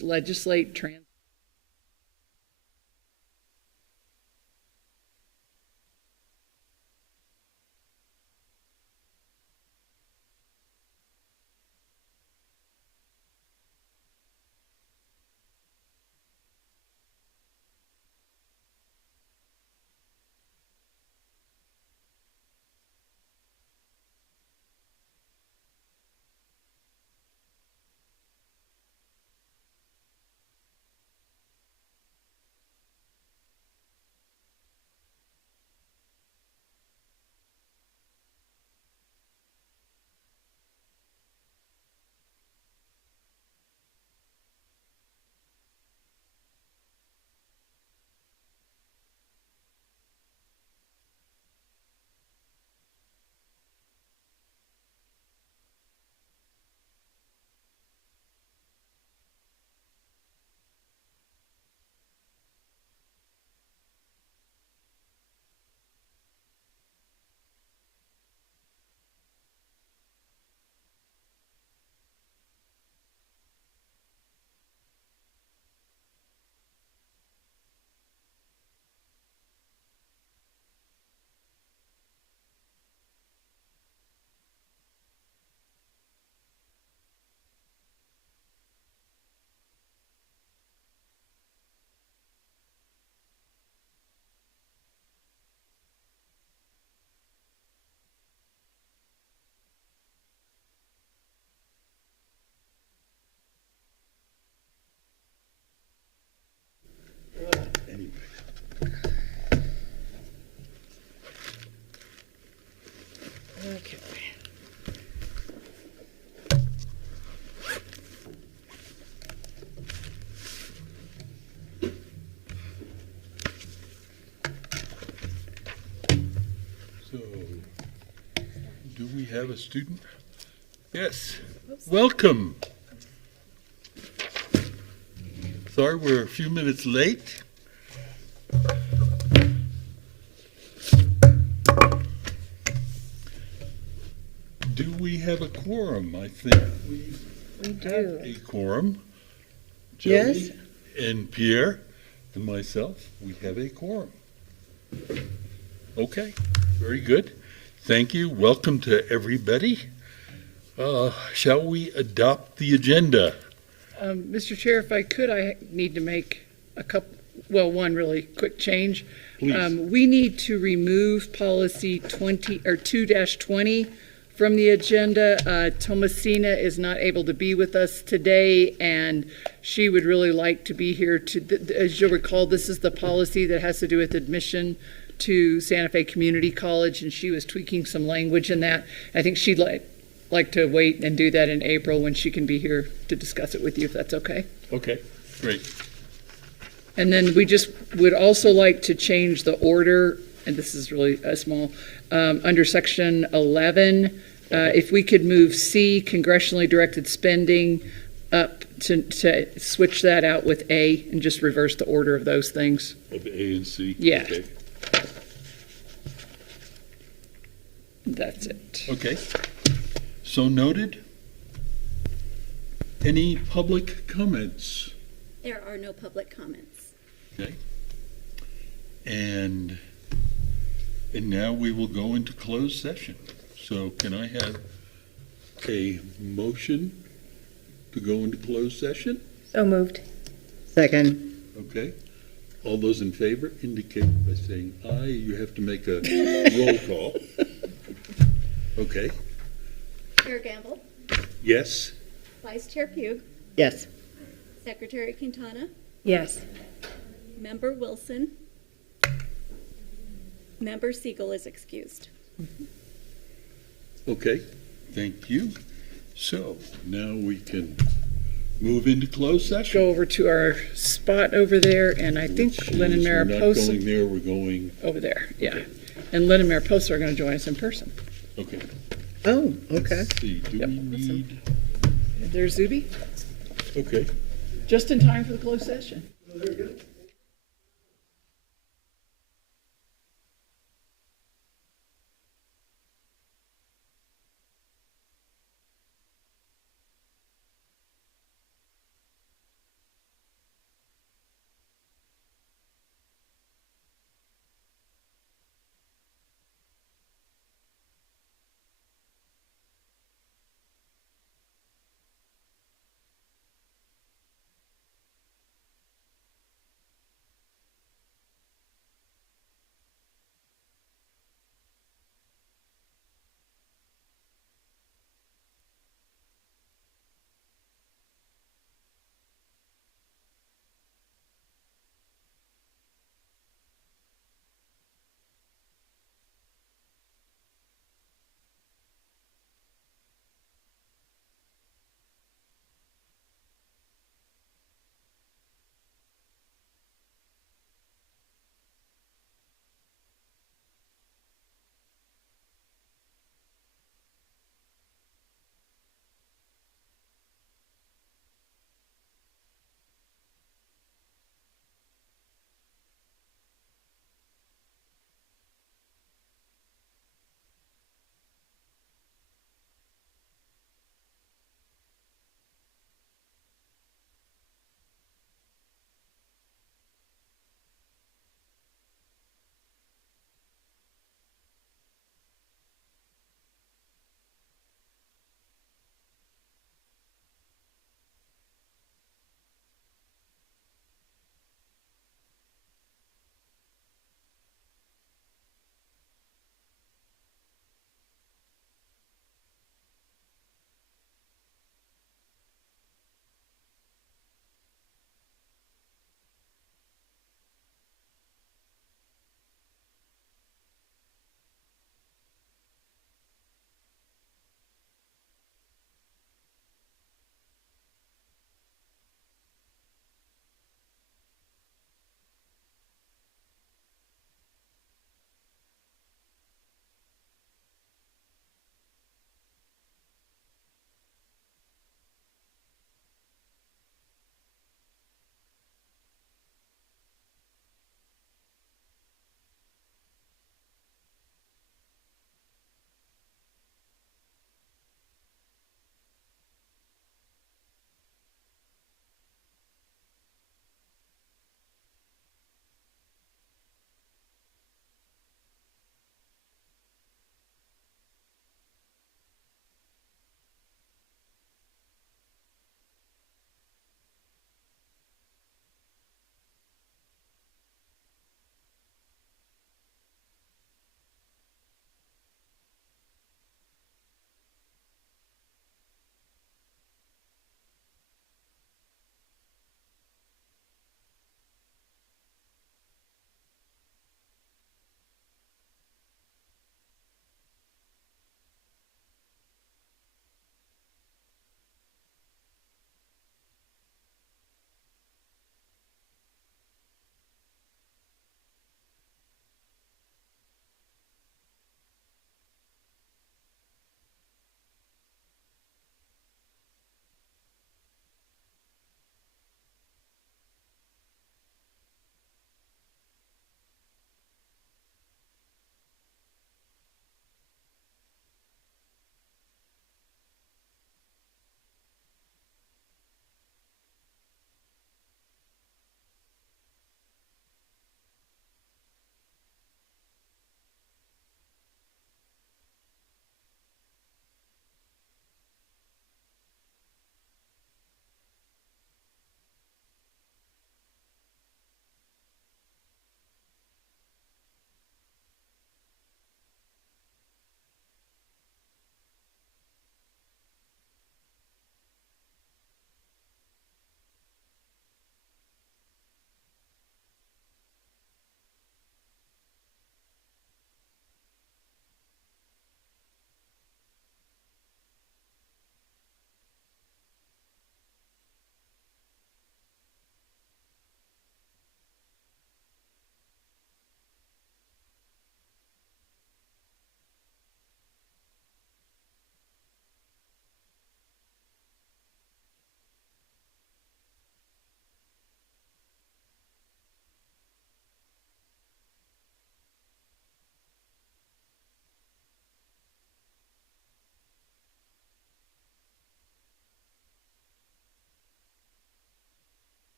legislate trans. Okay. So, do we have a student? Yes. Welcome. Sorry we're a few minutes late. Do we have a quorum? I think we do. have a quorum. Yes. Jody and Pierre and myself, we have a quorum. Okay, very good. Thank you. Welcome to everybody. Shall we adopt the agenda? Mr. Chair, if I could, I need to make one really quick change. Please. We need to remove policy 2-20 from the agenda. Thomasina is not able to be with us today, and she would really like to be here. As you'll recall, this is the policy that has to do with admission to Santa Fe Community College, and she was tweaking some language in that. I think she'd like to wait and do that in April when she can be here to discuss it with you, if that's okay. Okay, great. And then we just would also like to change the order, and this is really small, under section 11, if we could move C, congressionally directed spending, up to switch that out with A and just reverse the order of those things. Of A and C? Yeah. Okay. That's it. Okay. So noted. Any public comments? There are no public comments. Okay. And now we will go into closed session. So can I have a motion to go into closed session? So moved. Second. Okay. All those in favor indicate by saying aye. You have to make a roll call. Okay. Chair Gamble, Yes. Vice Chair Pugh, Yes. Secretary Quintana, Yes. Member Wilson, Member Siegel is excused. Okay. Thank you. So now we can move into closed session. Go over to our spot over there, and I think Which Lynn and is, we're not Mariposa going there, we're going, over there. Yeah. Okay. And Lynn and Mariposa are going to join us in person. okay. Oh, okay. Let's see, do Yep. we need, There's Zuby, okay. just in time for the closed session.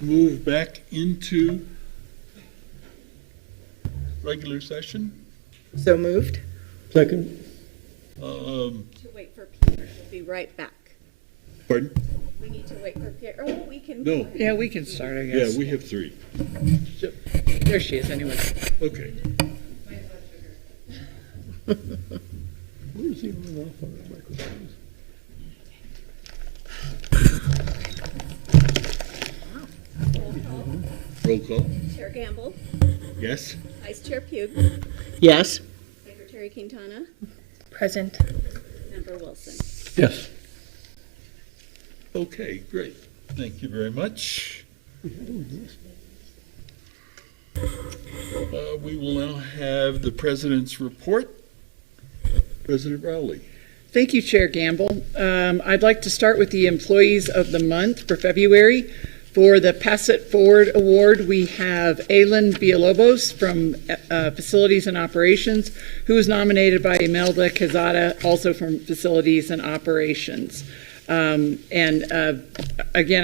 move back into regular session. So moved? Second. To wait for Pierre. We'll be right back. Pardon? We need to wait for Pierre. Oh, we can. No. Yeah, we can start, I Yeah, guess. we have three. There she is, anyway. Okay. Where's he on off on the microphones? Roll call. Chair Gamble, Yes? Vice Chair Pugh, Yes. Secretary Quintana, Present. Member Wilson. Yes. Okay, great. Thank you very much. We will now have the president's report. President Rowley. Thank you, Chair Gamble. I'd like to start with the Employees of the Month for February. For the Pass It Forward Award, we have Aylin Villalobos from Facilities and Operations, who was nominated by Imelda Quezada, also from Facilities and Operations. Again,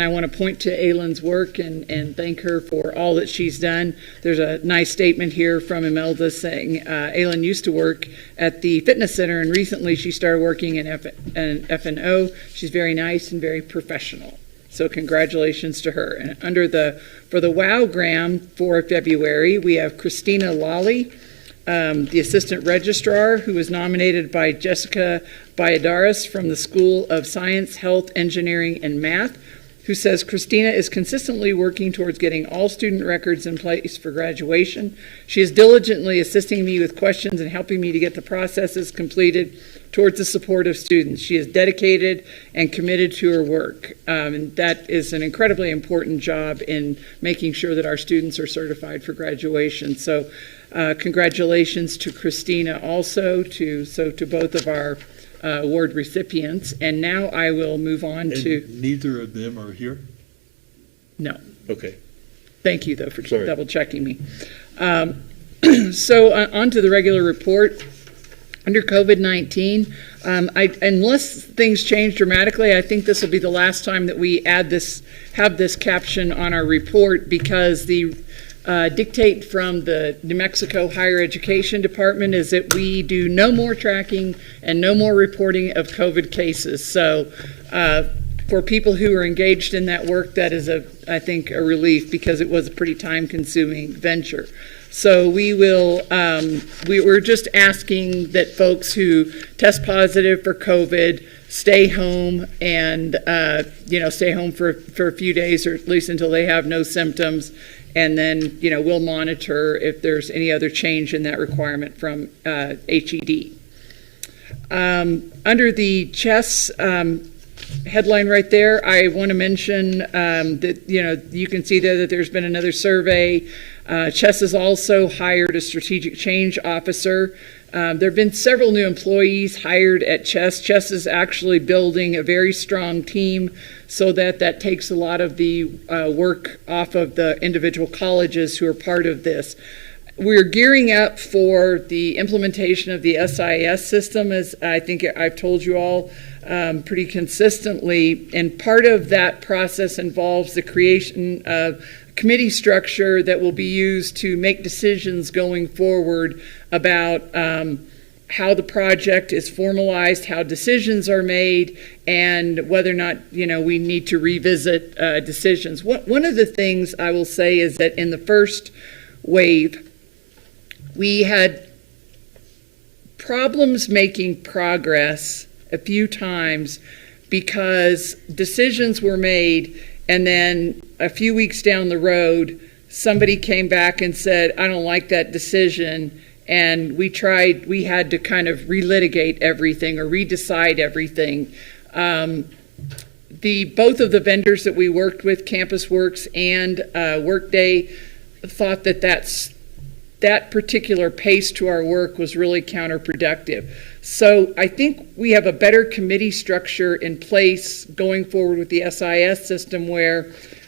I want to point to Aylin's work and thank her for all that she's done. There's a nice statement here from Imelda saying Aylin used to work at the fitness center and recently she started working in F&O. She's very nice and very professional. So congratulations to her. And for the WOW-gram for February, we have Christina Lally, the assistant registrar, who was nominated by Jessica Valladares from the School of Science, Health, Engineering, and Math, who says Christina is consistently working towards getting all student records in place for graduation. She is diligently assisting me with questions and helping me to get the processes completed towards the support of students. She is dedicated and committed to her work. And that is an incredibly important job in making sure that our students are certified for graduation. So congratulations to Christina also, to both of our award recipients. And now I will move on to... And neither of them are here? No. Okay. Thank you, though, for Sorry. double checking me. So on to the regular report. Under COVID-19, unless things change dramatically, I think this will be the last time that we have this caption on our report, because the dictate from the New Mexico Higher Education Department is that we do no more tracking and no more reporting of COVID cases. So for people who are engaged in that work, that is, I think, a relief, because it was a pretty time-consuming venture. So we're just asking that folks who test positive for COVID stay home and, stay home for a few days, or at least until they have no symptoms. And then, we'll monitor if there's any other change in that requirement from HED. Under the CHESS headline right there, I want to mention that, you can see there that there's been another survey. CHESS has also hired a strategic change officer. There have been several new employees hired at CHESS. CHESS is actually building a very strong team so that takes a lot of the work off of the individual colleges who are part of this. We're gearing up for the implementation of the SIS system, as I think I've told you all pretty consistently, and part of that process involves the creation of committee structure that will be used to make decisions going forward about how the project is formalized, how decisions are made, and whether or not we need to revisit decisions. One of the things I will say is that in the first wave, we had problems making progress a few times because decisions were made, and then a few weeks down the road, somebody came back and said, I don't like that decision. And we had to kind of relitigate everything or redecide everything. Both of the vendors that we worked with, CampusWorks and Workday, thought that particular pace to our work was really counterproductive. So I think we have a better committee structure in place going forward with the SIS system, where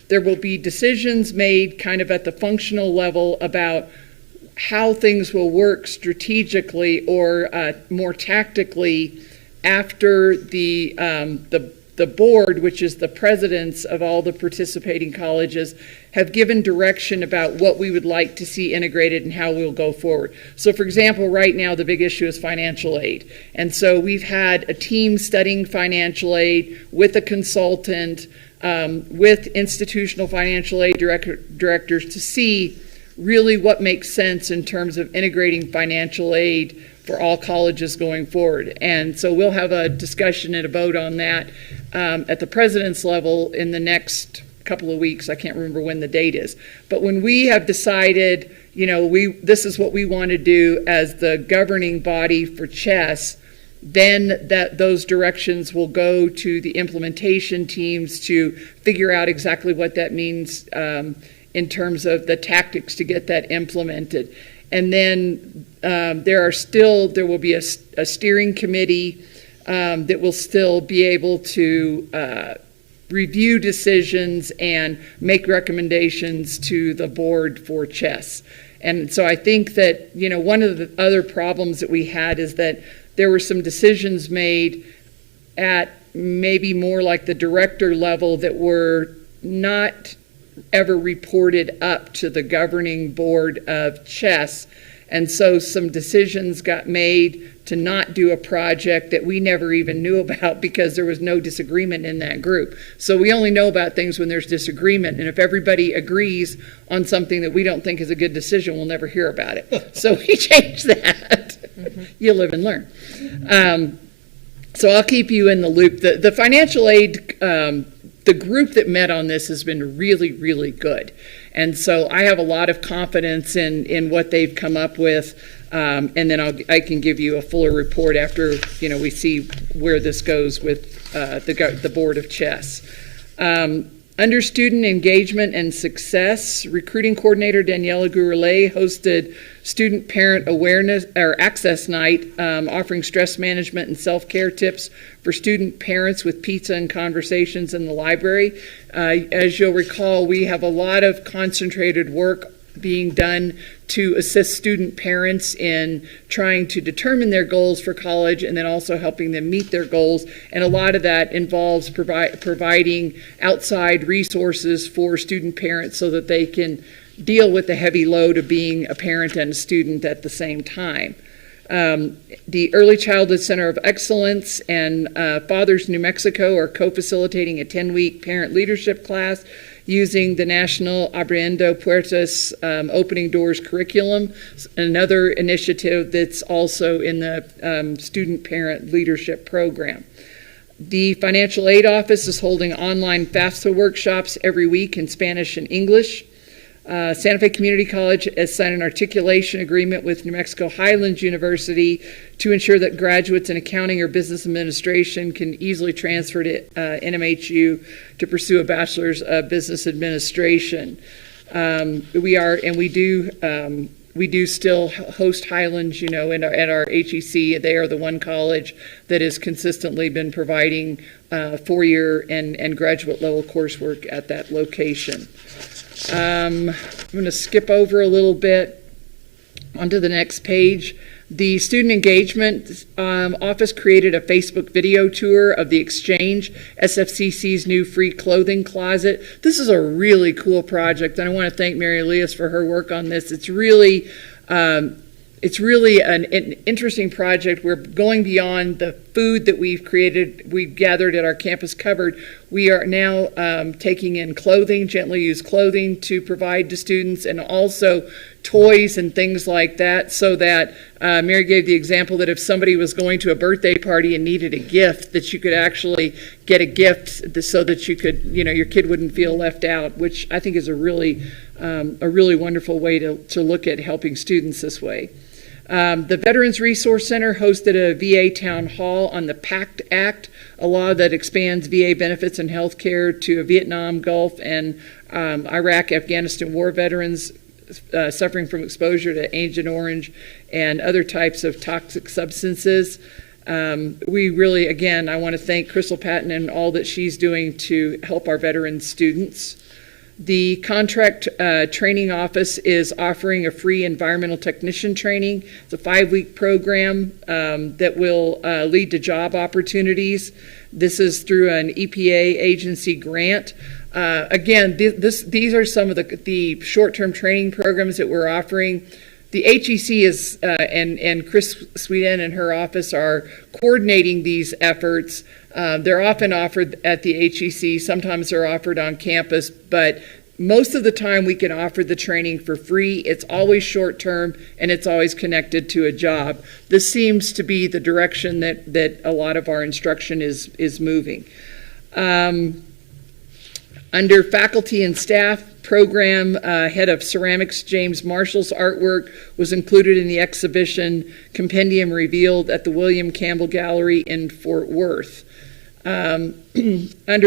there will be decisions made kind of at the functional level about how things will work strategically or more tactically after the the board, which is the presidents of all the participating colleges, have given direction about what we would like to see integrated and how we'll go forward. So for example, right now the big issue is financial aid. And so we've had a team studying financial aid with a consultant, with institutional financial aid directors to see really what makes sense in terms of integrating financial aid for all colleges going forward. And so we'll have a discussion and a vote on that at the president's level in the next couple of weeks. I can't remember when the date is. But when we have decided, this is what we want to do as the governing body for chess, then those directions will go to the implementation teams to figure out exactly what that means in terms of the tactics to get that implemented. And then there will be a steering committee that will still be able to review decisions and make recommendations to the board for chess. And so I think that, one of the other problems that we had is that there were some decisions made at maybe more like the director level that were not ever reported up to the governing board of chess. And so some decisions got made to not do a project that we never even knew about because there was no disagreement in that group. So we only know about things when there's disagreement. And if everybody agrees on something that we don't think is a good decision, we'll never hear about it. So we changed that. You live and learn. So I'll keep you in the loop. The financial aid, the group that met on this has been really, really good. And so I have a lot of confidence in what they've come up with. And then I can give you a fuller report after, we see where this goes with the Board of Chess. Under student engagement and success, recruiting coordinator Daniela Gourelet hosted student parent awareness or access night, offering stress management and self-care tips for student parents with pizza and conversations in the library. As you'll recall, we have a lot of concentrated work being done to assist student parents in trying to determine their goals for college and then also helping them meet their goals. And a lot of that involves providing outside resources for student parents so that they can deal with the heavy load of being a parent and a student at the same time. The Early Childhood Center of Excellence and Fathers New Mexico are co-facilitating a 10-week parent leadership class using the National Abriendo Puertas Opening Doors curriculum, another initiative that's also in the student parent leadership program. The Financial Aid Office is holding online FAFSA workshops every week in Spanish and English. Santa Fe Community College has signed an articulation agreement with New Mexico Highlands University to ensure that graduates in accounting or business administration can easily transfer to NMHU to pursue a bachelor's of business administration. We do still host Highlands, at our HEC. They are the one college that has consistently been providing four-year and graduate level coursework at that location. I'm going to skip over a little bit onto the next page. The Student Engagement Office created a Facebook video tour of the Exchange, SFCC's new free clothing closet. This is a really cool project, and I want to thank Mary Elias for her work on this. It's really an interesting project. We're going beyond the food that we've gathered at our campus cupboard. We are now taking in clothing, gently used clothing to provide to students, and also toys and things like that, so that Mary gave the example that if somebody was going to a birthday party and needed a gift, that you could actually get a gift so that you could, your kid wouldn't feel left out, which I think is a really wonderful way to look at helping students this way. The Veterans Resource Center hosted a VA town hall on the PACT Act, a law that expands VA benefits and health care to Vietnam, Gulf, and Iraq, Afghanistan war veterans suffering from exposure to Agent Orange and other types of toxic substances. We really, again, I want to thank Crystal Patton and all that she's doing to help our veteran students. The contract training office is offering a free environmental technician training. It's a 5-week program that will lead to job opportunities. This is through an EPA agency grant. Again, these are some of the short-term training programs that we're offering. The HEC is, and Chris Sweden and her office are coordinating these efforts. They're often offered at the HEC. Sometimes they're offered on campus, but most of the time we can offer the training for free. It's always short-term, and it's always connected to a job. This seems to be the direction that a lot of our instruction is moving. Under faculty and staff, program head of ceramics James Marshall's artwork was included in the exhibition Compendium Revealed at the William Campbell Gallery in Fort Worth. Under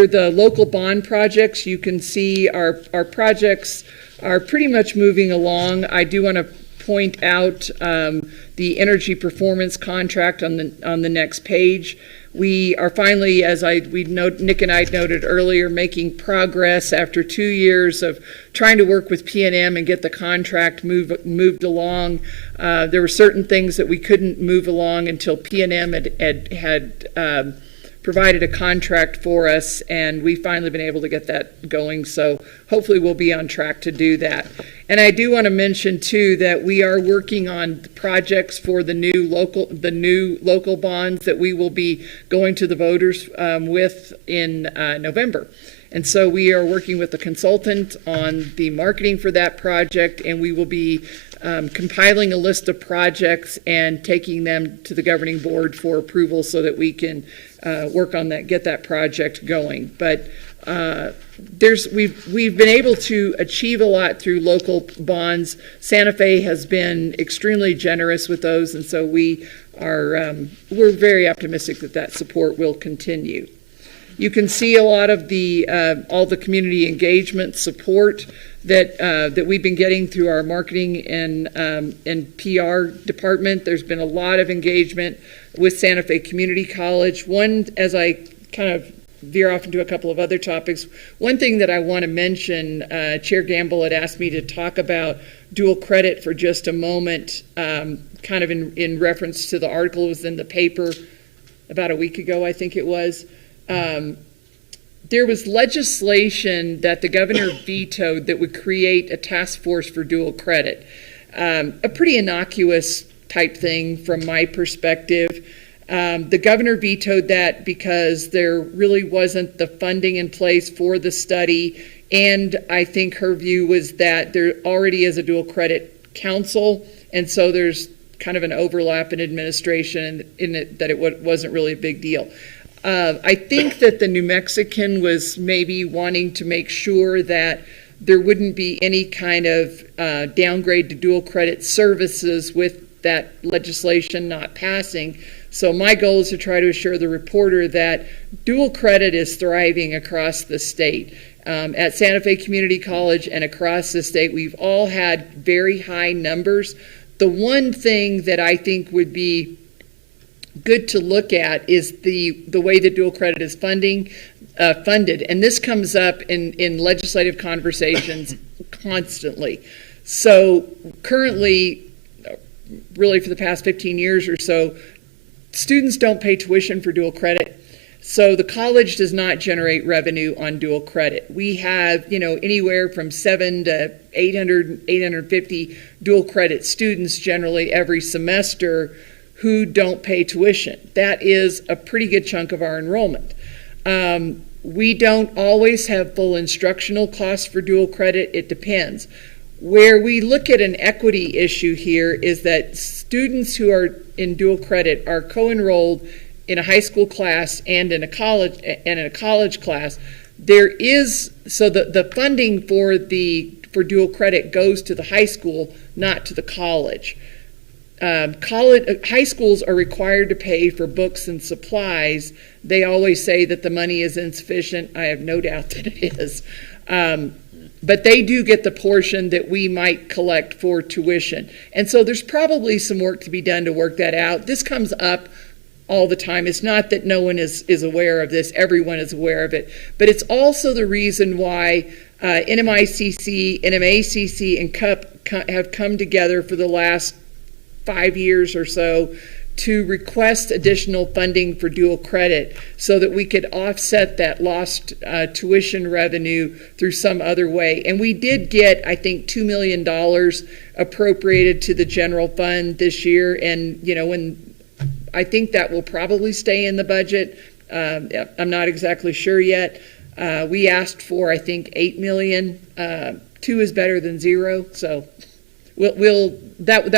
the local bond projects, you can see our projects are pretty much moving along. I do want to point out the energy performance contract on the next page. We are finally, Nick and I noted earlier, making progress after 2 years of trying to work with P&M and get the contract moved along. There were certain things that we couldn't move along until P&M had provided a contract for us, and we finally been able to get that going. So hopefully we'll be on track to do that. And I do want to mention too that we are working on projects for the new local bonds that we will be going to the voters with in November. And so we are working with the consultant on the marketing for that project, and we will be compiling a list of projects and taking them to the governing board for approval so that we can work on that, get that project going. But we've been able to achieve a lot through local bonds. Santa Fe has been extremely generous with those, and so we're very optimistic that support will continue. You can see a lot of all the community engagement support that we've been getting through our marketing and PR department. There's been a lot of engagement with Santa Fe Community College. One, as I kind of veer off into a couple of other topics, one thing that I want to mention, Chair Gamble had asked me to talk about dual credit for just a moment, kind of in reference to the article that was in the paper about a week ago, I think it was. There was legislation that the governor vetoed that would create a task force for dual credit. A pretty innocuous type thing from my perspective. The governor vetoed that because there really wasn't the funding in place for the study, and I think her view was that there already is a dual credit council, and so there's kind of an overlap in administration in it, that it wasn't really a big deal. I think that the New Mexican was maybe wanting to make sure that there wouldn't be any kind of downgrade to dual credit services with that legislation not passing. So my goal is to try to assure the reporter that dual credit is thriving across the state. At Santa Fe Community College and across the state, we've all had very high numbers. The one thing that I think would be good to look at is the way that dual credit is funded. And this comes up in legislative conversations constantly. So currently, really for the past 15 years or so, students don't pay tuition for dual credit. So the college does not generate revenue on dual credit. We have, anywhere from 700 to 800, 850 dual credit students generally every semester who don't pay tuition. That is a pretty good chunk of our enrollment. We don't always have full instructional costs for dual credit. It depends. Where we look at an equity issue here is that students who are in dual credit are co-enrolled in a high school class and in a college class. There is, so the funding for dual credit goes to the high school, not to the college. High schools are required to pay for books and supplies. They always say that the money is insufficient. I have no doubt that it is. But they do get the portion that we might collect for tuition. And so there's probably some work to be done to work that out. This comes up all the time. It's not that no one is aware of this. Everyone is aware of it. But it's also the reason why NMICC, NMACC, and CUP have come together for the last 5 years or so to request additional funding for dual credit so that we could offset that lost tuition revenue through some other way. And we did get, I think, $2 million appropriated to the general fund this year. And, when I think that will probably stay in the budget. I'm not exactly sure yet. We asked for, I think, $8 million. 2 is better than 0, so that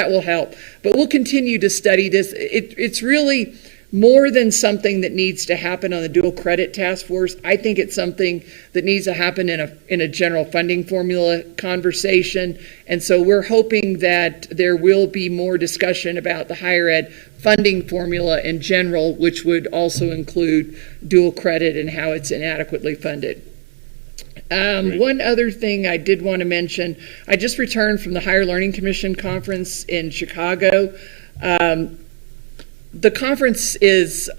will help. But we'll continue to study this. It's really more than something that needs to happen on the dual credit task force. I think it's something that needs to happen in a general funding formula conversation. And so we're hoping that there will be more discussion about the higher ed funding formula in general, which would also include dual credit and how it's inadequately funded. One other thing I did want to mention, I just returned from the Higher Learning Commission conference in Chicago. The conference is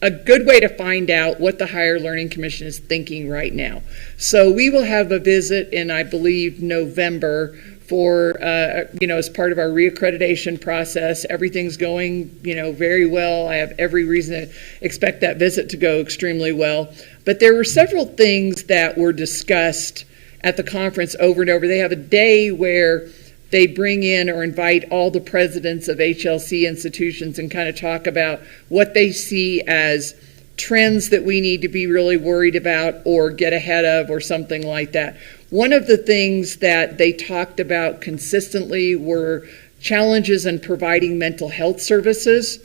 a good way to find out what the Higher Learning Commission is thinking right now. So we will have a visit in, I believe, November for, as part of our reaccreditation process. Everything's going, very well. I have every reason to expect that visit to go extremely well. But there were several things that were discussed at the conference over and over. They have a day where they bring in or invite all the presidents of HLC institutions and kind of talk about what they see as trends that we need to be really worried about or get ahead of or something like that. One of the things that they talked about consistently were challenges in providing mental health services.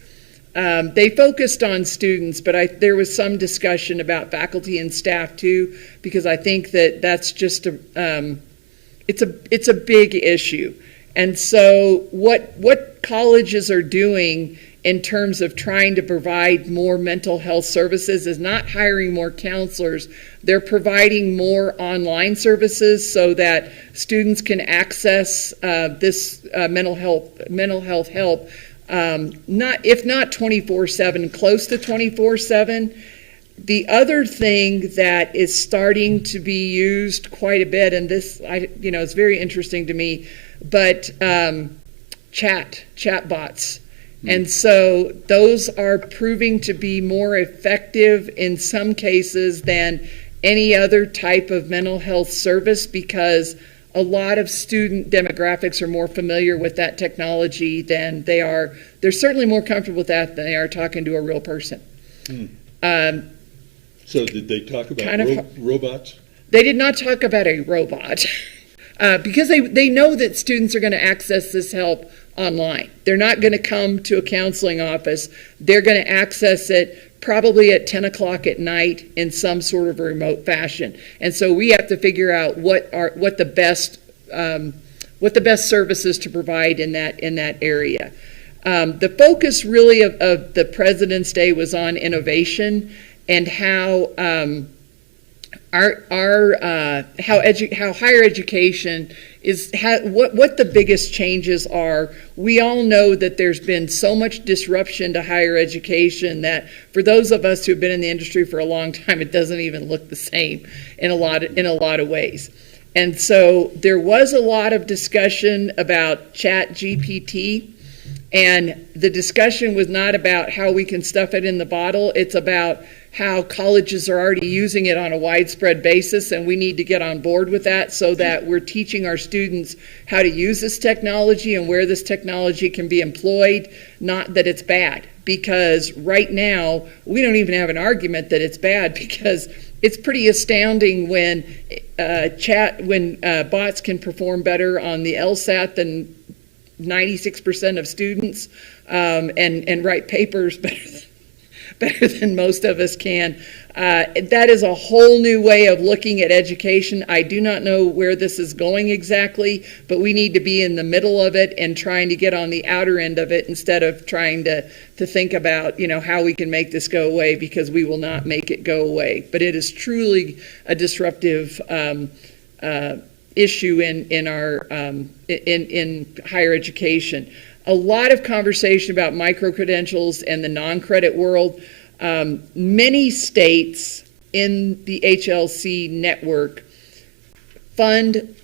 They focused on students, but there was some discussion about faculty and staff too, because I think that's just it's a big issue. And so what colleges are doing in terms of trying to provide more mental health services is not hiring more counselors. They're providing more online services so that students can access this mental health help, if not 24/7, close to 24/7. The other thing that is starting to be used quite a bit, and this, is very interesting to me, but chat bots. And so those are proving to be more effective in some cases than any other type of mental health service, because a lot of student demographics are more familiar with that technology than they are. They're certainly more comfortable with that than they are talking to a real person. So did they talk about kind of robots? They did not talk about a robot because they know that students are going to access this help online. They're not going to come to a counseling office. They're going to access it probably at 10 o'clock at night in some sort of a remote fashion. And so we have to figure out what the best services to provide in that area. The focus really of the President's Day was on innovation and how how higher education is, what the biggest changes are. We all know that there's been so much disruption to higher education that for those of us who've been in the industry for a long time, it doesn't even look the same in a lot of ways. And so there was a lot of discussion about Chat GPT, and the discussion was not about how we can stuff it in the bottle. It's about how colleges are already using it on a widespread basis, and we need to get on board with that so that we're teaching our students how to use this technology and where this technology can be employed, not that it's bad. Because right now, we don't even have an argument that it's bad, because it's pretty astounding when bots can perform better on the LSAT than 96% of students, and write papers better than most of us can. That is a whole new way of looking at education. I do not know where this is going exactly, but we need to be in the middle of it and trying to get on the outer end of it instead of trying to think about, how we can make this go away, because we will not make it go away. But it is truly a disruptive issue in our in higher education. A lot of conversation about micro-credentials and the non-credit world. Many states in the HLC network fund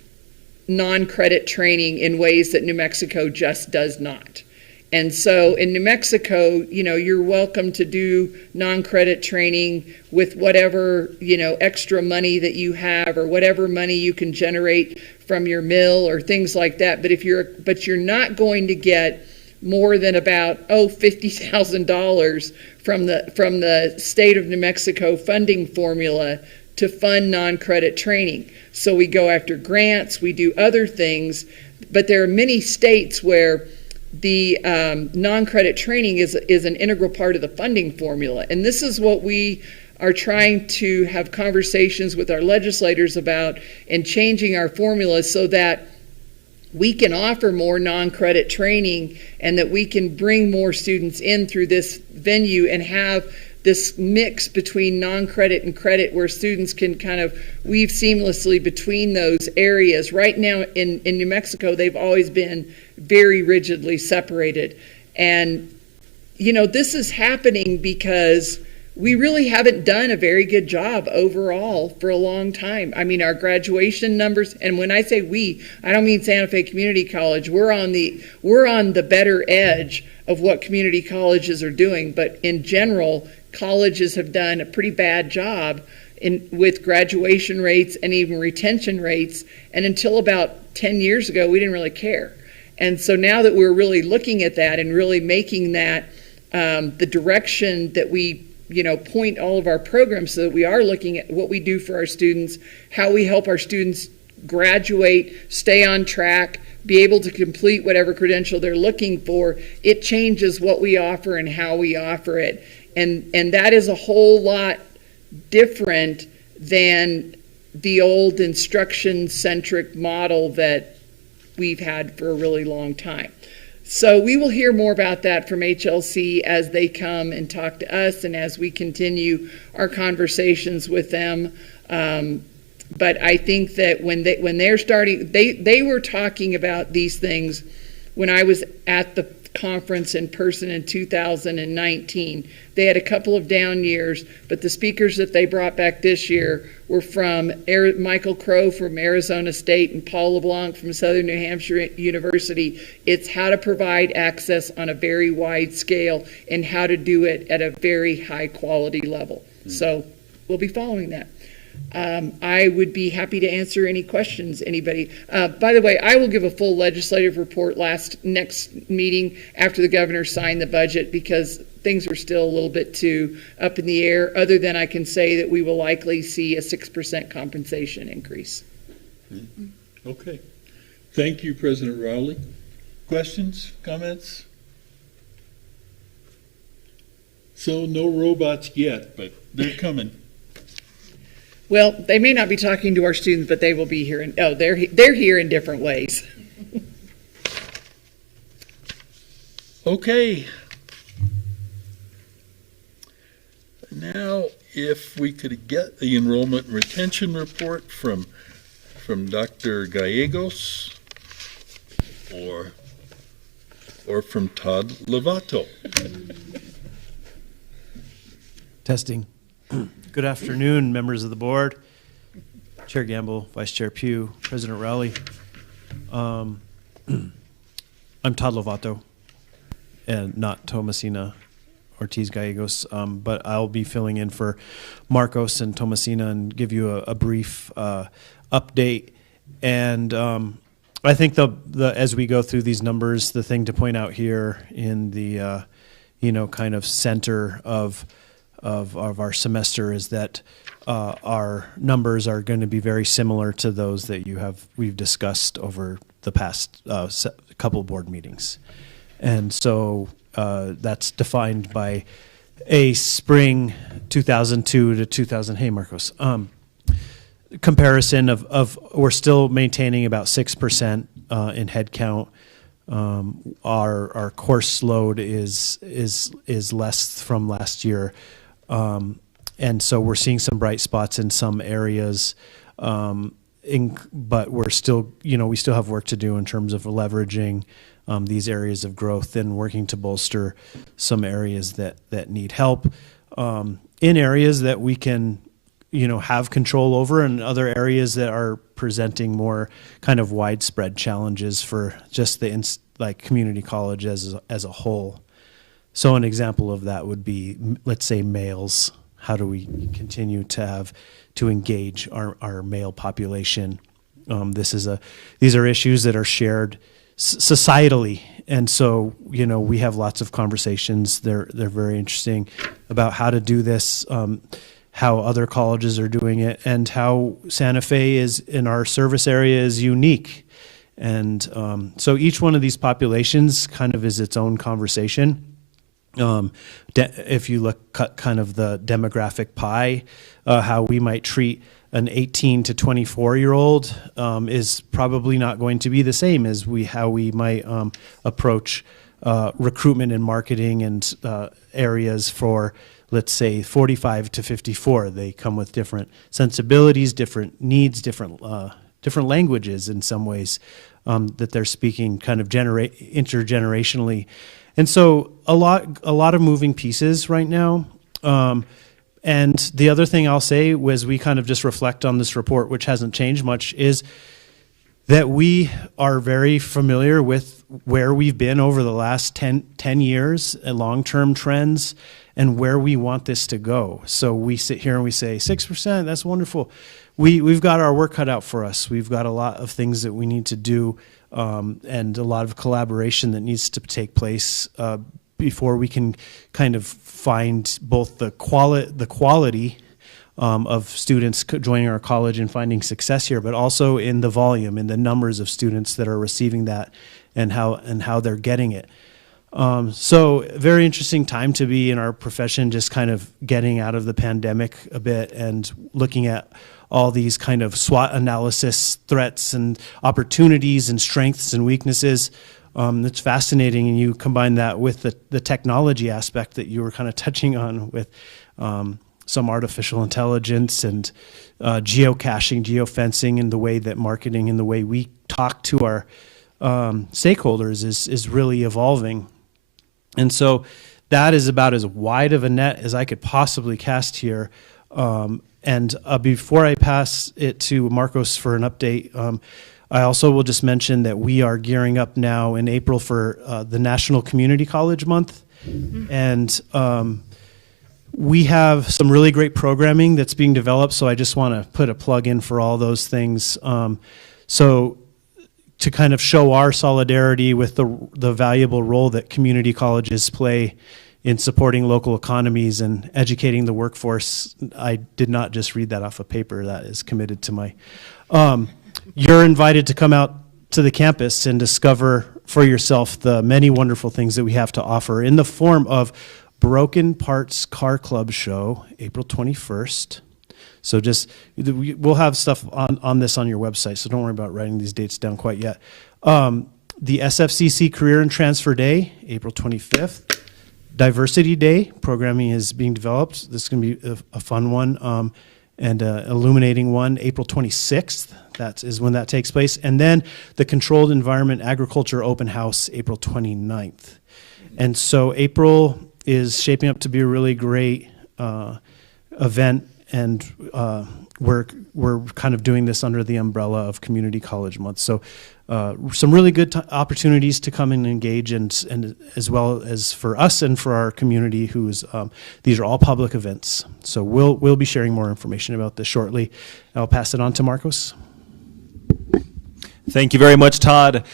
non-credit training in ways that New Mexico just does not. And so in New Mexico, you're welcome to do non-credit training with whatever, extra money that you have or whatever money you can generate from your mill or things like that. But you're not going to get more than about $50,000 from the state of New Mexico funding formula to fund non-credit training. So we go after grants, we do other things, but there are many states where the non-credit training is an integral part of the funding formula. And this is what we are trying to have conversations with our legislators about and changing our formulas so that we can offer more non-credit training and that we can bring more students in through this venue and have this mix between non-credit and credit where students can kind of weave seamlessly between those areas. Right now in New Mexico, they've always been very rigidly separated. And, this is happening because we really haven't done a very good job overall for a long time. I mean, our graduation numbers, and when I say we, I don't mean Santa Fe Community College. We're on the better edge of what community colleges are doing, but in general, colleges have done a pretty bad job with graduation rates and even retention rates. And until about 10 years ago, we didn't really care. And so now that we're really looking at that and really making that the direction that we point all of our programs, so that we are looking at what we do for our students, how we help our students graduate, stay on track, be able to complete whatever credential they're looking for, it changes what we offer and how we offer it. And that is a whole lot different than the old instruction-centric model that we've had for a really long time. So we will hear more about that from HLC as they come and talk to us and as we continue our conversations with them. But I think that when they're starting, they were talking about these things when I was at the conference in person in 2019. They had a couple of down years, but the speakers that they brought back this year were from Michael Crow from Arizona State and Paul LeBlanc from Southern New Hampshire University. It's how to provide access on a very wide scale and how to do it at a very high quality level. So we'll be following that. I would be happy to answer any questions anybody. By the way, I will give a full legislative report next meeting after the governor signed the budget because things are still a little bit too up in the air, other than I can say that we will likely see a 6% compensation increase. Okay. Thank you, President Rowley. Questions, comments? So no robots yet, but they're coming. Well, they may not be talking to our students, but they will be here. They're here in different ways. Okay. Now, if we could get the enrollment and retention report from Dr. Gallegos or from Todd Lovato. Testing. Good afternoon, members of the board, Chair Gamble, Vice Chair Pugh, President Rowley. I'm Todd Lovato and not Tomasina Ortiz Gallegos, but I'll be filling in for Marcos and Tomasina and give you a brief update. And I think as we go through these numbers, the thing to point out here in the kind of center of our semester is that our numbers are going to be very similar to those that we've discussed over the past couple board meetings. And so that's defined by a spring 2002 to 2000, hey Marcos, comparison of we're still maintaining about 6% in head count. Our course load is less from last year. And so we're seeing some bright spots in some areas, but we're still, we still have work to do in terms of leveraging these areas of growth and working to bolster some areas that need help. In areas that we can, have control over, and other areas that are presenting more kind of widespread challenges for just the like community college as a whole. So an example of that would be, let's say, males. How do we continue to engage our male population? These are issues that are shared societally, and so we have lots of conversations. They're very interesting about how to do this, how other colleges are doing it, and how Santa Fe is in our service area is unique. And so each one of these populations kind of is its own conversation. If you look kind of the demographic pie, how we might treat an 18 to 24-year-old is probably not going to be the same as how we might approach recruitment and marketing and areas for, let's say, 45 to 54. They come with different sensibilities, different needs, different languages in some ways that they're speaking kind of intergenerationally. And so a lot of moving pieces right now. And the other thing I'll say as we kind of just reflect on this report, which hasn't changed much, is that we are very familiar with where we've been over the last 10 years, long-term trends, and where we want this to go. So we sit here and we say, 6%, that's wonderful. We've got our work cut out for us. We've got a lot of things that we need to do, and a lot of collaboration that needs to take place before we can kind of find both the quality of students joining our college and finding success here, but also in the volume, in the numbers of students that are receiving that, and how they're getting it. So very interesting time to be in our profession, just kind of getting out of the pandemic a bit and looking at all these kind of SWOT analysis, threats and opportunities and strengths and weaknesses. It's fascinating, and you combine that with the technology aspect that you were kind of touching on with some artificial intelligence and geocaching, geofencing, and the way that marketing and the way we talk to our stakeholders is really evolving. And so that is about as wide of a net as I could possibly cast here. And before I pass it to Marcos for an update, I also will just mention that we are gearing up now in April for the National Community College Month. And we have some really great programming that's being developed, so I just want to put a plug in for all those things. So to kind of show our solidarity with the valuable role that community colleges play in supporting local economies and educating the workforce. I did not just read that off a paper. That is committed to my... You're invited to come out to the campus and discover for yourself the many wonderful things that we have to offer in the form of Broken Parts Car Club Show, April 21st. So we'll have stuff on this on your website, so don't worry about writing these dates down quite yet. The SFCC Career and Transfer Day, April 25th. Diversity Day, programming is being developed. This is going to be a fun one, and illuminating one, April 26th. That is when that takes place. And then the Controlled Environment Agriculture Open House, April 29th. And so April is shaping up to be a really great event, and we're kind of doing this under the umbrella of Community College Month. So some really good opportunities to come and engage, and as well as for us and for our community, these are all public events. So we'll be sharing more information about this shortly. I'll pass it on to Marcos. Thank you very much, Todd.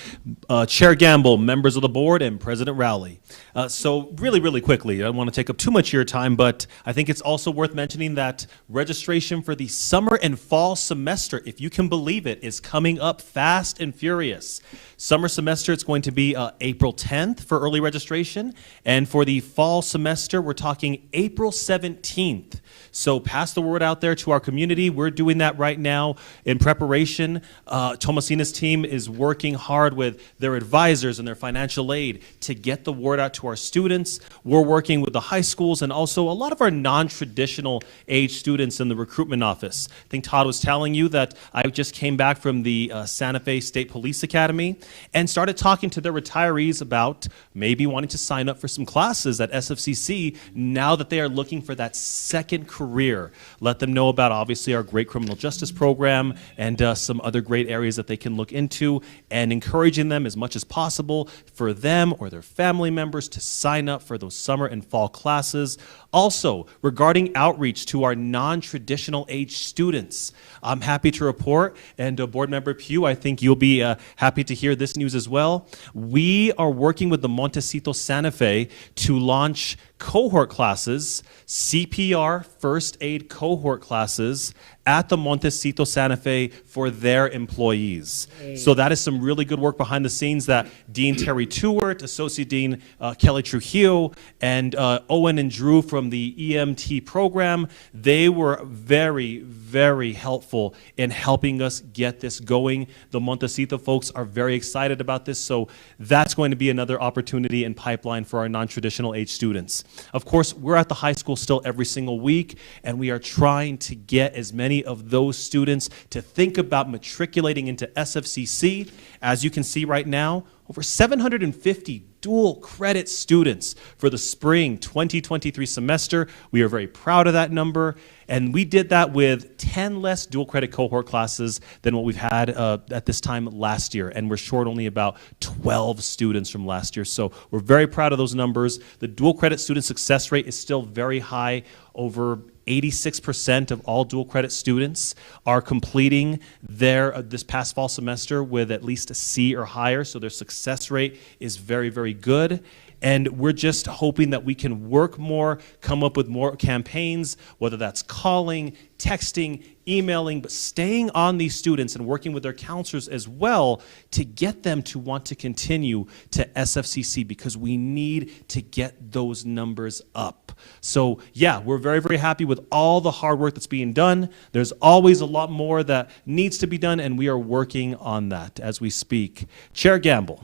Chair Gamble, members of the board, and President Rowley. So really quickly, I don't want to take up too much of your time, but I think it's also worth mentioning that registration for the summer and fall semester, if you can believe it, is coming up fast and furious. Summer semester, it's going to be April 10th for early registration, and for the fall semester, we're talking April 17th. So pass the word out there to our community. We're doing that right now in preparation. Tomasina's team is working hard with their advisors and their financial aid to get the word out to to our students. We're working with the high schools and also a lot of our non-traditional age students in the recruitment office. I think Todd was telling you that I just came back from the Santa Fe State Police Academy and started talking to their retirees about maybe wanting to sign up for some classes at SFCC now that they are looking for that second career. Let them know about obviously our great criminal justice program and some other great areas that they can look into, and encouraging them as much as possible for them or their family members to sign up for those summer and fall classes. Also, regarding outreach to our non-traditional age students, I'm happy to report, and Board Member Pugh, I think you'll be happy to hear this news as well. We are working with the Montecito Santa Fe to launch cohort classes, CPR first aid cohort classes at the Montecito Santa Fe for their employees. So that is some really good work behind the scenes that Dean Terry Tewart, Associate Dean Kelly Trujillo, and Owen and Drew from the EMT program, they were very, very helpful in helping us get this going. The Montecito folks are very excited about this, so that's going to be another opportunity and pipeline for our non-traditional age students. Of course, we're at the high school still every single week, and we are trying to get as many of those students to think about matriculating into SFCC. As you can see right now, over 750 dual credit students for the spring 2023 semester. We are very proud of that number. And we did that with 10 less dual credit cohort classes than what we've had at this time last year. And we're short only about 12 students from last year. So we're very proud of those numbers. The dual credit student success rate is still very high. Over 86% of all dual credit students are completing their this past fall semester with at least a C or higher. So their success rate is very, very good. And we're just hoping that we can work more, come up with more campaigns, whether that's calling, texting, emailing, but staying on these students and working with their counselors as well to get them to want to continue to SFCC, because we need to get those numbers up. So yeah, we're very, very happy with all the hard work that's being done. There's always a lot more that needs to be done, and we are working on that as we speak. Chair Gamble.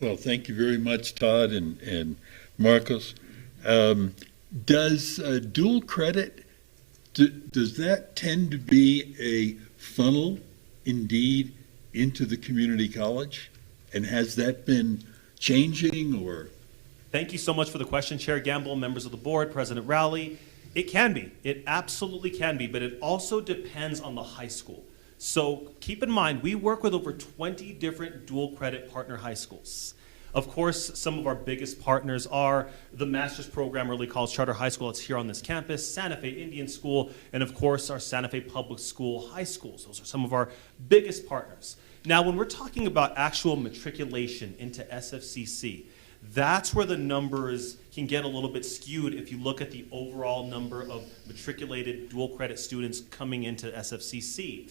Well, thank you very much, Todd and Marcos. Does dual credit, does that tend to be a funnel indeed into the community college? And has that been changing or? Thank you so much for the question, Chair Gamble, members of the board, President Rowley. It can be. It absolutely can be, but it also depends on the high school. So keep in mind, we work with over 20 different dual credit partner high schools. Of course, some of our biggest partners are the master's program, Early College Charter High School. It's here on this campus, Santa Fe Indian School, and of course, our Santa Fe Public School high schools. Those are some of our biggest partners. Now, when we're talking about actual matriculation into SFCC, that's where the numbers can get a little bit skewed if you look at the overall number of matriculated dual credit students coming into SFCC.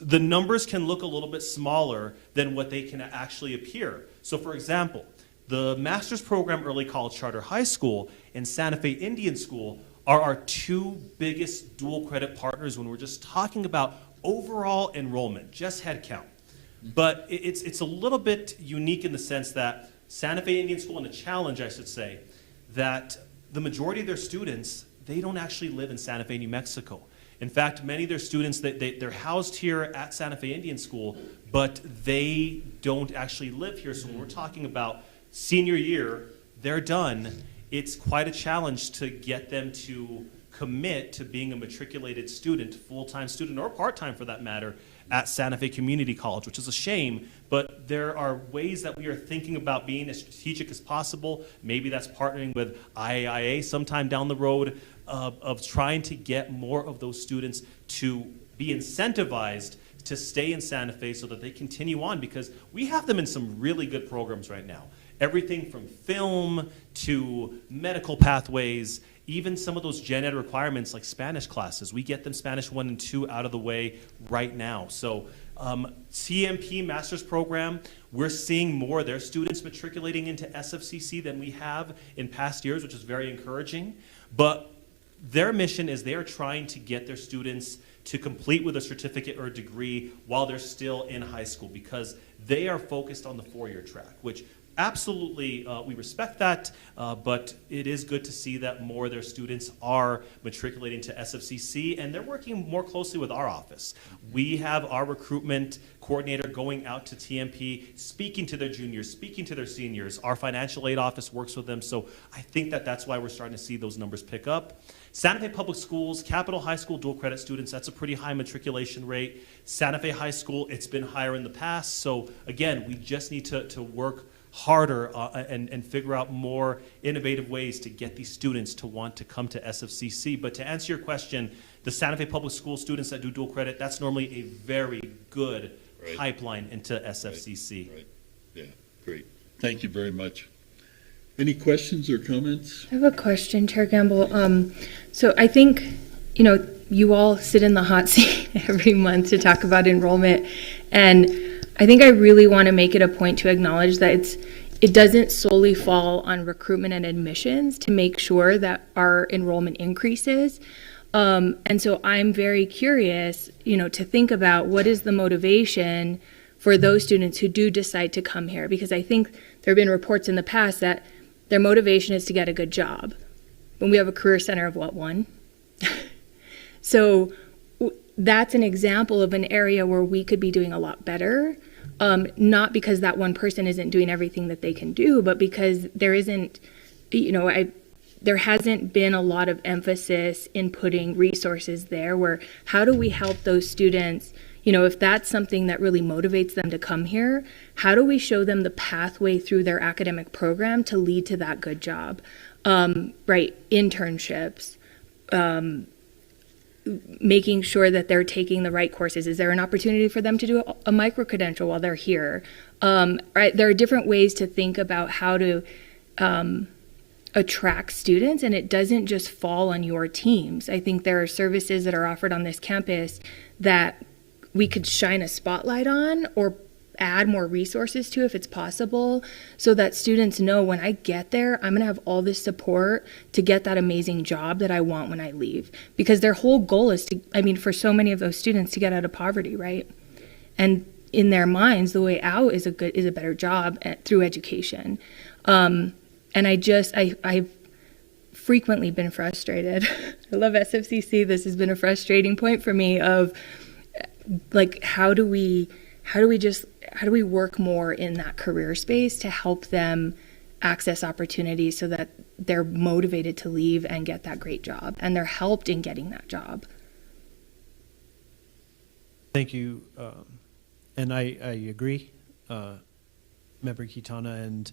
The numbers can look a little bit smaller than what they can actually appear. So for example, the master's program Early College Charter High School and Santa Fe Indian School are our two biggest dual credit partners when we're just talking about overall enrollment, just head count. But it's a little bit unique in the sense that Santa Fe Indian School, and a challenge I should say, that the majority of their students, they don't actually live in Santa Fe, New Mexico. In fact, many of their students, they're housed here at Santa Fe Indian School, but they don't actually live here. So when we're talking about senior year, they're done. It's quite a challenge to get them to commit to being a matriculated student, full-time student, or part-time for that matter, at Santa Fe Community College, which is a shame, but there are ways that we are thinking about being as strategic as possible. Maybe that's partnering with IAIA sometime down the road, of trying to get more of those students to be incentivized to stay in Santa Fe so that they continue on, because we have them in some really good programs right now. Everything from film to medical pathways, even some of those gen ed requirements like Spanish classes. We get them Spanish 1 and 2 out of the way right now. So CMP master's program, we're seeing more of their students matriculating into SFCC than we have in past years, which is very encouraging. But their mission is they are trying to get their students to complete with a certificate or a degree while they're still in high school, because they are focused on the 4-year track, which absolutely, we respect that, but it is good to see that more of their students are matriculating to SFCC, and they're working more closely with our office. We have our recruitment coordinator going out to TMP, speaking to their juniors, speaking to their seniors. Our financial aid office works with them, so I think that that's why we're starting to see those numbers pick up. Santa Fe Public Schools, Capitol High School dual credit students, that's a pretty high matriculation rate. Santa Fe High School, it's been higher in the past, so again, we just need to work harder and figure out more innovative ways to get these students to want to come to SFCC. But to answer your question, the Santa Fe Public School students that do dual credit, that's normally a very good pipeline into SFCC. Right. Yeah, great. Thank you very much. Any questions or comments? I have a question, Chair Gamble. So I think, you all sit in the hot seat every month to talk about enrollment. And I think I really want to make it a point to acknowledge that it doesn't solely fall on recruitment and admissions to make sure that our enrollment increases. And so I'm very curious, to think about what is the motivation for those students who do decide to come here, because I think there have been reports in the past that their motivation is to get a good job. When we have a career center of one? So that's an example of an area where we could be doing a lot better. Not because that one person isn't doing everything that they can do, but because there isn't, there hasn't been a lot of emphasis in putting resources there where how do we help those students, if that's something that really motivates them to come here, how do we show them the pathway through their academic program to lead to that good job? Internships, making sure that they're taking the right courses. Is there an opportunity for them to do a micro-credential while they're here? There are different ways to think about how to attract students, and it doesn't just fall on your teams. I think there are services that are offered on this campus that we could shine a spotlight on or add more resources to if it's possible, so that students know when I get there, I'm going to have all this support to get that amazing job that I want when I leave. Because their whole goal is for so many of those students to get out of poverty, right? And in their minds, the way out is a better job through education. And I've frequently been frustrated. I love SFCC. This has been a frustrating point for me of how do we work more in that career space to help them access opportunities so that they're motivated to leave and get that great job, and they're helped in getting that job. Thank you. And I agree, Member Kitana, and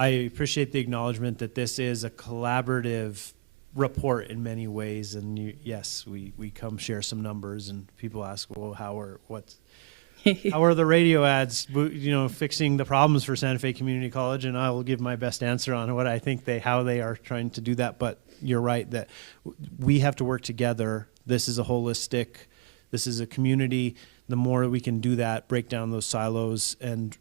I appreciate the acknowledgement that this is a collaborative report in many ways. And yes, we come share some numbers, and people ask, well, how are the radio ads, fixing the problems for Santa Fe Community College? And I will give my best answer on what I think how they are trying to do that. But you're right that we have to work together. This is a holistic, this is a community. The more we can do that, break down those silos, and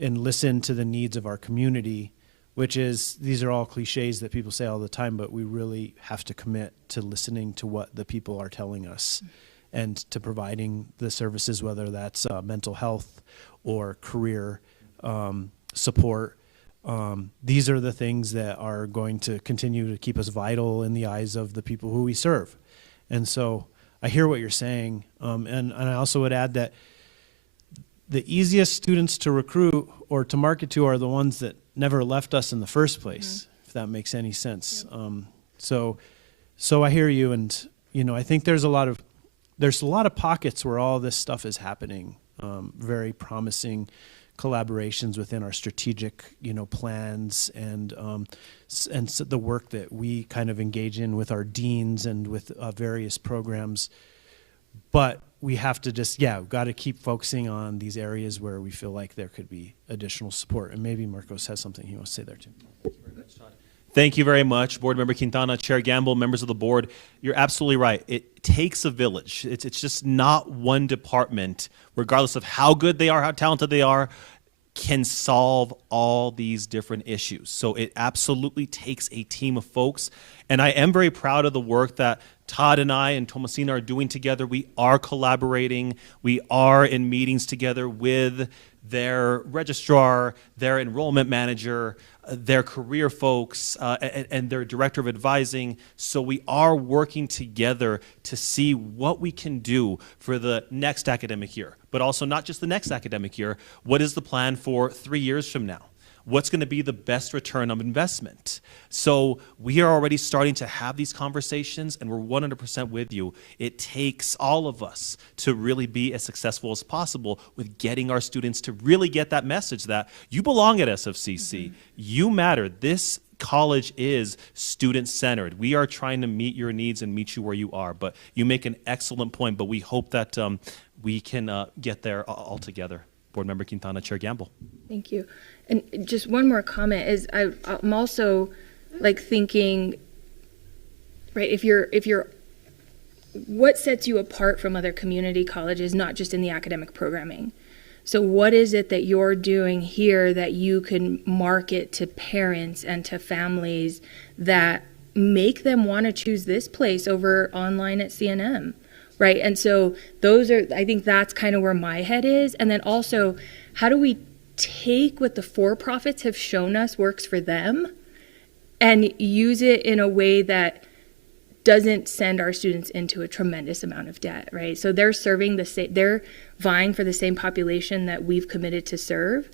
and listen to the needs of our community, which is, these are all cliches that people say all the time, but we really have to commit to listening to what the people are telling us and to providing the services, whether that's mental health or career support. These are the things that are going to continue to keep us vital in the eyes of the people who we serve. And so I hear what you're saying. And I also would add that the easiest students to recruit or to market to are the ones that never left us in the first place, if that makes any sense. Yep. So I hear you, and I think there's a lot of pockets where all this stuff is happening. Very promising collaborations within our strategic, plans, and so the work that we kind of engage in with our deans and with various programs. But we have to got to keep focusing on these areas where we feel like there could be additional support. And maybe Marcos has something he wants to say there too. Thank you very much, Board Member Quintana, Chair Gamble, members of the board. You're absolutely right. It takes a village. It's just not one department, regardless of how good they are, how talented they are, can solve all these different issues. So it absolutely takes a team of folks. And I am very proud of the work that Todd and I and Tomasina are doing together. We are collaborating. We are in meetings together with their registrar, their enrollment manager, their career folks, and their director of advising. So we are working together to see what we can do for the next academic year, but also not just the next academic year. What is the plan for 3 years from now? What's going to be the best return of investment? So we are already starting to have these conversations, and we're 100% with you. It takes all of us to really be as successful as possible with getting our students to really get that message that you belong at SFCC. You matter. This college is student-centered. We are trying to meet your needs and meet you where you are. But you make an excellent point, but we hope that we can get there all together. Board Member Quintana, Chair Gamble. Thank you. And just one more comment is I'm also like thinking, right, if you're, what sets you apart from other community colleges, not just in the academic programming? So what is it that you're doing here that you can market to parents and to families that make them want to choose this place over online at CNM? Right. And so I think that's kind of where my head is. And then also, how do we take what the for-profits have shown us works for them and use it in a way that doesn't send our students into a tremendous amount of debt, right? So they're they're vying for the same population that we've committed to serve.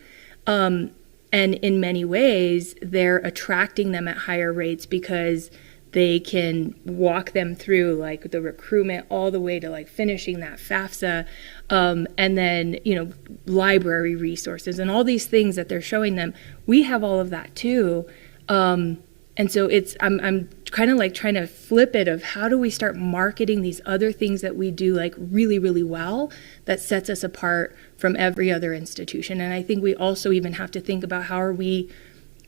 And in many ways, they're attracting them at higher rates because they can walk them through like the recruitment all the way to like finishing that FAFSA, and then, library resources and all these things that they're showing them. We have all of that too. And so I'm kind of like trying to flip it of how do we start marketing these other things that we do like really, really well that sets us apart from every other institution. And I think we also even have to think about how are we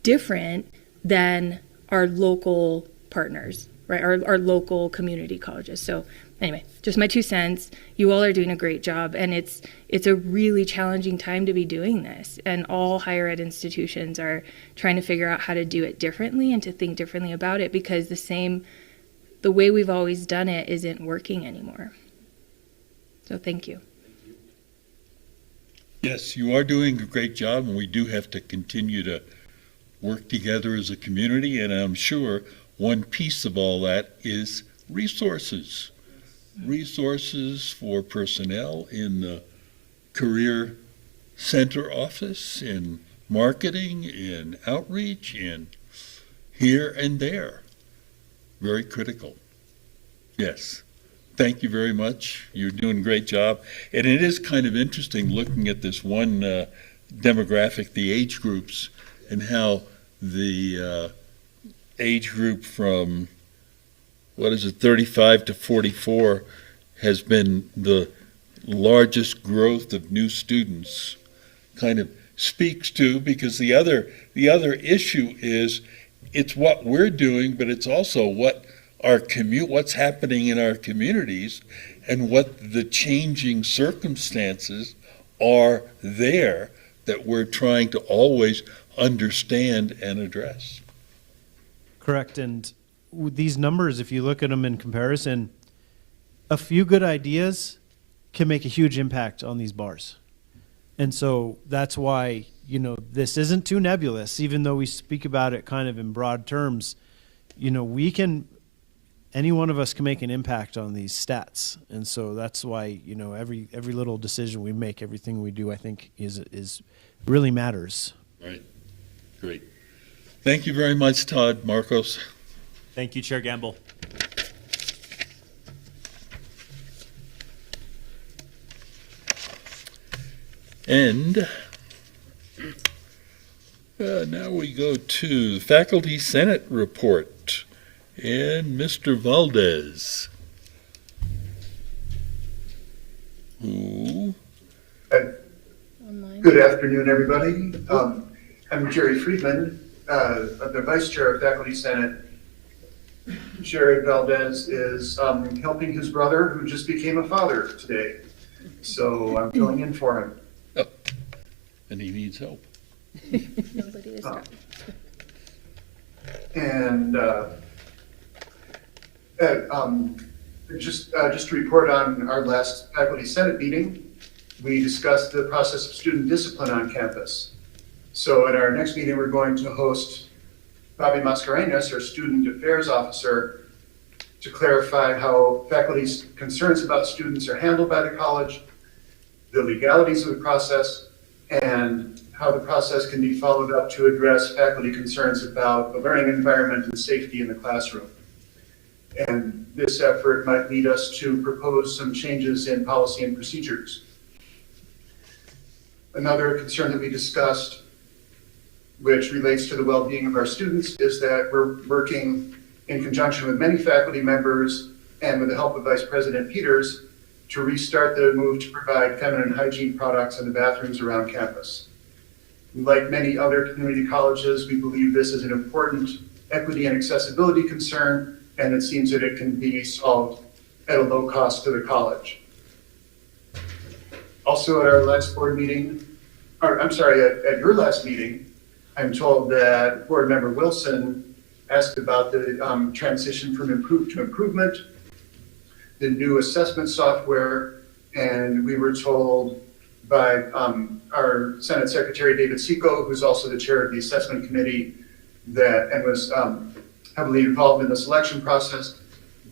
different than our local partners, right? Our local community colleges. So anyway, just my 2 cents. You all are doing a great job, and it's a really challenging time to be doing this. And all higher ed institutions are trying to figure out how to do it differently and to think differently about it because the way we've always done it isn't working anymore. So thank you. Yes, you are doing a great job, and we do have to continue to work together as a community, and I'm sure one piece of all that is resources. Resources for personnel in the Career Center office, in marketing, in outreach, in here and there. Very critical. Yes. Thank you very much. You're doing a great job. And it is kind of interesting looking at this one demographic, the age groups, and how the age group from, 35 to 44 has been the largest growth of new students. Kind of speaks to, because the other issue is it's what we're doing, but it's also what what's happening in our communities and what the changing circumstances are there that we're trying to always understand and address. Correct. And these numbers, if you look at them in comparison, a few good ideas can make a huge impact on these bars. And so that's why, this isn't too nebulous, even though we speak about it kind of in broad terms. Any one of us can make an impact on these stats. And so that's why, every little decision we make, everything we do, I think is really matters. Right. Great. Thank you very much, Todd. Marcos. Thank you, Chair Gamble. And now we go to the Faculty Senate report and Mr. Valdez. Who? Good afternoon, everybody. I'm Jerry Friedman. I'm the Vice Chair of Faculty Senate. Jared Valdez is helping his brother, who just became a father today. So I'm filling in for him. Oh, and he needs help. Nobody is And just to report on our last Faculty Senate meeting, We discussed the process of student discipline on campus. So at our next meeting, we're going to host Bobby Mascarenas, our student affairs officer, to clarify how faculty's concerns about students are handled by the college, the legalities of the process, and how the process can be followed up to address faculty concerns about the learning environment and safety in the classroom. And this effort might lead us to propose some changes in policy and procedures. Another concern that we discussed, which relates to the well-being of our students, is that we're working in conjunction with many faculty members and with the help of Vice President Peters to restart the move to provide feminine hygiene products in the bathrooms around campus. Like many other community colleges, we believe this is an important equity and accessibility concern, and it seems that it can be solved at a low cost to the college. Also at our last board meeting, at your last meeting, I'm told that Board Member Wilson asked about the transition from improve to improvement, the new assessment software, and we were told by our Senate Secretary David Seco, who's also the chair of the assessment committee that and was heavily involved in the selection process,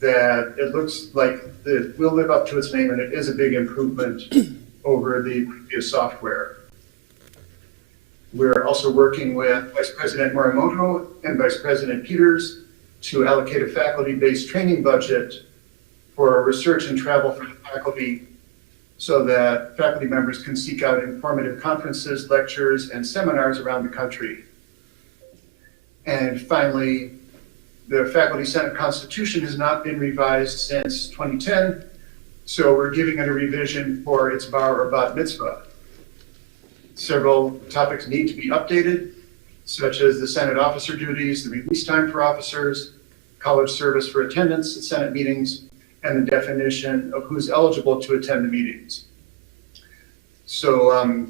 that it looks like it will live up to its name and it is a big improvement over the previous software. We're also working with Vice President Morimoto and Vice President Peters to allocate a faculty-based training budget for research and travel for the faculty so that faculty members can seek out informative conferences, lectures, and seminars around the country. And finally, the Faculty Senate Constitution has not been revised since 2010, so we're giving it a revision for its bar or bat mitzvah. Several topics need to be updated, such as the Senate officer duties, the release time for officers, college service for attendance at Senate meetings, and the definition of who's eligible to attend the meetings. So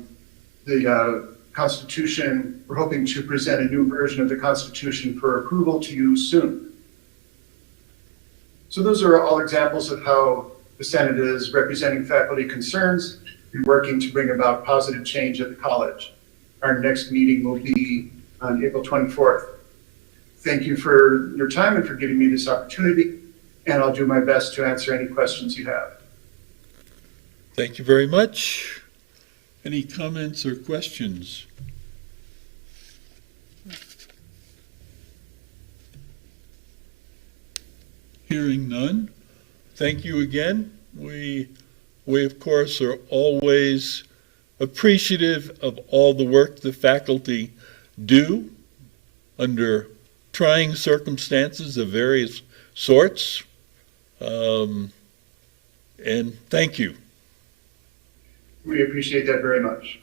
the Constitution, we're hoping to present a new version of the Constitution for approval to you soon. So those are all examples of how the Senate is representing faculty concerns and working to bring about positive change at the college. Our next meeting will be on April 24th. Thank you for your time and for giving me this opportunity, and I'll do my best to answer any questions you have. Thank you very much. Any comments or questions? Hearing none, thank you again. We of course are always appreciative of all the work the faculty do under trying circumstances of various sorts. And thank you. We appreciate that very much.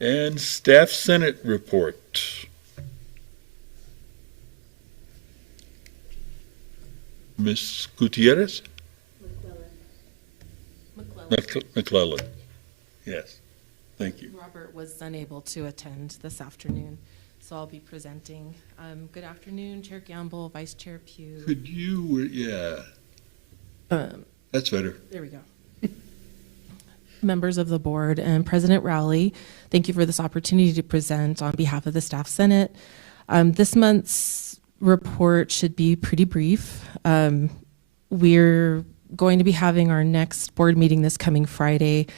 And Staff Senate report. Ms. Gutierrez? McClellan. Yes, thank you. Robert was unable to attend this afternoon, so I'll be presenting. Good afternoon, Chair Gamble, Vice Chair Pugh. Could you, that's better. There we go. Members of the board and President Rowley, thank you for this opportunity to present on behalf of the Staff Senate. This month's report should be pretty brief. We're going to be having our next board meeting this coming Friday,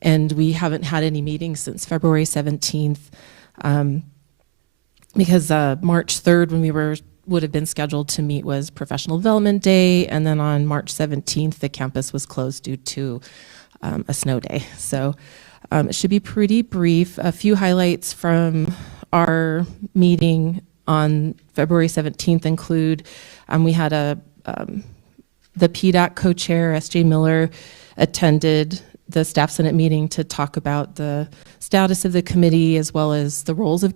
and we haven't had any meetings since February 17th because March 3rd, when we would have been scheduled to meet, was Professional Development Day, and then on March 17th, the campus was closed due to a snow day. So it should be pretty brief. A few highlights from our meeting on February 17th include we had the PDAC co-chair, S.J. Miller, attended the Staff Senate meeting to talk about the status of the committee as well as the roles of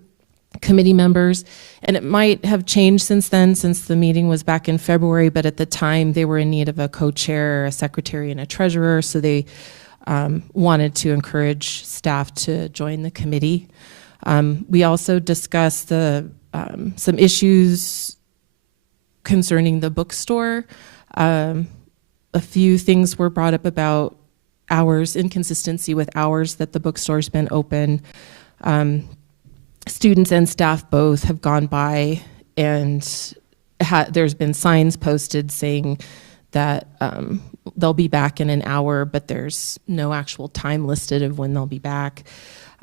committee members. And it might have changed since then, since the meeting was back in February, but at the time they were in need of a co-chair, a secretary, and a treasurer, so they wanted to encourage staff to join the committee. We also discussed some issues concerning the bookstore. A few things were brought up about hours, inconsistency with hours that the bookstore's been open. Students and staff both have gone by, and there's been signs posted saying that they'll be back in an hour, but there's no actual time listed of when they'll be back.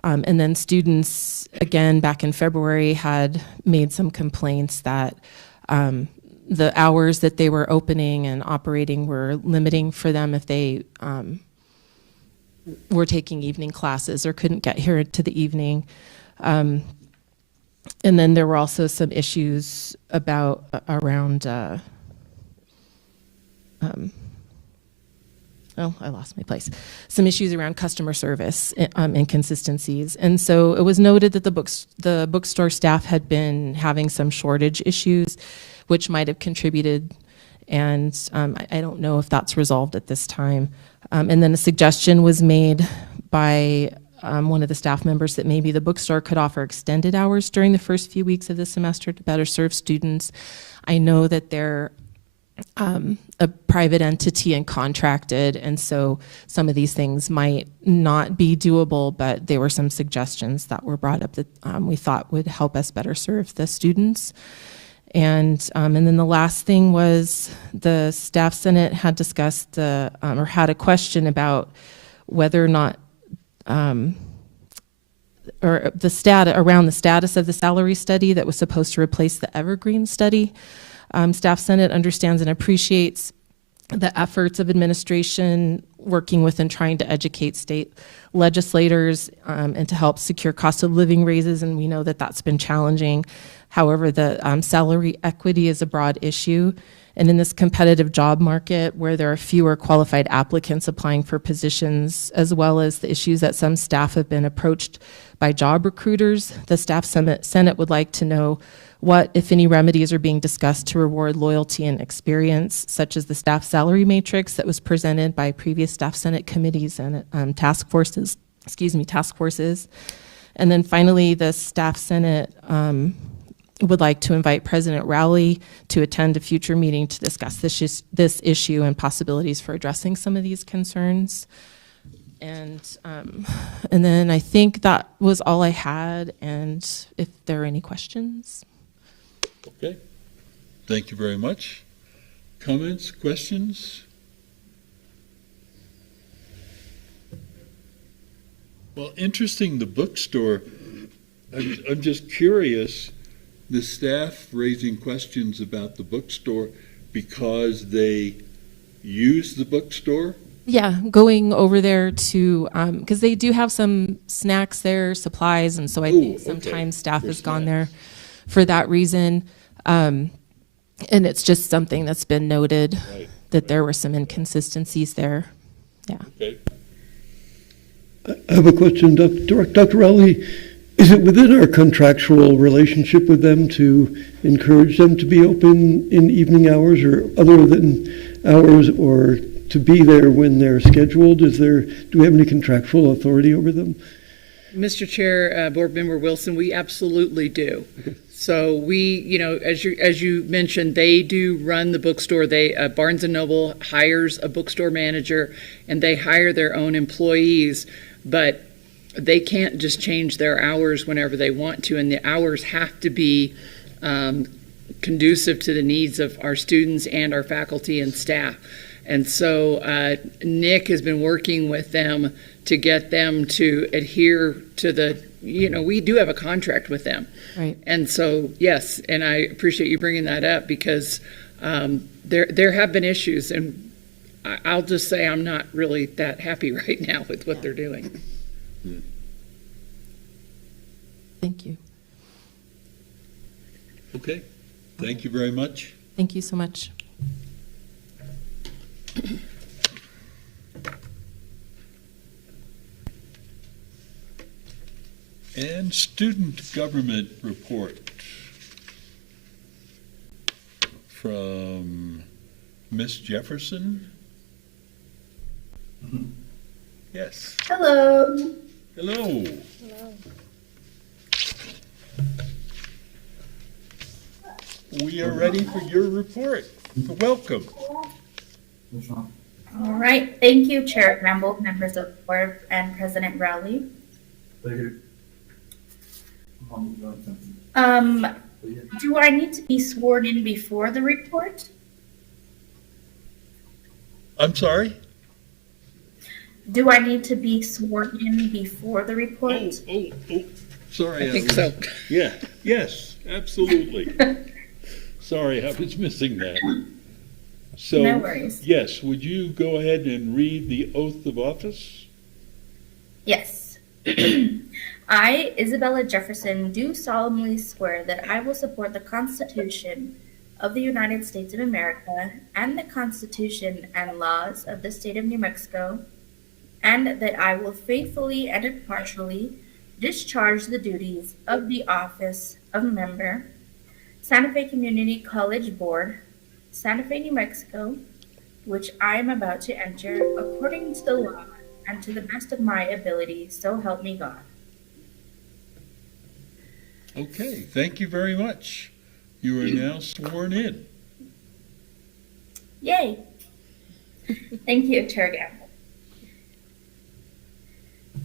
And then students, again, back in February, had made some complaints that the hours that they were opening and operating were limiting for them if they were taking evening classes or couldn't get here to the evening. And then there were also some issues around I lost my place. Some issues around customer service inconsistencies. And so it was noted that the bookstore staff had been having some shortage issues, which might have contributed. And I don't know if that's resolved at this time. And then a suggestion was made by one of the staff members that maybe the bookstore could offer extended hours during the first few weeks of the semester to better serve students. I know that they're a private entity and contracted, and so some of these things might not be doable, but there were some suggestions that were brought up that we thought would help us better serve the students. And then the last thing was the staff senate had discussed or had a question about whether or not or around the status of the salary study that was supposed to replace the Evergreen study. Staff Senate understands and appreciates the efforts of administration working with and trying to educate state legislators and to help secure cost of living raises, and we know that that's been challenging. However, the salary equity is a broad issue, and in this competitive job market where there are fewer qualified applicants applying for positions, as well as the issues that some staff have been approached by job recruiters, the Staff Senate would like to know what, if any, remedies are being discussed to reward loyalty and experience, such as the staff salary matrix that was presented by previous Staff Senate committees and task forces. And then finally, the Staff Senate would like to invite President Rowley to attend a future meeting to discuss this issue and possibilities for addressing some of these concerns. And then I think that was all I had, and if there are any questions. Okay. Thank you very much. Comments, questions? Well, interesting, the bookstore. I'm just curious, the staff raising questions about the bookstore because they use the bookstore? Yeah, going over there to, because they do have some snacks there, supplies, and so I think sometimes staff has gone there for that reason. And it's just something that's been noted, that there were some inconsistencies there. Yeah. Okay. I have a question, Dr. Rowley. Is it within our contractual relationship with them to encourage them to be open in evening hours or other than hours, or to be there when they're scheduled? Do we have any contractual authority over them? Mr. Chair, Board Member Wilson, we absolutely do. So we, as you mentioned, they do run the bookstore. Barnes & Noble hires a bookstore manager, and they hire their own employees, but they can't just change their hours whenever they want to, and the hours have to be conducive to the needs of our students and our faculty and staff. And so Nick has been working with them to get them to adhere to we do have a contract with them. Right. And so, yes, and I appreciate you bringing that up because there have been issues, and I'll just say I'm not really that happy right now with what they're doing. Thank you. Okay. Thank you very much. Thank you so much. And student government report from Miss Jefferson. Yes. Hello. Hello. we are ready for your report. Welcome. All right, thank you, Chair Ramble, members of the board, and President Rowley. Do I need to be sworn in before the report? I'm sorry? Do I need to be sworn in before the report? Sorry. I think so. Yeah, yes, absolutely. Sorry, I was missing that. So, No worries. yes, would you go ahead and read the oath of office? Yes. I, Isabella Jefferson, do solemnly swear that I will support the Constitution of the United States of America and the Constitution and laws of the state of New Mexico, and that I will faithfully and impartially discharge the duties of the office of member, Santa Fe Community College Board, Santa Fe, New Mexico, which I am about to enter according to the law and to the best of my ability, so help me God. Okay, thank you very much. You are now sworn in. Yay! Thank you, Chair Gamble.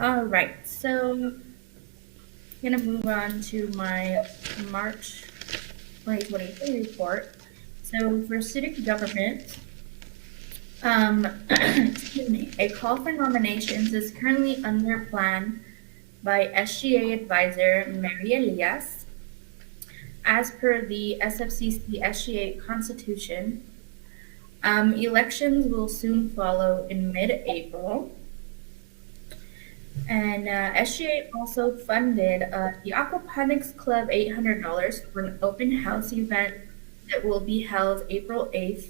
All right, so I'm going to move on to my March 2023 report. So for student government, excuse me, a call for nominations is currently under plan by SGA advisor Mary Elias. As per the SFCC SGA Constitution, elections will soon follow in mid-April. And SGA also funded the Aquaponics Club $800 for an open house event that will be held April 8th.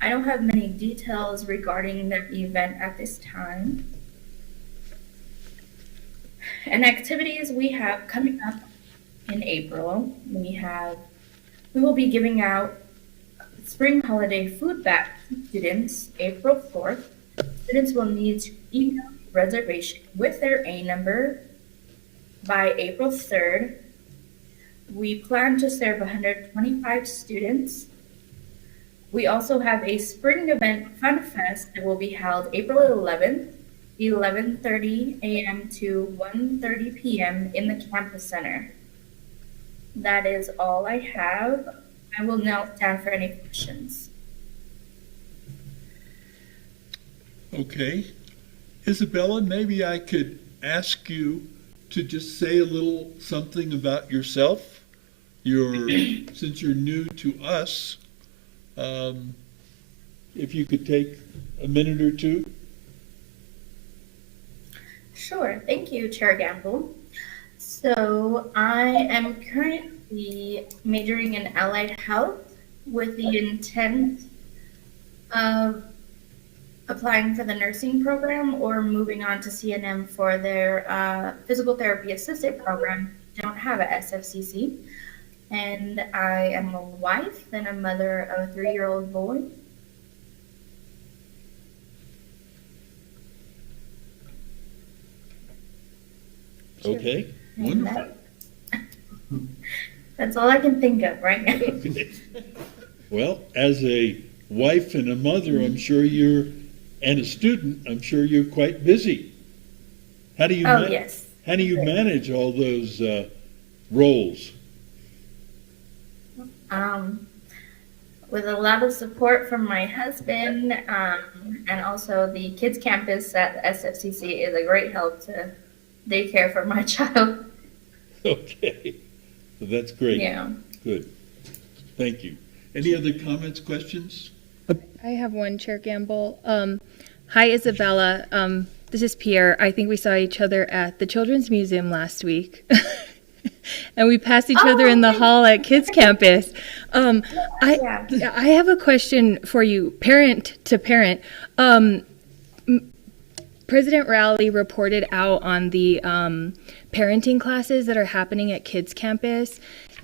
I don't have many details regarding that event at this time. And activities we have coming up in April, we will be giving out spring holiday food bags to students April 4th. Students will need to email reservation with their A number by April 3rd. We plan to serve 125 students. We also have a spring event fun fest that will be held April 11th, 11:30 a.m. to 1:30 p.m. in the campus center. That is all I have. I will now stand for any questions. Okay. Isabella, maybe I could ask you to just say a little something about yourself. Since you're new to us, if you could take a minute or two. Sure, thank you, Chair Gamble. So I am currently majoring in allied health with the intent of applying for the nursing program or moving on to CNM for their physical therapy assisted program. Don't have a SFCC. And I am a wife and a mother of a 3-year-old boy. Okay, wonderful. That's all I can think of right now. Okay. Well, as a wife and a mother, and a student, I'm sure you're quite busy. How do you Yes. How do you manage all those roles? With a lot of support from my husband, and also the kids campus at SFCC is a great help to daycare for my child. Okay, so that's great. Yeah. Good. Thank you. Any other comments, questions? I have one, Chair Gamble. Hi, Isabella. This is Pierre. I think we saw each other at the Children's Museum last week. And we passed each other in the hall at Kids Campus. I have a question for you, parent to parent. President Rowley reported out on the parenting classes that are happening at Kids Campus.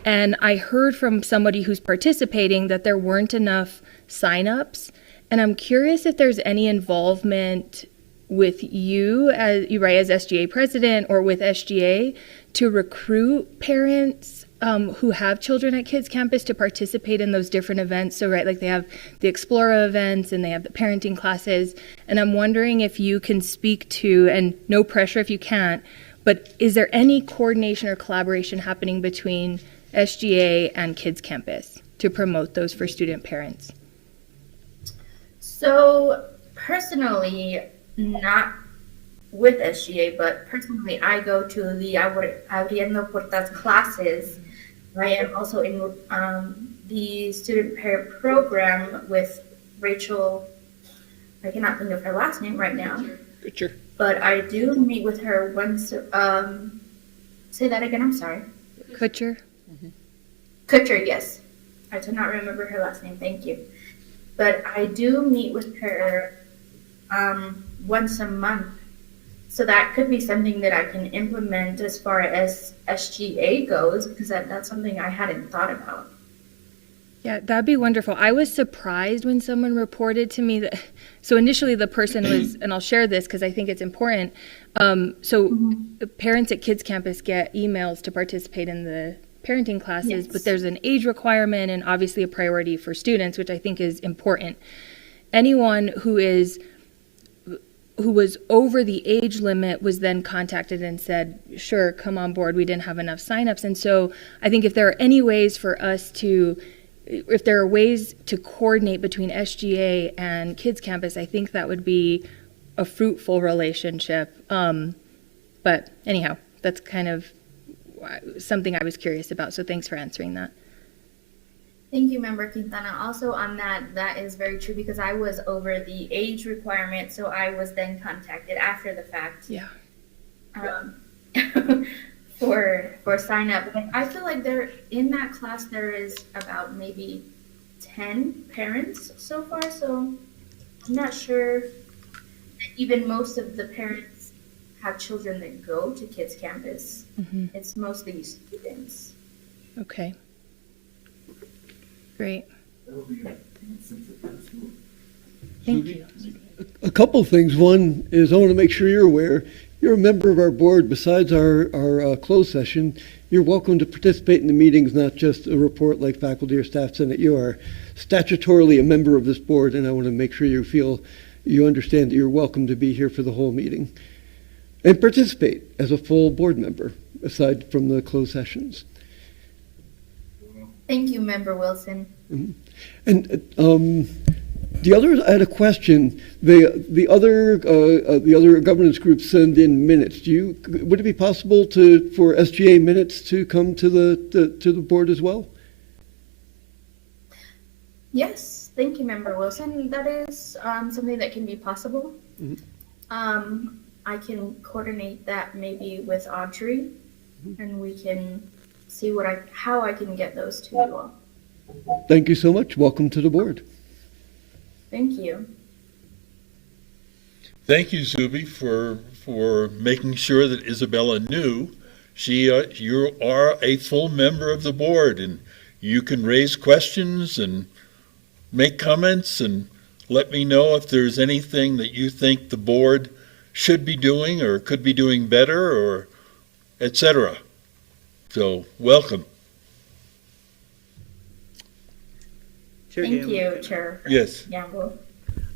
And I heard from somebody who's participating that there weren't enough signups. And I'm curious if there's any involvement with you as SGA president or with SGA to recruit parents who have children at Kids Campus to participate in those different events. So, right, like they have the Explorer events and they have the parenting classes. And I'm wondering if you can speak to, and no pressure if you can't, but is there any coordination or collaboration happening between SGA and Kids Campus to promote those for student parents? So personally, not with SGA, but personally, I go to the Abriendo Puertas classes. I am also in the student parent program with Rachel. I cannot think of her last name right now. Kutcher. But I do meet with her once. Say that again. I'm sorry. Kutcher? Kutcher, yes. I did not remember her last name. Thank you. But I do meet with her once a month. So that could be something that I can implement as far as SGA goes, because that's something I hadn't thought about. Yeah, that'd be wonderful. I was surprised when someone reported to me that, so initially the person was, and I'll share this because I think it's important. Parents at Kids Campus get emails to participate in the parenting classes, but there's an age requirement and obviously a priority for students, which I think is important. Anyone who was over the age limit was then contacted and said, sure, come on board. We didn't have enough signups. And so I think if there are any ways for us to, if there are ways to coordinate between SGA and Kids Campus, I think that would be a fruitful relationship. But anyhow, that's kind of something I was curious about. So thanks for answering that. Thank you, Member Quintana. Also on that is very true because I was over the age requirement, so I was then contacted after the fact. Yeah. For sign up. And I feel like in that class there is about maybe 10 parents so far, so I'm not sure that even most of the parents have children that go to Kids Campus. It's mostly students. Okay. Great. Thank you. A couple of things. One is I want to make sure you're aware, you're a member of our board. Besides our closed session, you're welcome to participate in the meetings, not just a report like faculty or staff senate. You are statutorily a member of this board, and I want to make sure you understand that you're welcome to be here for the whole meeting and participate as a full board member, aside from the closed sessions. Thank you, Member Wilson. And the other, I had a question. The other governance groups send in minutes. Would it be possible for SGA minutes to come to the board as well? Yes, thank you, Member Wilson. That is something that can be possible. I can coordinate that maybe with Audrey, and we can see how I can get those to you all. Thank you so much. Welcome to the board. Thank you. Thank you, Zuby, for making sure that Isabella knew you are a full member of the board, and you can raise questions and make comments and let me know if there's anything that you think the board should be doing or could be doing better or etc. So, welcome. Thank you, Chair. Yes. Gamble.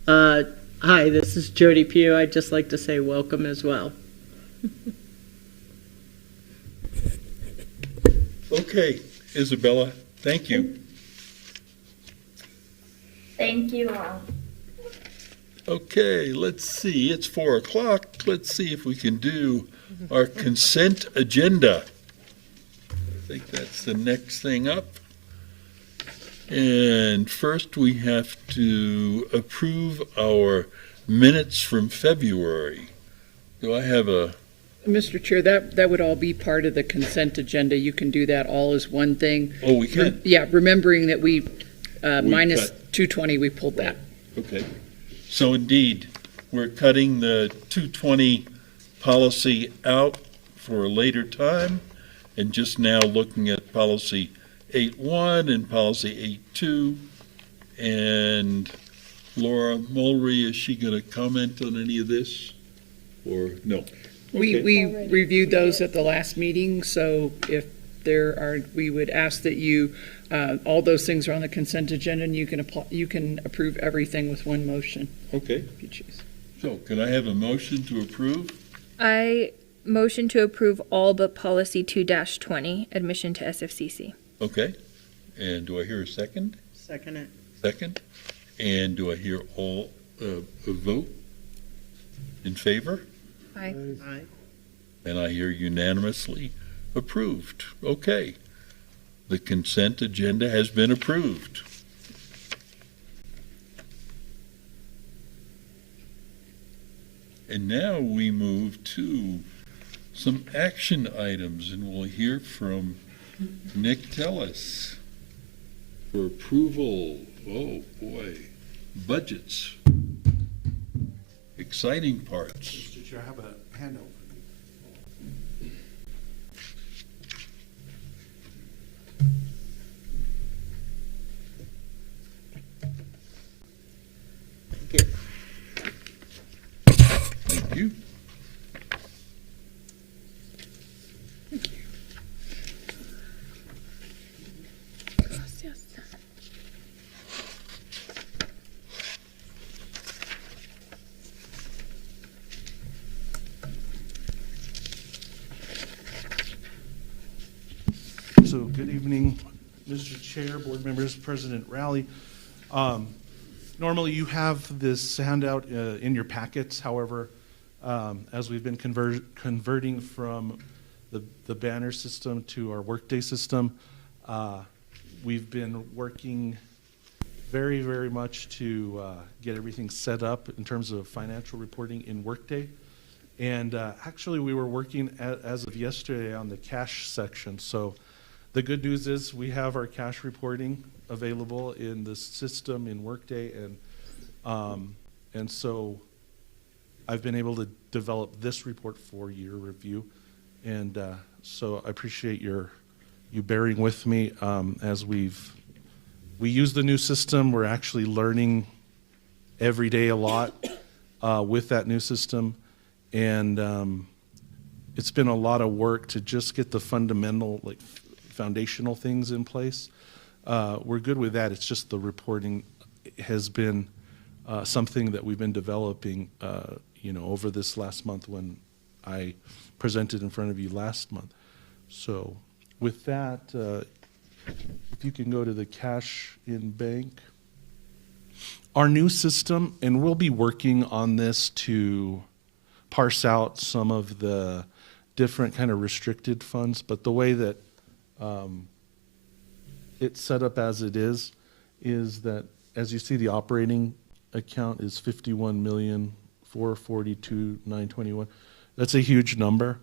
Hi, this is Jody Pugh. I'd just like to say welcome as well. Okay, Isabella, thank you. Thank you all. Okay, let's see. It's 4 o'clock. Let's see if we can do our consent agenda. I think that's the next thing up. And first we have to approve our minutes from February. Do I have a... Mr. Chair, that would all be part of the consent agenda. You can do that all as one thing. Oh, we can? Yeah, remembering that we minus 220, we pulled that. Okay. So indeed, we're cutting the 220 policy out for a later time and just now looking at policy 8.1 and policy 8.2. And Laura Mulry, is she going to comment on any of this or no? We reviewed those at the last meeting, so if we would ask that you, all those things are on the consent agenda, and you can approve everything with one motion Okay, if you choose. so can I have a motion to approve? I motion to approve all but policy 2-20, admission to SFCC. Okay, and do I hear a second? Second it. Second, and do I hear all, a vote in favor? Aye. Aye. And I hear unanimously approved. Okay. The consent agenda has been approved. And now we move to some action items, and we'll hear from Nick Tellis for approval. Oh, boy. Budgets. Exciting parts. Mr. Chair, I have a handout for you. Thank you. Thank you. So good evening, Mr. Chair, board members, President Rowley. Normally you have this handout in your packets. However, as we've been converting from the banner system to our Workday system, we've been working very, very much to get everything set up in terms of financial reporting in Workday. And actually, we were working as of yesterday on the cash section. So the good news is we have our cash reporting available in the system in Workday, and so I've been able to develop this report for your review, and so I appreciate you bearing with me as we use the new system. We're actually learning every day a lot with that new system, and it's been a lot of work to just get the fundamental, foundational things in place. We're good with that. It's just the reporting has been something that we've been developing, over this last month when I presented in front of you last month. So with that, if you can go to the cash in bank. Our new system, and we'll be working on this to parse out some of the different kind of restricted funds, but the way that it's set up as it is that, as you see, the operating account is $51,442,921. That's a huge number,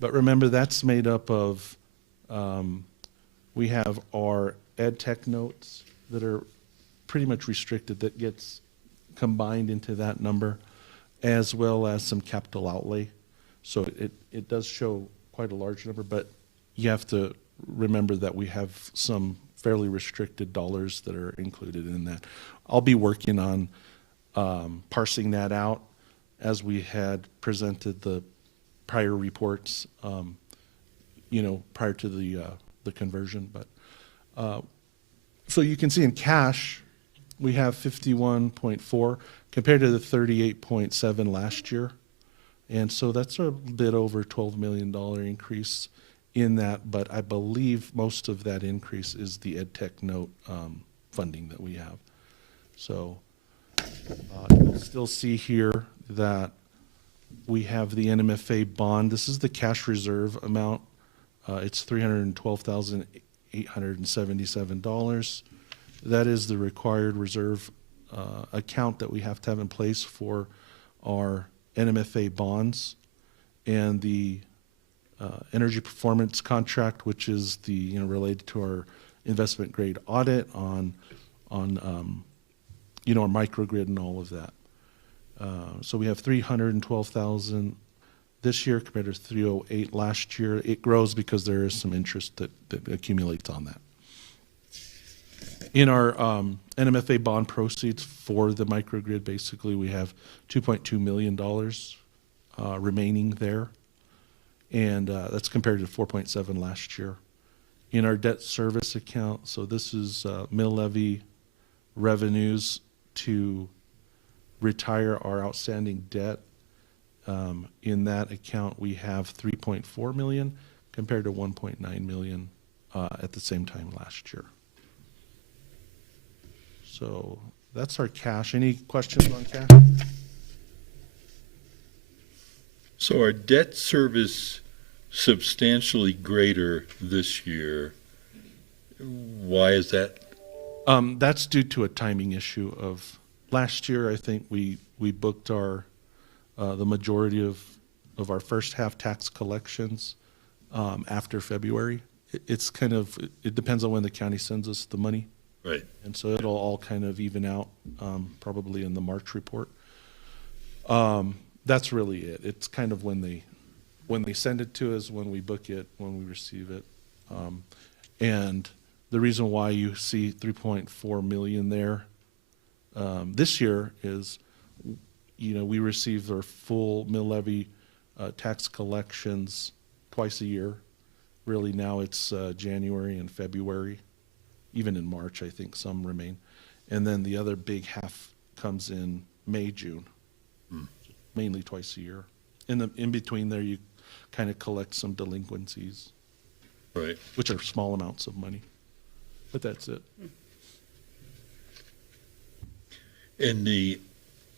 but remember that's made up of, we have our ed tech notes that are pretty much restricted, that gets combined into that number, as well as some capital outlay. So it does show quite a large number, but you have to remember that we have some fairly restricted dollars that are included in that. I'll be working on parsing that out as we had presented the prior reports, prior to the conversion. But so you can see in cash, we have 51.4 compared to the 38.7 last year. And so that's a bit over $12 million increase in that, but I believe most of that increase is the EdTech note funding that we have. So you'll still see here that we have the NMFA bond. This is the cash reserve amount. It's $312,877. That is the required reserve account that we have to have in place for our NMFA bonds, and the energy performance contract, which is the related to our investment grade audit on our microgrid and all of that. So we have 312,000 this year compared to 308 last year. It grows because there is some interest that accumulates on that. In our NMFA bond proceeds for the microgrid, basically we have $2.2 million remaining there, and that's compared to 4.7 last year. in our debt service account, so this is mill levy revenues to retire our outstanding debt. In that account, we have 3.4 million compared to 1.9 million at the same time last year. So that's our cash. Any questions on cash? So our debt service substantially greater this year. Why is that? That's due to a timing issue of last year. I think we booked our the majority of our first half tax collections after February. It's kind of, it depends on when the county sends us the money. Right. And so it'll all kind of even out probably in the March report. That's really it. It's kind of when they send it to us, when we book it, when we receive it. And the reason why you see 3.4 million there this year is, we receive our full mill levy tax collections twice a year. Really now it's January and February. Even in March, I think some remain. And then the other big half comes in May, June, mainly twice a year. In between there, you kind of collect some delinquencies, Right. which are small amounts of money. But that's it. And the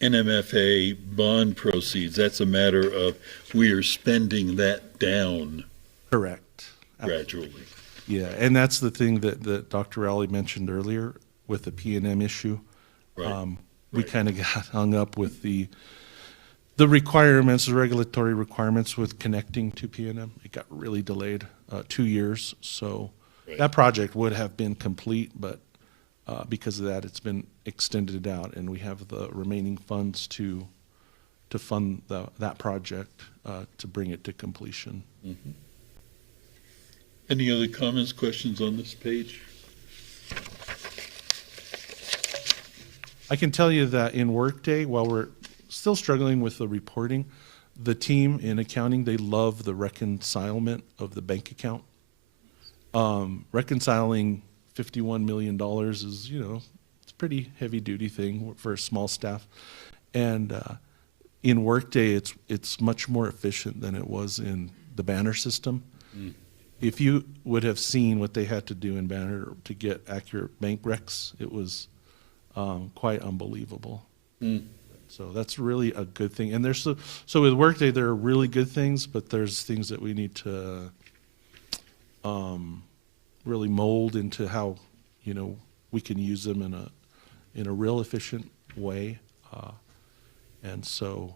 NMFA bond proceeds, that's a matter of we are spending that down Correct. gradually. Yeah, and that's the thing that Dr. Rowley mentioned earlier with the P&M issue. Right. We kind of got hung up with the requirements, the regulatory requirements with connecting to P&M. It got really delayed 2 years, so Right. that project would have been complete, but because of that, it's been extended out, and we have the remaining funds to fund that project to bring it to completion. Mm-hmm. Any other comments, questions on this page? I can tell you that in Workday, while we're still struggling with the reporting, the team in accounting, they love the reconcilement of the bank account. Reconciling $51 million is, it's a pretty heavy duty thing for a small staff. And in Workday, it's much more efficient than it was in the Banner system. If you would have seen what they had to do in Banner to get accurate bank recs, it was quite unbelievable. So that's really a good thing. And there's so with Workday, there are really good things, but there's things that we need to really mold into how we can use them in a real efficient way. And so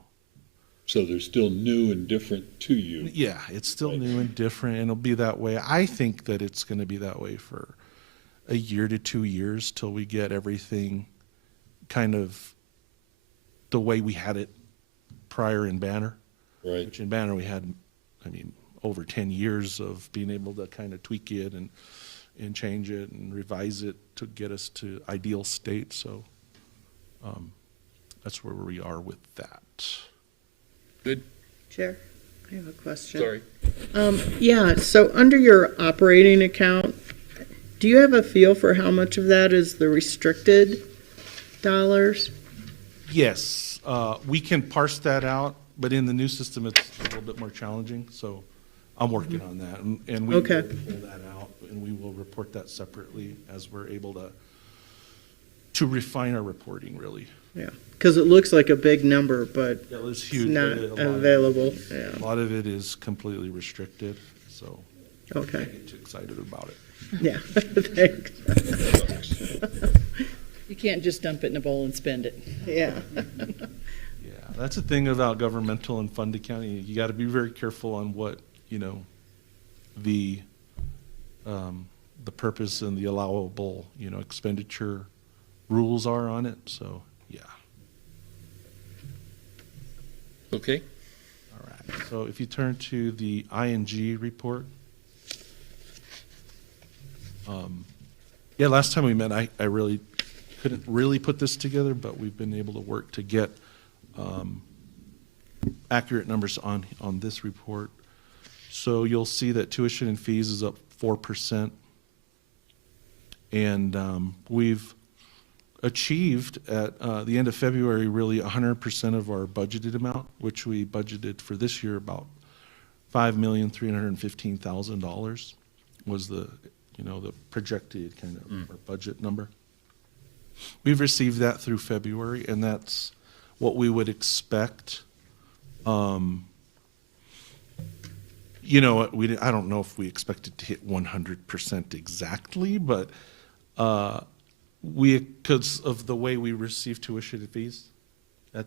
they're still new and different to you. yeah, it's still new and different, and it'll be that way. I think that it's going to be that way for a year to 2 years till we get everything kind of the way we had it prior in Banner. Right. Which in Banner we had, over 10 years of being able to kind of tweak it and change it and revise it to get us to ideal state. So that's where we are with that. Good. Chair, I have a question. Sorry. Yeah, so under your operating account, do you have a feel for how much of that is the restricted dollars? Yes, we can parse that out, but in the new system, it's a little bit more challenging. So I'm working on that, and we Okay. will pull that out, and we will report that separately as we're able to refine our reporting, really. Yeah, because it looks like a big number, but Yeah, it's it's huge. not but a lot of it- available. A Yeah, lot of it is completely restricted, so okay. don't get too excited about it. Yeah, thanks. You can't just dump it in a bowl and spend it. Yeah. Yeah, that's the thing about governmental and fund accounting. You got to be very careful on what, the purpose and the allowable, expenditure rules are on it. So, yeah. Okay. All right. So if you turn to the ING report. Yeah, last time we met, I really couldn't really put this together, but we've been able to work to get accurate numbers on this report. So you'll see that tuition and fees is up 4% And we've achieved at the end of February really 100% of our budgeted amount, which we budgeted for this year about $5,315,000 was the projected kind of our budget number. We've received that through February, and that's what we would expect. I don't know if we expected to hit 100% exactly, but because of the way we receive tuition and fees at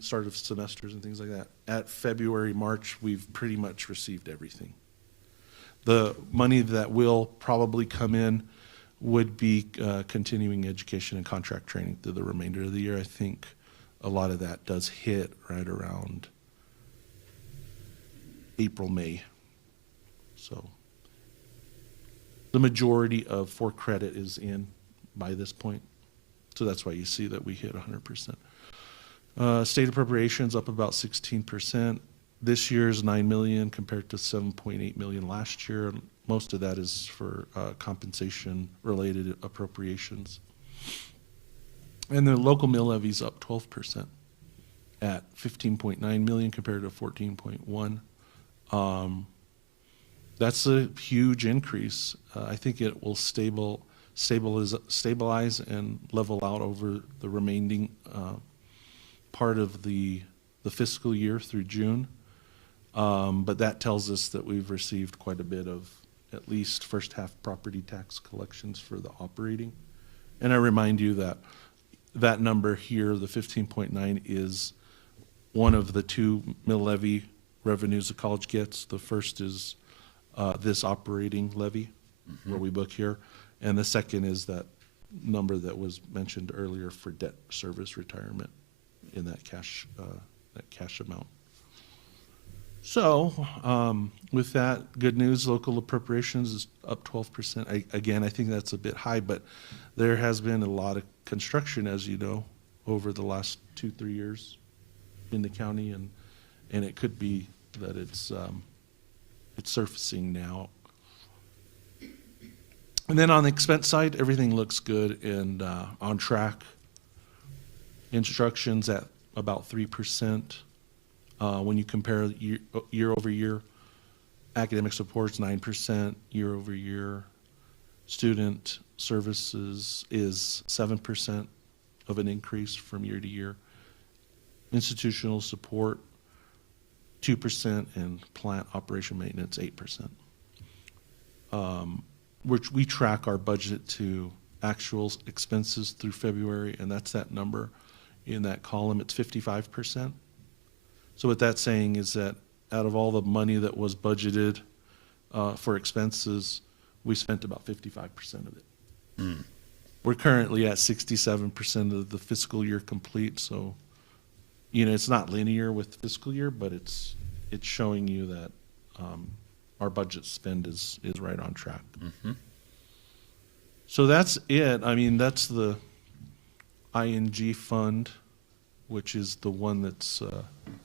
start of semesters and things like that, at February, March, we've pretty much received everything. The money that will probably come in would be continuing education and contract training through the remainder of the year. I think a lot of that does hit right around April, May. So the majority of for credit is in by this point. So that's why you see that we hit 100%. State appropriations up about 16%. This year's $9 million compared to $7.8 million last year. Most of that is for compensation-related appropriations. And the local mill levy's up 12% at $15.9 million compared to $14.1. That's a huge increase. I think it will stabilize and level out over the remaining part of the fiscal year through June. But that tells us that we've received quite a bit of at least first half property tax collections for the operating. And I remind you that that number here, the 15.9, is one of the two mill levy revenues the college gets. The first is this operating levy where we book here. And the second is that number that was mentioned earlier for debt service retirement in that cash amount. So with that, good news, local appropriations is up 12%. Again, I think that's a bit high, but there has been a lot of construction, as you know, over the last 2-3 years in the county, and it could be that it's surfacing now. And then on the expense side, everything looks good and on track. Instructions at about 3%. When you compare year over year, academic support's 9% year over year. Student services is 7% of an increase from year to year. Institutional support 2%, and plant operation maintenance 8%. Which we track our budget to actual expenses through February, and that's that number in that column. It's 55%. So what that's saying is that out of all the money that was budgeted for expenses, we spent about 55% of it. We're currently at 67% of the fiscal year complete, so it's not linear with fiscal year, but it's showing you that our budget spend is right on track. So that's it. I mean, that's the ING fund, which is the one that's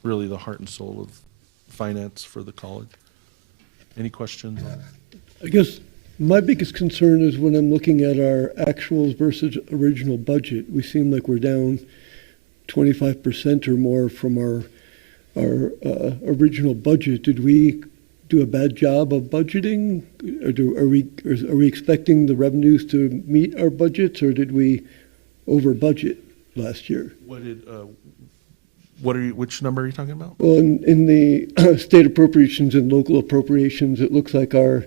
really the heart and soul of finance for the college. Any questions? I guess my biggest concern is when I'm looking at our actuals versus original budget, we seem like we're down 25% or more from our original budget. Did we do a bad job of budgeting? Are we expecting the revenues to meet our budgets, or did we over budget last year? Which number are you talking about? Well, in the state appropriations and local appropriations, it looks like our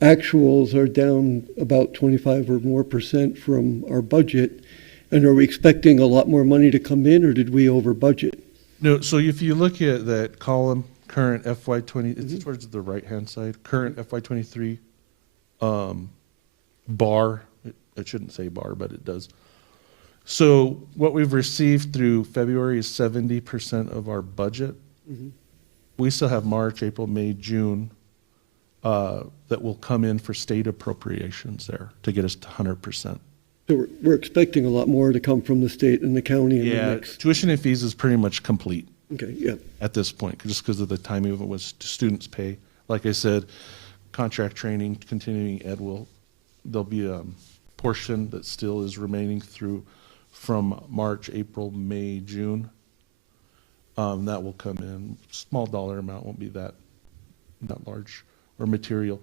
actuals are down about 25 or more % from our budget. And are we expecting a lot more money to come in, or did we over budget? No, so if you look at that column, current FY20, it's towards the right-hand side, current FY23 bar, it shouldn't say bar, but it does. So what we've received through February is 70% of our budget. We still have March, April, May, June that will come in for state appropriations there to get us to 100%. So we're expecting a lot more to come from the state and the county in the next. Tuition and fees is pretty much complete. Okay, yeah. At this point, just because of the timing of it was students pay. Like I said, contract training, continuing ed there'll be portion that still is remaining through from March, April, May, June. That will come in. Small dollar amount, won't be that large or material.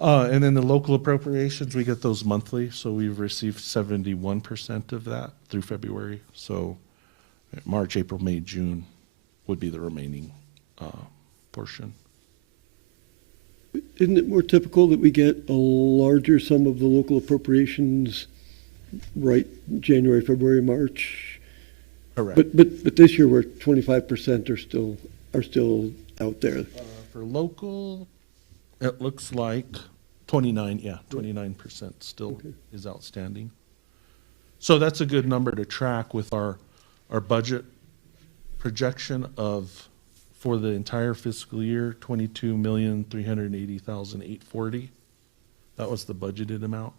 And then the local appropriations, we get those monthly, so we've received 71% of that through February. So March, April, May, June would be the remaining portion. Isn't it more typical that we get a larger sum of the local appropriations right January, February, March? Correct. But this year we're 25% are still out there. For local, it looks like 29% still is outstanding. So that's a good number to track with our budget projection of, for the entire fiscal year, 22,380,840. That was the budgeted amount.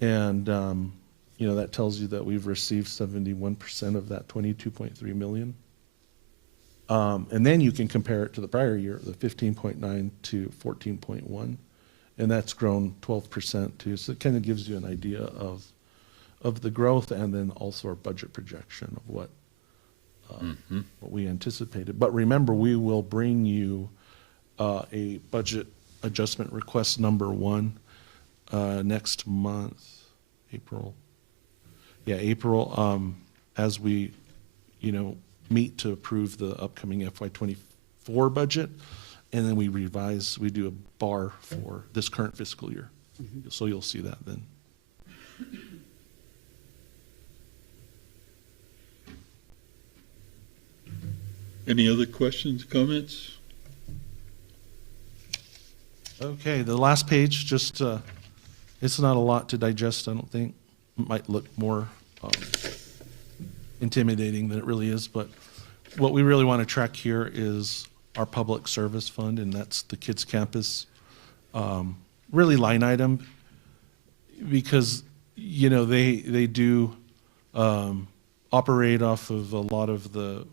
And, that tells you that we've received 71% of that 22.3 million. And then you can compare it to the prior year, the 15.9 to 14.1, and that's grown 12% too. So it kind of gives you an idea of the growth, and then also our budget projection of what we anticipated. But remember, we will bring you a budget adjustment request number 1 next month, April. Yeah, April, as we, meet to approve the upcoming FY24 budget, and then we do a bar for this current fiscal year. So you'll see that then. Any other questions, comments? Okay, the last page, just, it's not a lot to digest, I don't think. It might look more intimidating than it really is, but what we really want to track here is our public service fund, and that's the Kids Campus really line item, because they do operate off of a lot of the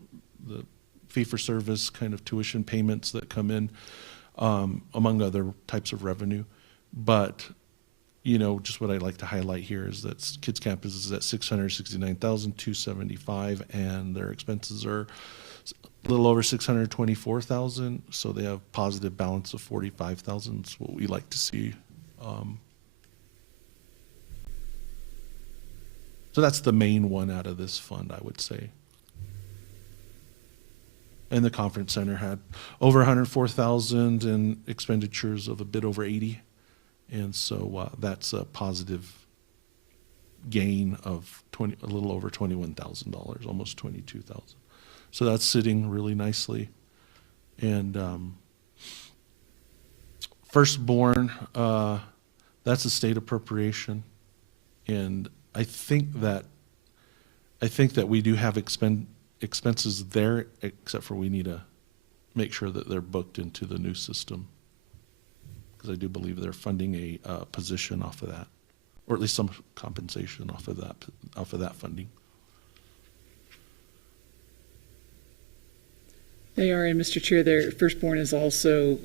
fee-for-service kind of tuition payments that come in, among other types of revenue. But just what I'd like to highlight here is that Kids Campus is at $669,275, and their expenses are a little over $624,000. So they have positive balance of $45,000. It's what we like to see. So that's the main one out of this fund, I would say. And the conference center had over 104,000 in expenditures of a bit over 80. And so that's a positive gain of a little over $21,000, almost $22,000. So that's sitting really nicely. And firstborn, that's a state appropriation, and I think that we do have expenses there, except for we need to make sure that they're booked into the new system, because I do believe they're funding a position off of that, or at least some compensation off of that funding. They are, and Mr. Chair, their firstborn is also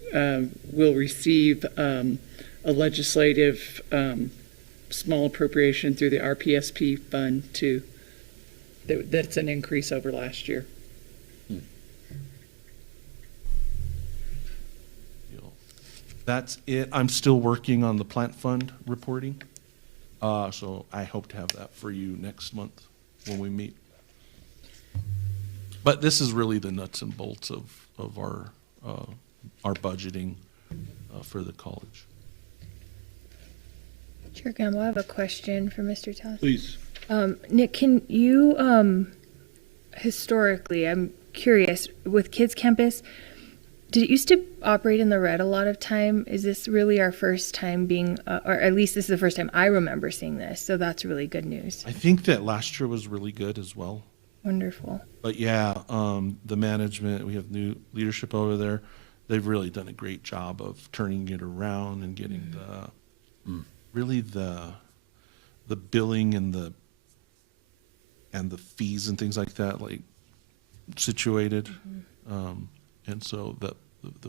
will receive a legislative small appropriation through the RPSP fund too. That's an increase over last year. That's it. I'm still working on the plant fund reporting, so I hope to have that for you next month when we meet. But this is really the nuts and bolts of our budgeting for the college. Chair Gamble, I have a question for Mr. Toth. Please. Nick, can you, historically, I'm curious, with Kids Campus, did it used to operate in the red a lot of time? Is this really our first time being, or at least this is the first time I remember seeing this, so that's really good news. I think that last year was really good as well. Wonderful. But yeah, the management, we have new leadership over there. They've really done a great job of turning it around and getting really the billing and the fees and things like that situated. And so the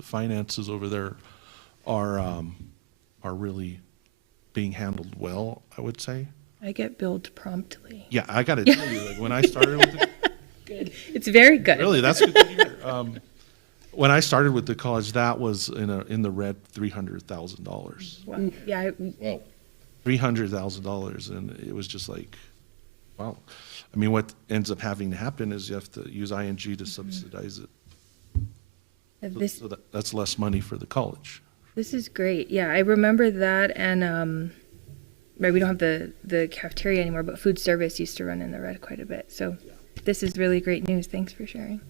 finances over there are really being handled well, I would say. I get billed promptly. Yeah, I got to tell you, like, when I started with it, Good. It's very good. really, that's good to hear. When I started with the college, that was in the red $300,000. Well, yeah, Wow. $300,000, and it was just like, wow. I mean, what ends up having to happen is you have to use ING to subsidize it. So that's less money for the college. This is great. Yeah, I remember that, and right, we don't have the cafeteria anymore, but food service used to run in the red quite a bit. So this is really great news. Thanks for sharing.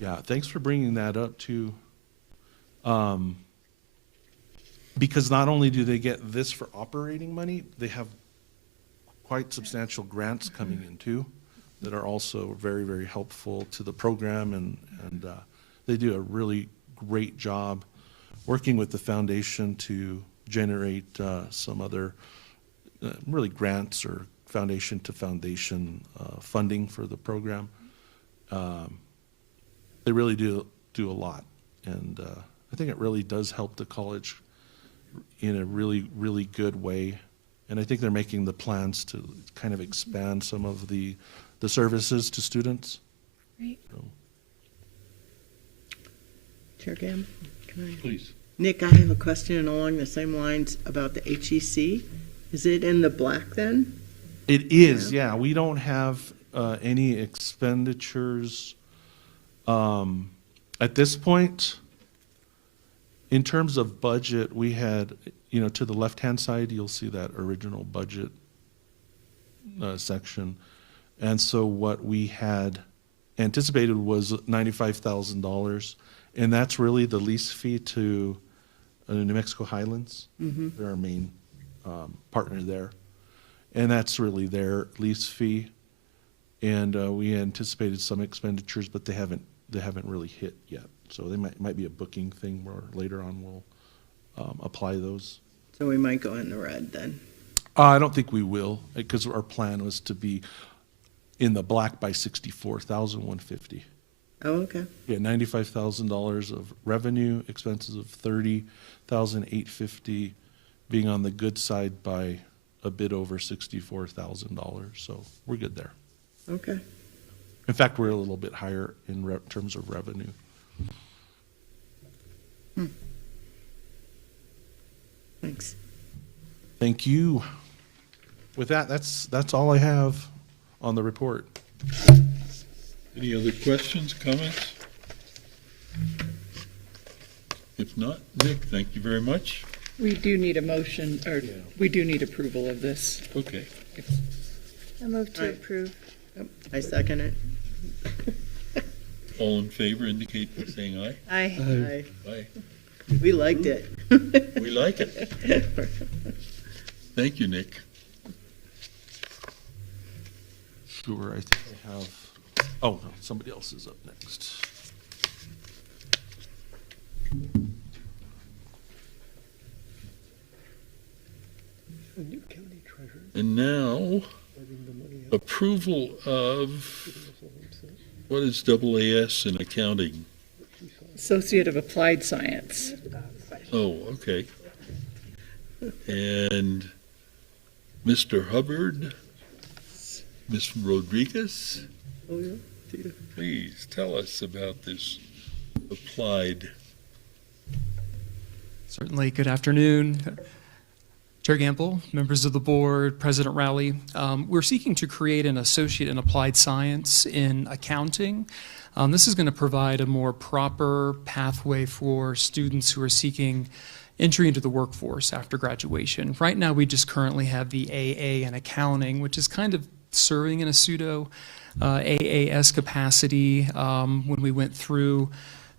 Yeah, thanks for bringing that up too. Because not only do they get this for operating money, they have quite substantial grants coming in too that are also very, very helpful to the program, and they do a really great job working with the foundation to generate some other really grants or foundation to foundation funding for the program. They really do a lot, and I think it really does help the college in a really, really good way. And I think they're making the plans to kind of expand some of the services to students. Right. So, Chair Gamble, can I? Please. Nick, I have a question along the same lines about the HEC. Is it in the black then? it is, yeah. We don't have any expenditures at this point. In terms of budget, we had, to the left-hand side, you'll see that original budget section. And so what we had anticipated was $95,000, and that's really the lease fee to New Mexico Highlands. Mm-hmm. They're our main partner there. And that's really their lease fee. And we anticipated some expenditures, but they haven't really hit yet. So they might be a booking thing where later on we'll apply those. So we might go in the red then. I don't think we will, because our plan was to be in the black by $64,150. Oh, okay. Yeah, $95,000 of revenue, expenses of $30,850, being on the good side by a bit over $64,000. So we're good there. Okay. In fact, we're a little bit higher in terms of revenue. Thanks. Thank you. With that, that's all I have on the report. Any other questions, comments? If not, Nick, thank you very much. We do need a motion, or we do need approval of this. Okay. I move to Aye. approve. Yep, I second it. All in favor indicate by saying aye. Aye. Aye. Aye. We liked it. We like it. Thank you, Nick. Sure, I think I have, oh, no, somebody else is up next. And now, approval of, what is AAS in accounting? Associate of Applied Science. Oh, okay. And Mr. Hubbard, Ms. Rodriguez, Oh, yeah. Tita. please tell us about this applied. Certainly. Good afternoon. Chair Gamble, members of the board, President Rowley. We're seeking to create an associate in applied science in accounting. This is going to provide a more proper pathway for students who are seeking entry into the workforce after graduation. Right now, we just currently have the AA in accounting, which is kind of serving in a pseudo AAS capacity. When we went through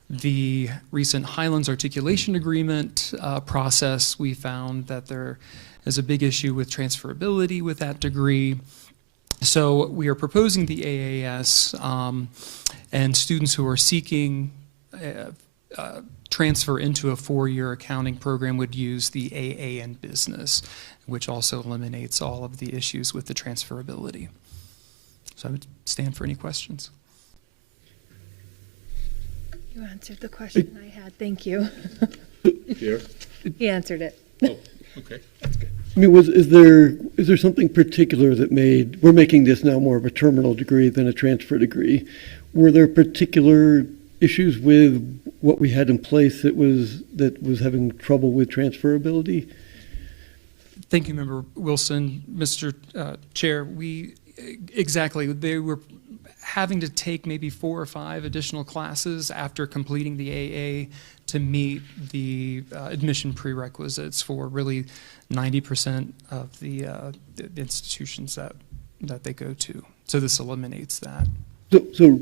the recent Highlands Articulation Agreement process, we found that there is a big issue with transferability with that degree. So we are proposing the AAS, and students who are seeking transfer into a four-year accounting program would use the AA in business, which also eliminates all of the issues with the transferability. So I would stand for any questions. You answered the question I had. Thank you. Here? He answered it. Oh, okay, that's good. I mean, is there something particular that we're making this now more of a terminal degree than a transfer degree? Were there particular issues with what we had in place that was having trouble with transferability? Thank you, Member Wilson. Mr. Chair, they were having to take maybe 4 or 5 additional classes after completing the AA to meet the admission prerequisites for really 90% of the institutions that they go to. So this eliminates that. So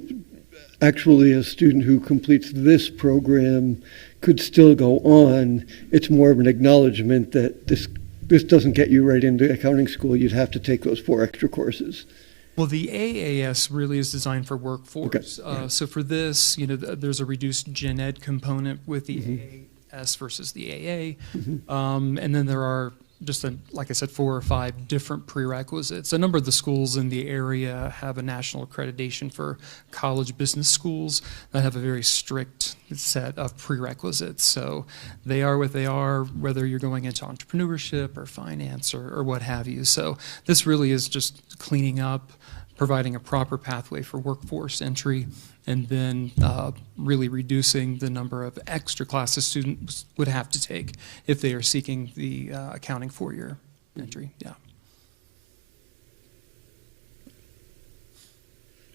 actually, a student who completes this program could still go on. It's more of an acknowledgement that this doesn't get you right into accounting school. You'd have to take those 4 extra courses. Well, the AAS really is designed for workforce. Okay. So for this, there's a reduced gen ed component with the AAS versus the AA. And then there are just, like I said, 4 or 5 different prerequisites. A number of the schools in the area have a national accreditation for college business schools that have a very strict set of prerequisites. So they are what they are, whether you're going into entrepreneurship or finance or what have you. So this really is just cleaning up, providing a proper pathway for workforce entry, and then really reducing the number of extra classes students would have to take if they are seeking the accounting 4-year entry. Yeah.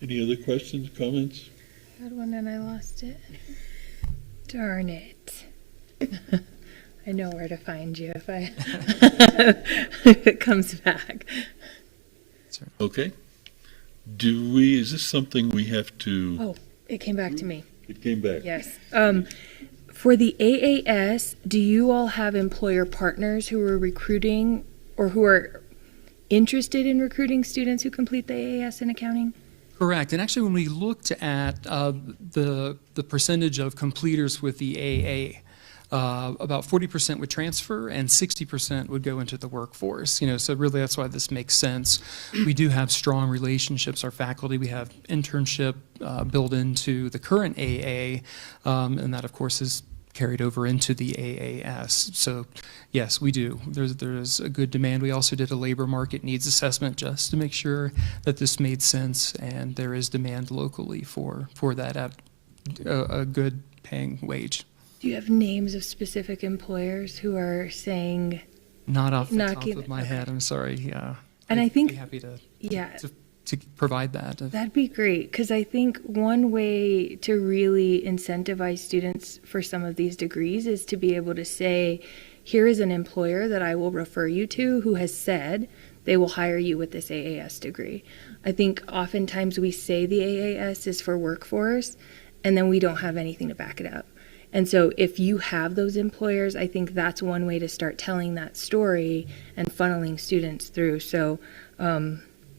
Any other questions, comments? I had one and I lost it. Darn it. I know where to find you if if it comes back. Okay. Is this something we have to? Oh, it came back to me. It came back. Yes. For the AAS, do you all have employer partners who are recruiting or who are interested in recruiting students who complete the AAS in accounting? Correct. And actually, when we looked at the percentage of completers with the AA, about 40% would transfer and 60% would go into the workforce. So really that's why this makes sense. We do have strong relationships. Our faculty, we have internship built into the current AA, and that of course is carried over into the AAS. So yes, we do. There's a good demand. We also did a labor market needs assessment just to make sure that this made sense, and there is demand locally for that at a good paying wage. Do you have names of specific employers who are saying? Not off the top of my head, I'm sorry. Yeah. And I think, I'd be happy to, yeah, to provide that. That'd be great, because I think one way to really incentivize students for some of these degrees is to be able to say, here is an employer that I will refer you to who has said they will hire you with this AAS degree. I think oftentimes we say the AAS is for workforce, and then we don't have anything to back it up. And so if you have those employers, I think that's one way to start telling that story and funneling students through. So,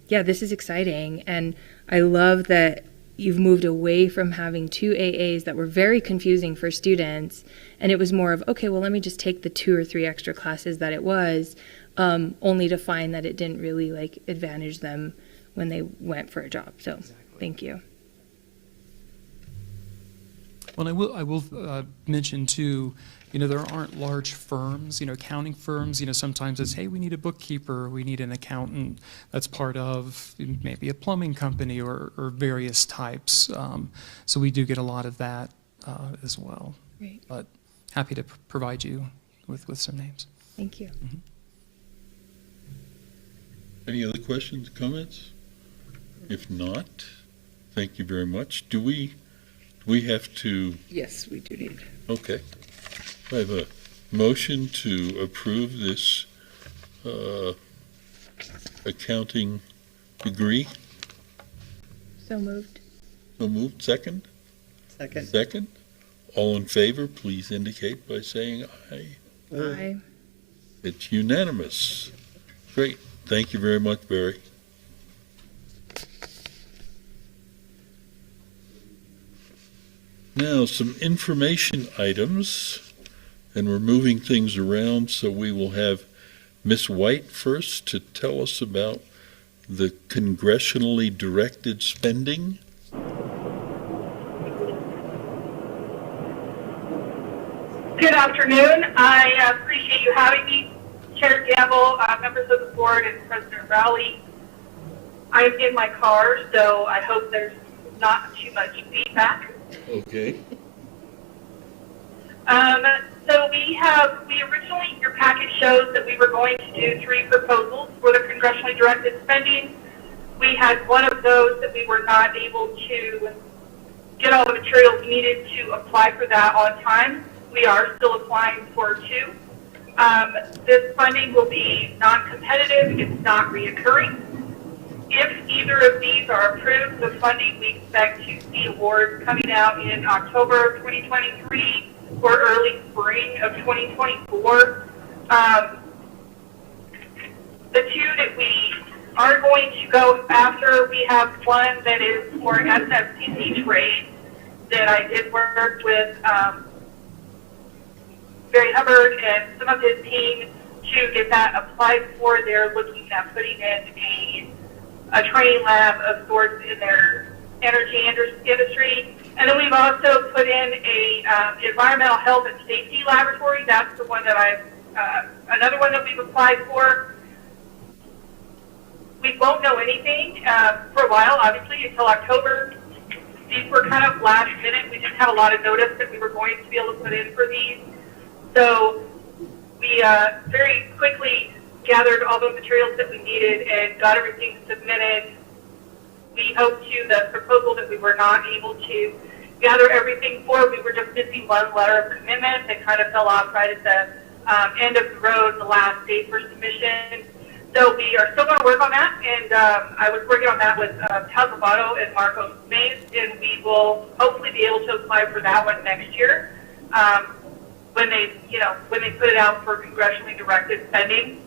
yeah, this is exciting. And I love that you've moved away from having 2 AAs that were very confusing for students. And it was more of, okay, well, let me just take the 2 or 3 extra classes that it was, only to find that it didn't really advantage them when they went for a job. So Thank you. Well, I will mention too, there aren't large firms, accounting firms, sometimes it's, hey, we need a bookkeeper, we need an accountant that's part of maybe a plumbing company or various types. So we do get a lot of that as well. Great. But happy to provide you with some names. Thank you. Mm-hmm. Any other questions, comments? If not, thank you very much. Do we have to? Yes, we do need. Okay. I have a motion to approve this accounting degree. So moved. So moved. Second? Second. Second. All in favor, please indicate by saying aye. Aye. It's unanimous. Great. Thank you very much, Barry. Now, some information items, and we're moving things around, so we will have Ms. White first to tell us about the congressionally directed spending. Good afternoon. I appreciate you having me Chair Gamble, members of the board, and President Rowley. I'm in my car, so I hope there's not too much feedback. Okay. So we originally, your package shows that we were going to do 3 proposals for the congressionally directed spending. We had one of those that we were not able to get all the materials needed to apply for that on time. We are still applying for 2. This funding will be non-competitive. It's not reoccurring. If either of these are approved, the funding we expect to see awards coming out in October of 2023 or early spring of 2024. The 2 that we are going to go after, we have one that is for SFCC trade that I did work with Barry Hubbard and some of his team to get that applied for. They're looking at putting in a training lab of sorts in their energy industry. And then we've also put in a environmental health and safety laboratory. That's the one that another one that we've applied for. We won't know anything for a while, obviously, until October. These were kind of last minute. We didn't have a lot of notice that we were going to be able to put in for these. So we very quickly gathered all the materials that we needed and got everything submitted. We hoped to the proposal that we were not able to gather everything for. We were just missing one letter of commitment that kind of fell off right at the end of the road, the last date for submission. So we are still going to work on that, and I was working on that with Todd Lovato and Marcos Mays, and we will hopefully be able to apply for that one next year when they put it out for congressionally directed spending.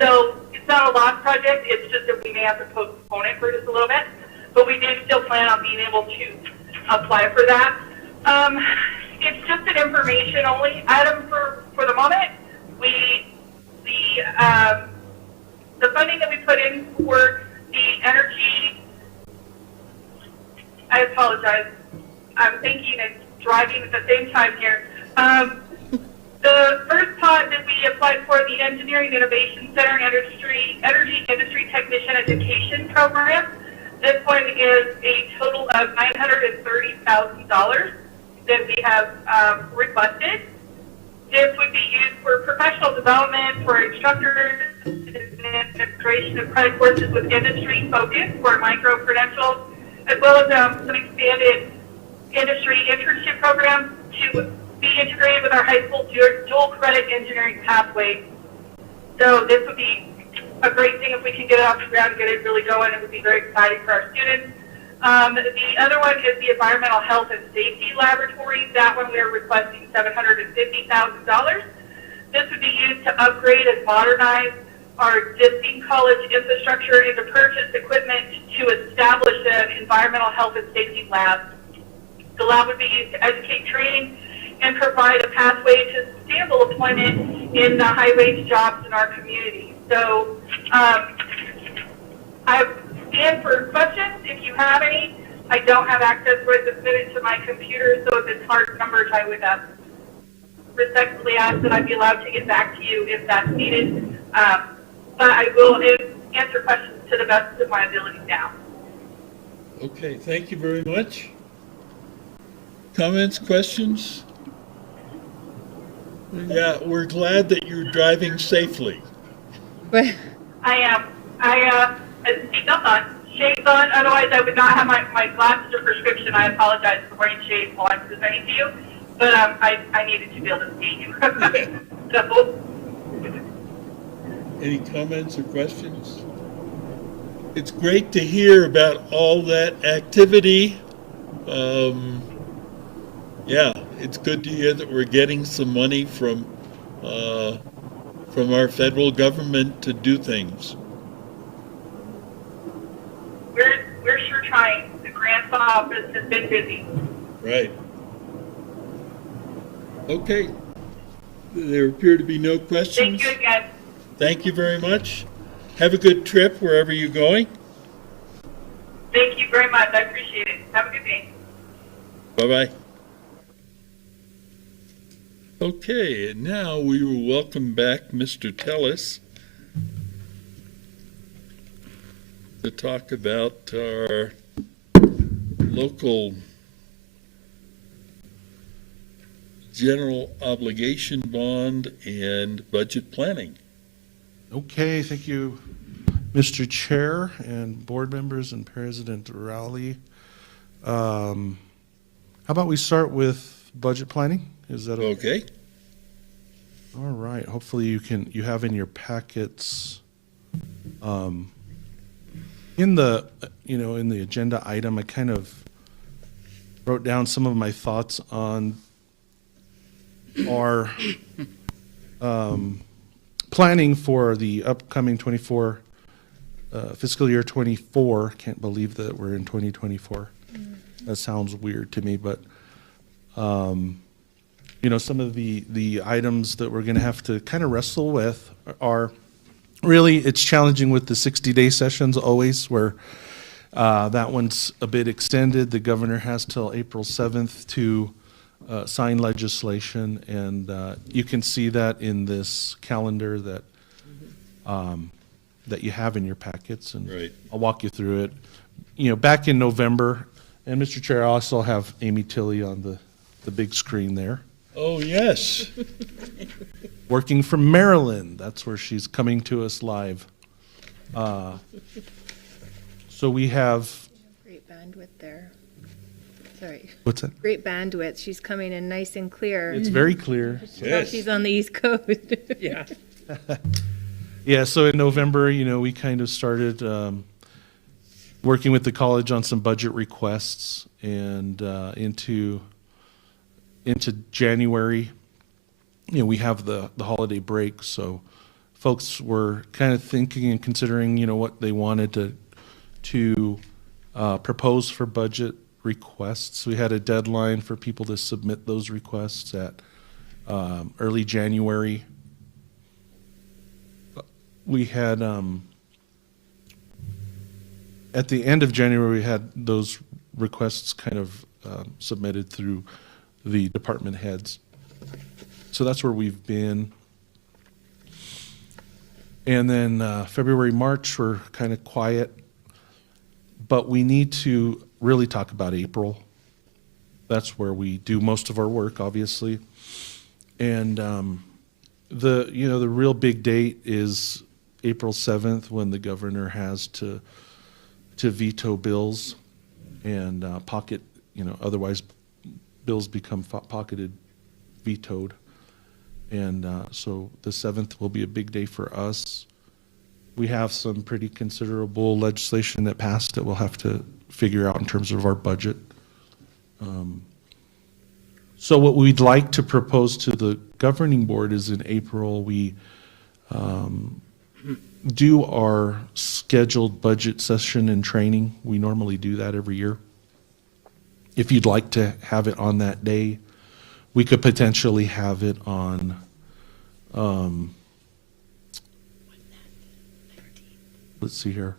So it's not a lost project. It's just that we may have to postpone it for just a little bit, but we did still plan on being able to apply for that. It's just an information only item for the moment. The funding that we put in for the energy, I apologize. I'm thinking and driving at the same time here. The first pod that we applied for, the Engineering Innovation Center Energy Industry Technician Education Program, this one is a total of $930,000 that we have requested. This would be used for professional development, for instructors, integration of credit courses with industry focus for micro-credentials, as well as some expanded industry internship programs to be integrated with our high school dual credit engineering pathway. So this would be a great thing if we can get it off the ground and get it really going. It would be very exciting for our students. The other one is the Environmental Health and Safety Laboratory. That one we are requesting $750,000. This would be used to upgrade and modernize our existing college infrastructure and to purchase equipment to establish an environmental health and safety lab. The lab would be used to educate, train, and provide a pathway to sustainable employment in the high-wage jobs in our community. So I stand for questions if you have any. I don't have access right this minute to my computer, so if it's hard numbers, I would respectfully ask that I be allowed to get back to you if that's needed. But I will answer questions to the best of my ability now. Okay, thank you very much. Comments, questions? Yeah, we're glad that you're driving safely. But I am. Seatbelt on. Shades on. Otherwise, I would not have my glasses or prescription. I apologize for wearing shades while I'm presenting to you. But I needed to be able to see. So. Any comments or questions? It's great to hear about all that activity. Yeah, it's good to hear that we're getting some money from our federal government to do things. We're sure trying. The grants office has been busy. Right. Okay. There appear to be no questions. Thank you again. Thank you very much. Have a good trip wherever you're going. Thank you very much. I appreciate it. Have a good day. Bye-bye. Okay, and now we will welcome back Mr. Tellis to talk about our local general obligation bond and budget planning. Okay, thank you, Mr. Chair and board members and President Rowley. How about we start with budget planning? Is that Okay? All right. Hopefully you have in your packets, in the agenda item, I kind of wrote down some of my thoughts on our planning for the upcoming fiscal year 24. Can't believe that we're in 2024. That sounds weird to me, but some of the items that we're going to have to kind of wrestle with are really, it's challenging with the 60-day sessions always, where that one's a bit extended. The governor has till April 7th to sign legislation, and you can see that in this calendar that you have in your packets, and Right. I'll walk you through it. Back in November, and Mr. Chair, I also have Amy Tilley on the big screen there. Oh, yes. Working from Maryland. That's where she's coming to us live. So we have, Great bandwidth there. Sorry. what's that? Great bandwidth. She's coming in nice and clear. It's very clear. Yes. She's on the East Coast. Yeah. Yeah, so in November, we kind of started working with the college on some budget requests, and into January, we have the holiday break, so folks were kind of thinking and considering, what they wanted to propose for budget requests. We had a deadline for people to submit those requests at early January. We had, at the end of January, we had those requests kind of submitted through the department heads. So that's where we've been. And then February, March, we're kind of quiet, but we need to really talk about April. That's where we do most of our work, obviously. And the real big date is April 7th, when the governor has to veto bills and pocket, otherwise bills become pocketed, vetoed. And so the 7th will be a big day for us. We have some pretty considerable legislation that passed that we'll have to figure out in terms of our budget. So what we'd like to propose to the governing board is in April, we do our scheduled budget session and training. We normally do that every year. If you'd like to have it on that day, we could potentially have it on, let's see here.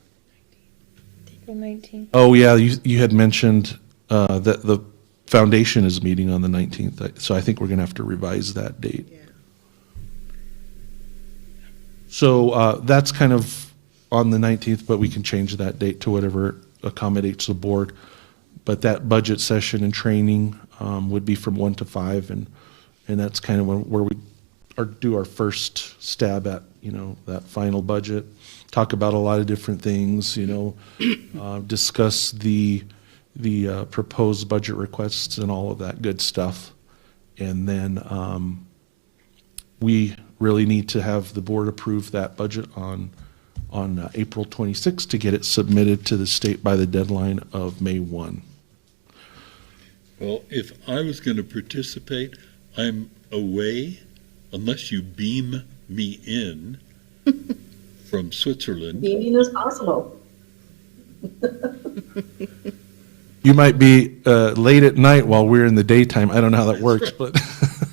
April 19th. Oh, yeah, you had mentioned that the foundation is meeting on the 19th, so I think we're going to have to revise that date. Yeah. So that's kind of on the 19th, but we can change that date to whatever accommodates the board. But that budget session and training would be from 1 to 5, and that's kind of where we do our first stab at, that final budget. Talk about a lot of different things, discuss the proposed budget requests and all of that good stuff. And then we really need to have the board approve that budget on April 26th to get it submitted to the state by the deadline of May 1. Well, if I was going to participate, I'm away unless you beam me in from Switzerland. Beaming is possible. You might be late at night while we're in the daytime. I don't know how that works, but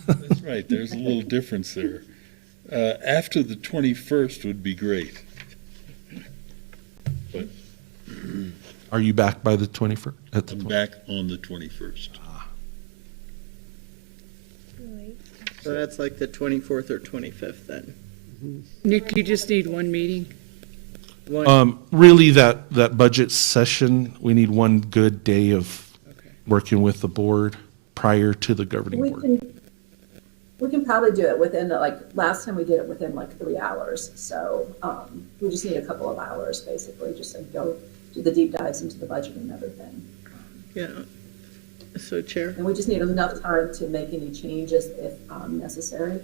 That's right. There's a little difference there. After the 21st would be great. But are you back by the 21st? I'm back on the 21st. So that's like the 24th or 25th then. Nick, you just need one meeting? Really, that budget session, we need one good day of working with the board prior to the governing board. We can probably do it within, like, last time we did it within like 3 hours. So we just need a couple of hours, basically, just to go do the deep dives into the budget and everything. Yeah. So Chair? And we just need enough time to make any changes if necessary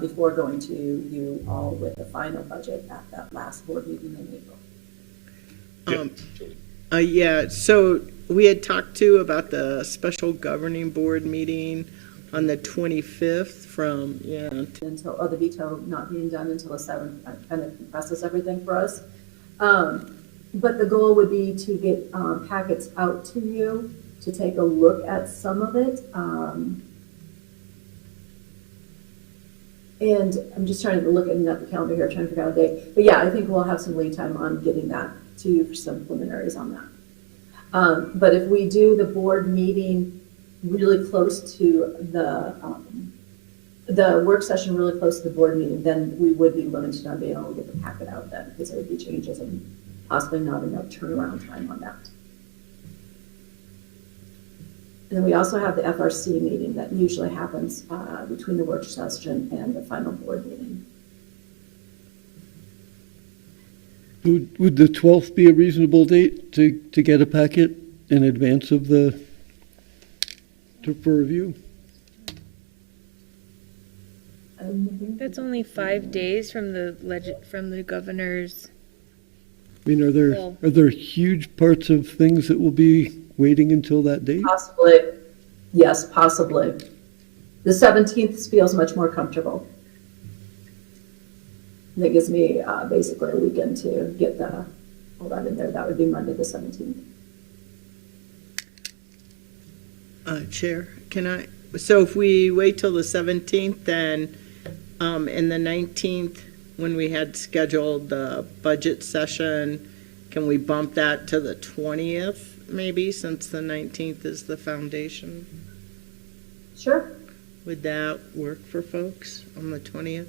before going to you all with the final budget at that last board meeting in April. Yeah, so we had talked too about the special governing board meeting on the 25th from, Until, the veto not being done until the 7th, kind of compresses everything for us. But the goal would be to get packets out to you to take a look at some of it. And I'm just trying to look at the calendar here, trying to figure out a date. But yeah, I think we'll have some lead time on getting that to you for some preliminaries on that. But if we do the board meeting really close to the work session really close to the board meeting, then we would be limited on being able to get the packet out then, because there would be changes and possibly not enough turnaround time on that. And then we also have the FRC meeting that usually happens between the work session and the final board meeting. Would the 12th be a reasonable date to get a packet in advance of for review? That's only 5 days from the governor's. I mean, are there huge parts of things that will be waiting until that date? Possibly, yes, possibly. The 17th feels much more comfortable. And it gives me basically a weekend to get all that in there. That would be Monday the 17th. Chair, so if we wait till the 17th, then, and the 19th, when we had scheduled the budget session, can we bump that to the 20th, maybe, since the 19th is the foundation? Sure. Would that work for folks on the 20th?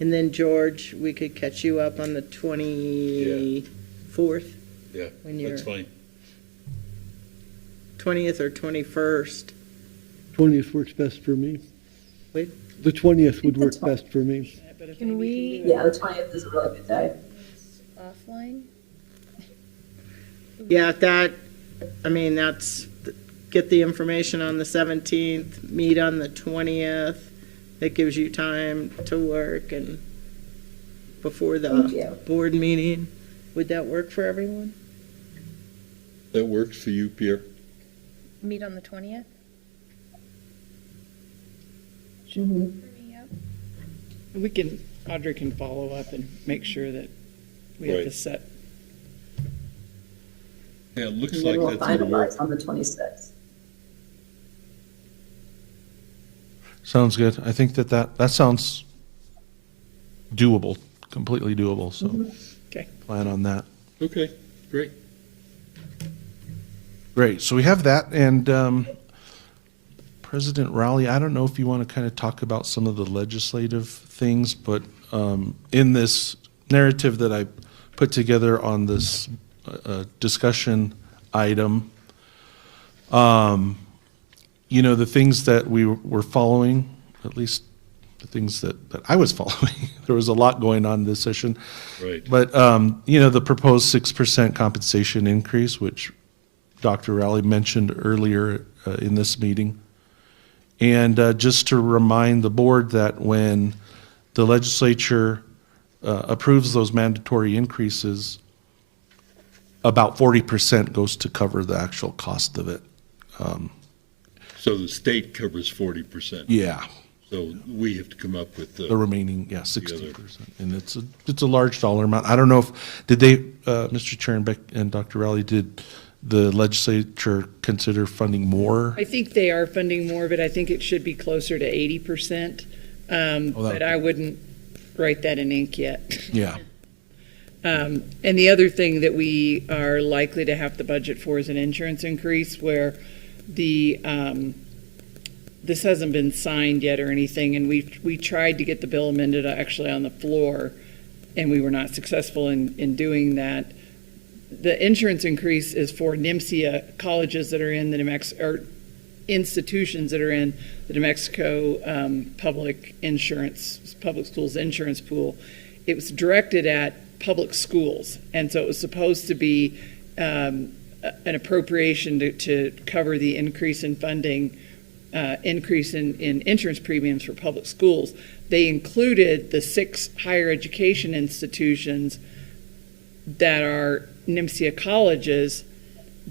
And then, George, we could catch you up on the 24th? Yeah, When you're- that's fine. 20th or 21st? 20th works best for me. Wait. The 20th would work best for me. Can we? Yeah, the 20th is a really good day. Offline? Yeah, get the information on the 17th, meet on the 20th. That gives you time to work and before the board meeting. Would that work for everyone? That works for you, Pierre? Meet on the 20th? Audrey can follow up and make sure that we have Right. this set. Yeah, it looks And like then we'll that's gonna work. finalize on the 26th. Sounds good. I think that sounds doable, completely doable, so Okay. plan on that. Okay, great. Great, so we have that, and President Rowley, I don't know if you want to kind of talk about some of the legislative things, but in this narrative that I put together on this discussion item, the things that we were following, at least the things that I was following, there was a lot going on in this session. Right. But, the proposed 6% compensation increase, which Dr. Rowley mentioned earlier in this meeting. And just to remind the board that when the legislature approves those mandatory increases, about 40% goes to cover the actual cost of it. So the state covers 40%. Yeah. So we have to come up with The remaining, 60%. other. And it's a large dollar amount. I don't know did they, Mr. Chair and Dr. Rowley, did the legislature consider funding more? I think they are funding more, but I think it should be closer to 80%. But I wouldn't write that in ink yet. Yeah. And the other thing that we are likely to have the budget for is an insurance increase where the this hasn't been signed yet or anything, and we tried to get the bill amended actually on the floor, and we were not successful in doing that. The insurance increase is for NIMSIA colleges that are in the New Mexico, or institutions that are in the New Mexico public schools insurance pool. It was directed at public schools, and so it was supposed to be an appropriation to cover the increase in funding, increase in insurance premiums for public schools. They included the 6 higher education institutions that are NIMSIA colleges,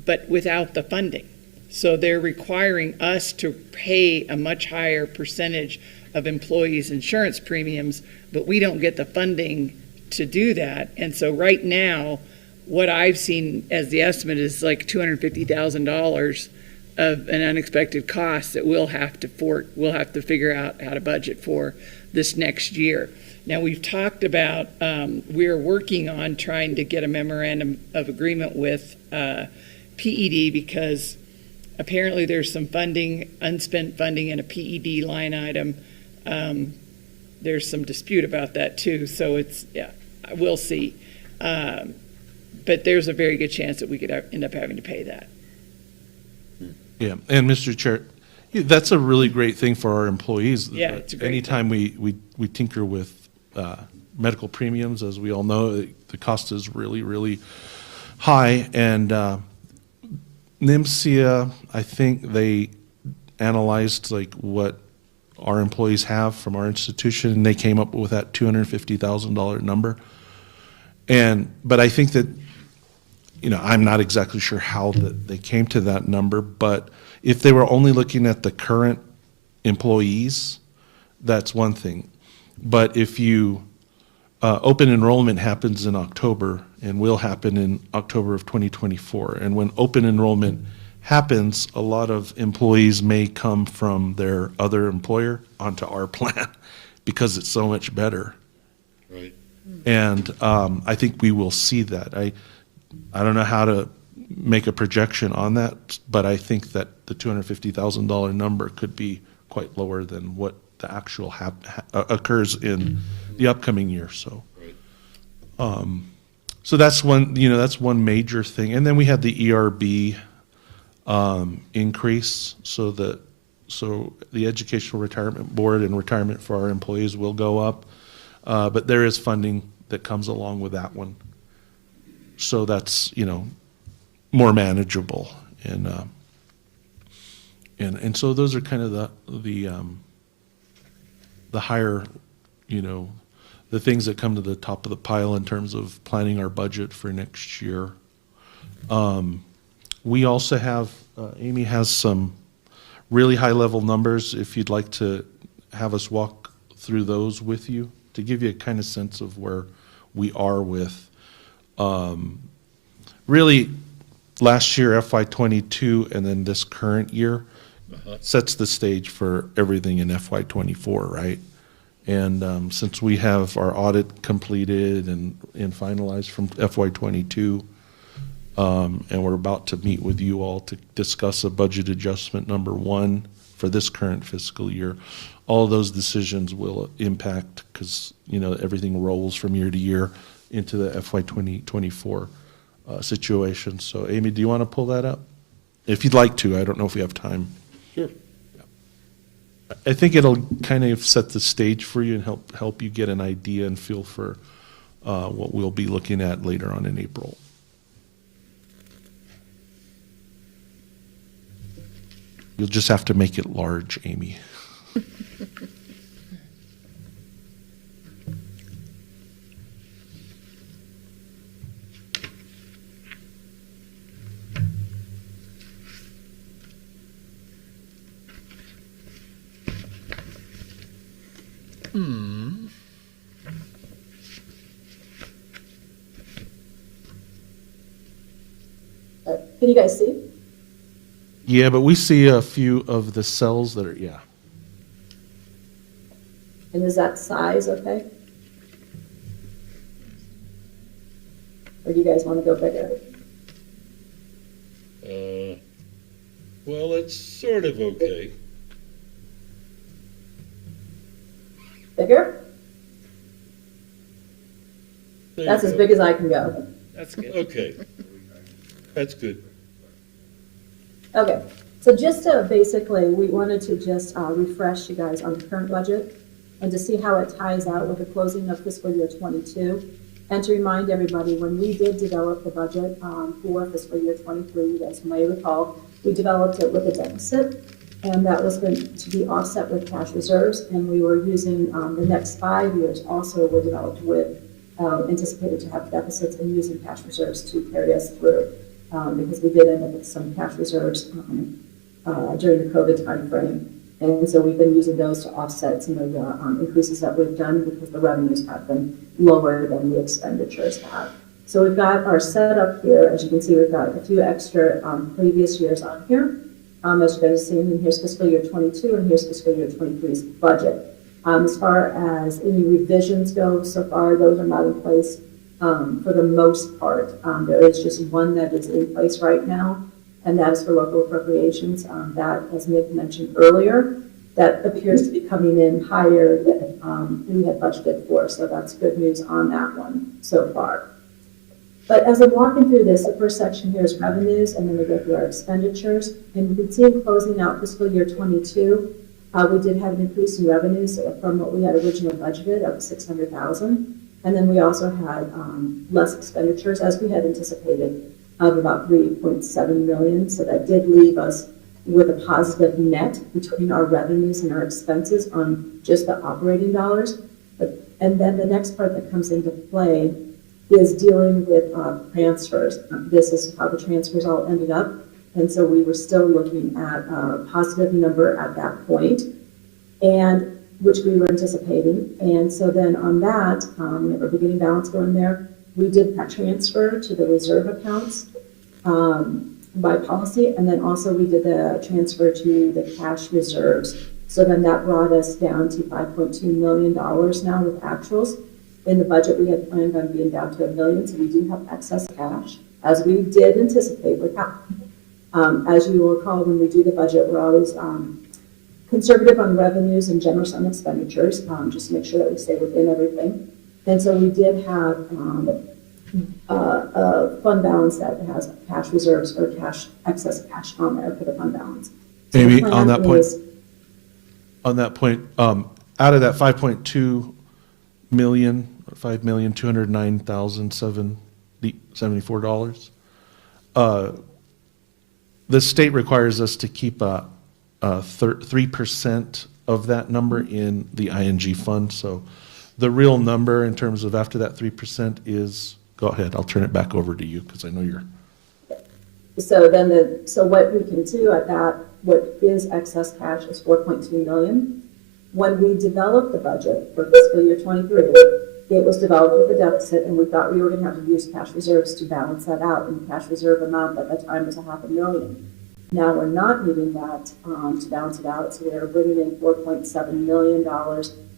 but without the funding. So they're requiring us to pay a much higher percentage of employees' insurance premiums, but we don't get the funding to do that. And so right now, what I've seen as the estimate is like $250,000 of an unexpected cost that we'll have to figure out how to budget for this next year. Now, we've talked about, we're working on trying to get a memorandum of agreement with PED, because apparently there's some funding, unspent funding in a PED line item. There's some dispute about that too, so we'll see. But there's a very good chance that we could end up having to pay that. Yeah, and Mr. Chair, that's a really great thing for our employees. Yeah, it's a great Anytime we tinker with medical premiums, as we all know, the cost is really, really high. And NIMSIA, I think they analyzed like what our employees have from our institution, and they came up with that $250,000 number. But I think that, I'm not exactly sure how they came to that number, but if they were only looking at the current employees, that's one thing. But if you, open enrollment happens in October and will happen in October of 2024. And when open enrollment happens, a lot of employees may come from their other employer onto our plan because it's so much better. Right. And I think we will see that. I don't know how to make a projection on that, but I think that the $250,000 number could be quite lower than what the actual occurs in the upcoming year. So, so that's one major thing. And then we had the ERB increase, so the Educational Retirement Board and retirement for our employees will go up, but there is funding that comes along with that one. So that's more manageable, and so those are kind of the higher, the things that come to the top of the pile in terms of planning our budget for next year. We also have, Amy has some really high level numbers, if you'd like to have us walk through those with you to give you a kind of sense of where we are with, really last year, FY22, and then this current year sets the stage for everything in FY24, right? And since we have our audit completed and finalized from FY22, and we're about to meet with you all to discuss a budget adjustment number 1 for this current fiscal year, all of those decisions will impact, because everything rolls from year to year into the FY2024 situation. So Amy, do you want to pull that up? If you'd like to, I don't know if we have time. Sure. I think it'll kind of set the stage for you and help you get an idea and feel for what we'll be looking at later on in April. You'll just have to make it large, Amy. Can you guys see? Yeah, but we see a few of the cells that are, yeah. And is that size okay? Or do you guys want to go bigger? Well, it's sort of okay. Bigger? There you That's as go. big as I can go. That's good. Okay. That's good. Okay, so just to basically, we wanted to just refresh you guys on the current budget and to see how it ties out with the closing of fiscal year '22. And to remind everybody, when we did develop the budget for fiscal year '23, you guys may recall, we developed it with a deficit, and that was going to be offset with cash reserves. And we were using the next 5 years also were developed with anticipated to have deficits and using cash reserves to carry us through. Because we did end up with some cash reserves during the COVID timeframe. And so we've been using those to offset some of the increases that we've done because the revenues have been lower than the expenditures have. So we've got our setup here. As you can see, we've got a few extra previous years on here. As you guys are seeing, and here's fiscal year '22 and here's fiscal year '23's budget. As far as any revisions go, so far those are not in place. For the most part, there is just one that is in place right now, and that is for local appropriations. That, as Nick mentioned earlier, that appears to be coming in higher than we had budgeted for, so that's good news on that one so far. But as I'm walking through this, the first section here is revenues, and then we go through our expenditures. And you can see in closing out fiscal year '22, we did have an increase in revenues from what we had originally budgeted of $600,000. And then we also had less expenditures, as we had anticipated, of about $3.7 million. So that did leave us with a positive net between our revenues and our expenses on just the operating dollars. And then the next part that comes into play is dealing with transfers. This is how the transfers all ended up. And so we were still looking at a positive number at that point, and which we were anticipating. And so then on that, we have our beginning balance going there. We did that transfer to the reserve accounts by policy, and then also we did the transfer to the cash reserves. So then that brought us down to $5.2 million now with actuals. In the budget, we had planned on being down to $1 million, so we do have excess cash, as we did anticipate would happen. As you will recall, when we do the budget, we're always conservative on revenues and generous on expenditures, just to make sure that we stay within everything. And so we did have a fund balance that has cash reserves or excess cash on there for the fund balance. So Amy, on that point, out of that 5.2 million, $5,209,774, the state requires us to keep 3% of that number in the ING fund. So the real number in terms of after that 3% is, go ahead, I'll turn it back over to you because I know you're. So then so what we can do at that, what is excess cash is 4.2 million. When we developed the budget for fiscal year '23, it was developed with a deficit, and we thought we were going to have to use cash reserves to balance that out, and the cash reserve amount at that time was $500,000. Now we're not needing that to balance it out, so we're bringing in $4.7 million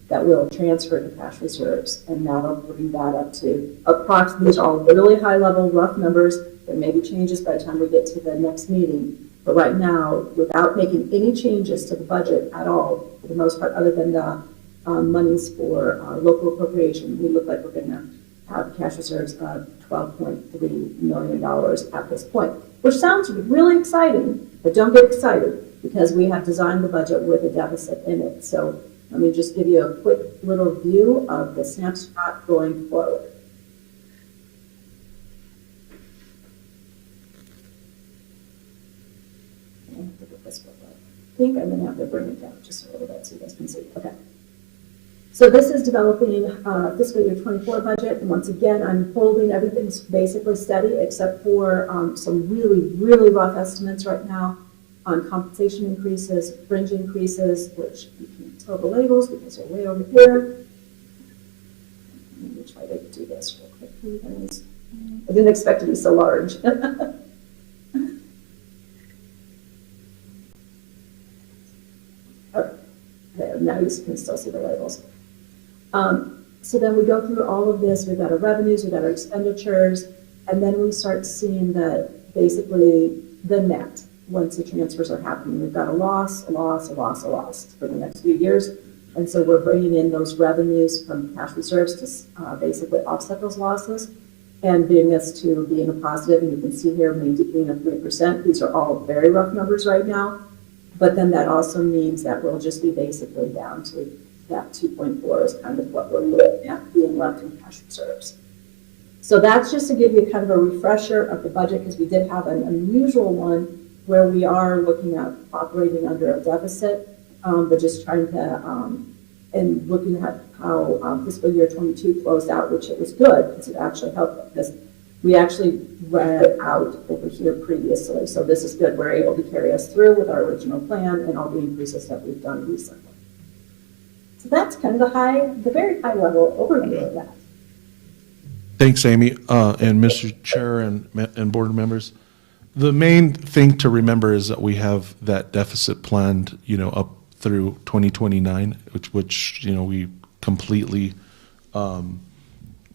that will transfer to cash reserves, and that'll bring that up to approximately, these are all really high level, rough numbers. There may be changes by the time we get to the next meeting, but right now, without making any changes to the budget at all, for the most part, other than the monies for local appropriation, we look like we're going to have cash reserves of $12.3 million at this point, which sounds really exciting, but don't get excited because we have designed the budget with a deficit in it. So let me just give you a quick little view of the snapshot going forward. I think I'm going to have to bring it down just a little bit so you guys can see. Okay. So this is developing fiscal year '24 budget. And once again, I'm holding everything's basically steady except for some really, really rough estimates right now on compensation increases, fringe increases, which you can't tell the labels because they're way over here. Let me try to do this real quickly. I didn't expect it to be so large. Okay, there, now you can still see the labels. So then we go through all of this. We've got our revenues, we've got our expenditures, and then we start seeing basically the net once the transfers are happening. We've got a loss for the next few years. And so we're bringing in those revenues from cash reserves to basically offset those losses and bring us to being a positive. And you can see here, maintaining a 3%. These are all very rough numbers right now. But then that also means that we'll just be basically down to that 2.4 is kind of what we're looking at being left in cash reserves. So that's just to give you kind of a refresher of the budget, because we did have an unusual one where we are looking at operating under a deficit, but just trying to, and looking at how fiscal year 22 closed out, which it was good, because it actually helped, because we actually ran it out over here previously. So this is good. We're able to carry us through with our original plan and all the increases that we've done recently. So that's kind of the very high level overview of that. Thanks, Amy, and Mr. Chair and board members. The main thing to remember is that we have that deficit planned, up through 2029, which we completely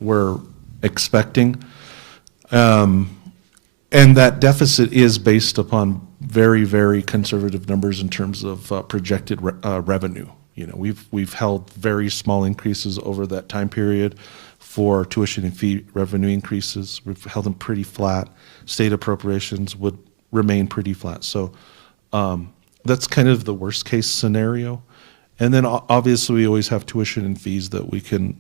were expecting. And that deficit is based upon very, very conservative numbers in terms of projected revenue. We've held very small increases over that time period for tuition and fee revenue increases. We've held them pretty flat. State appropriations would remain pretty flat. So that's kind of the worst case scenario. And then obviously we always have tuition and fees that we can,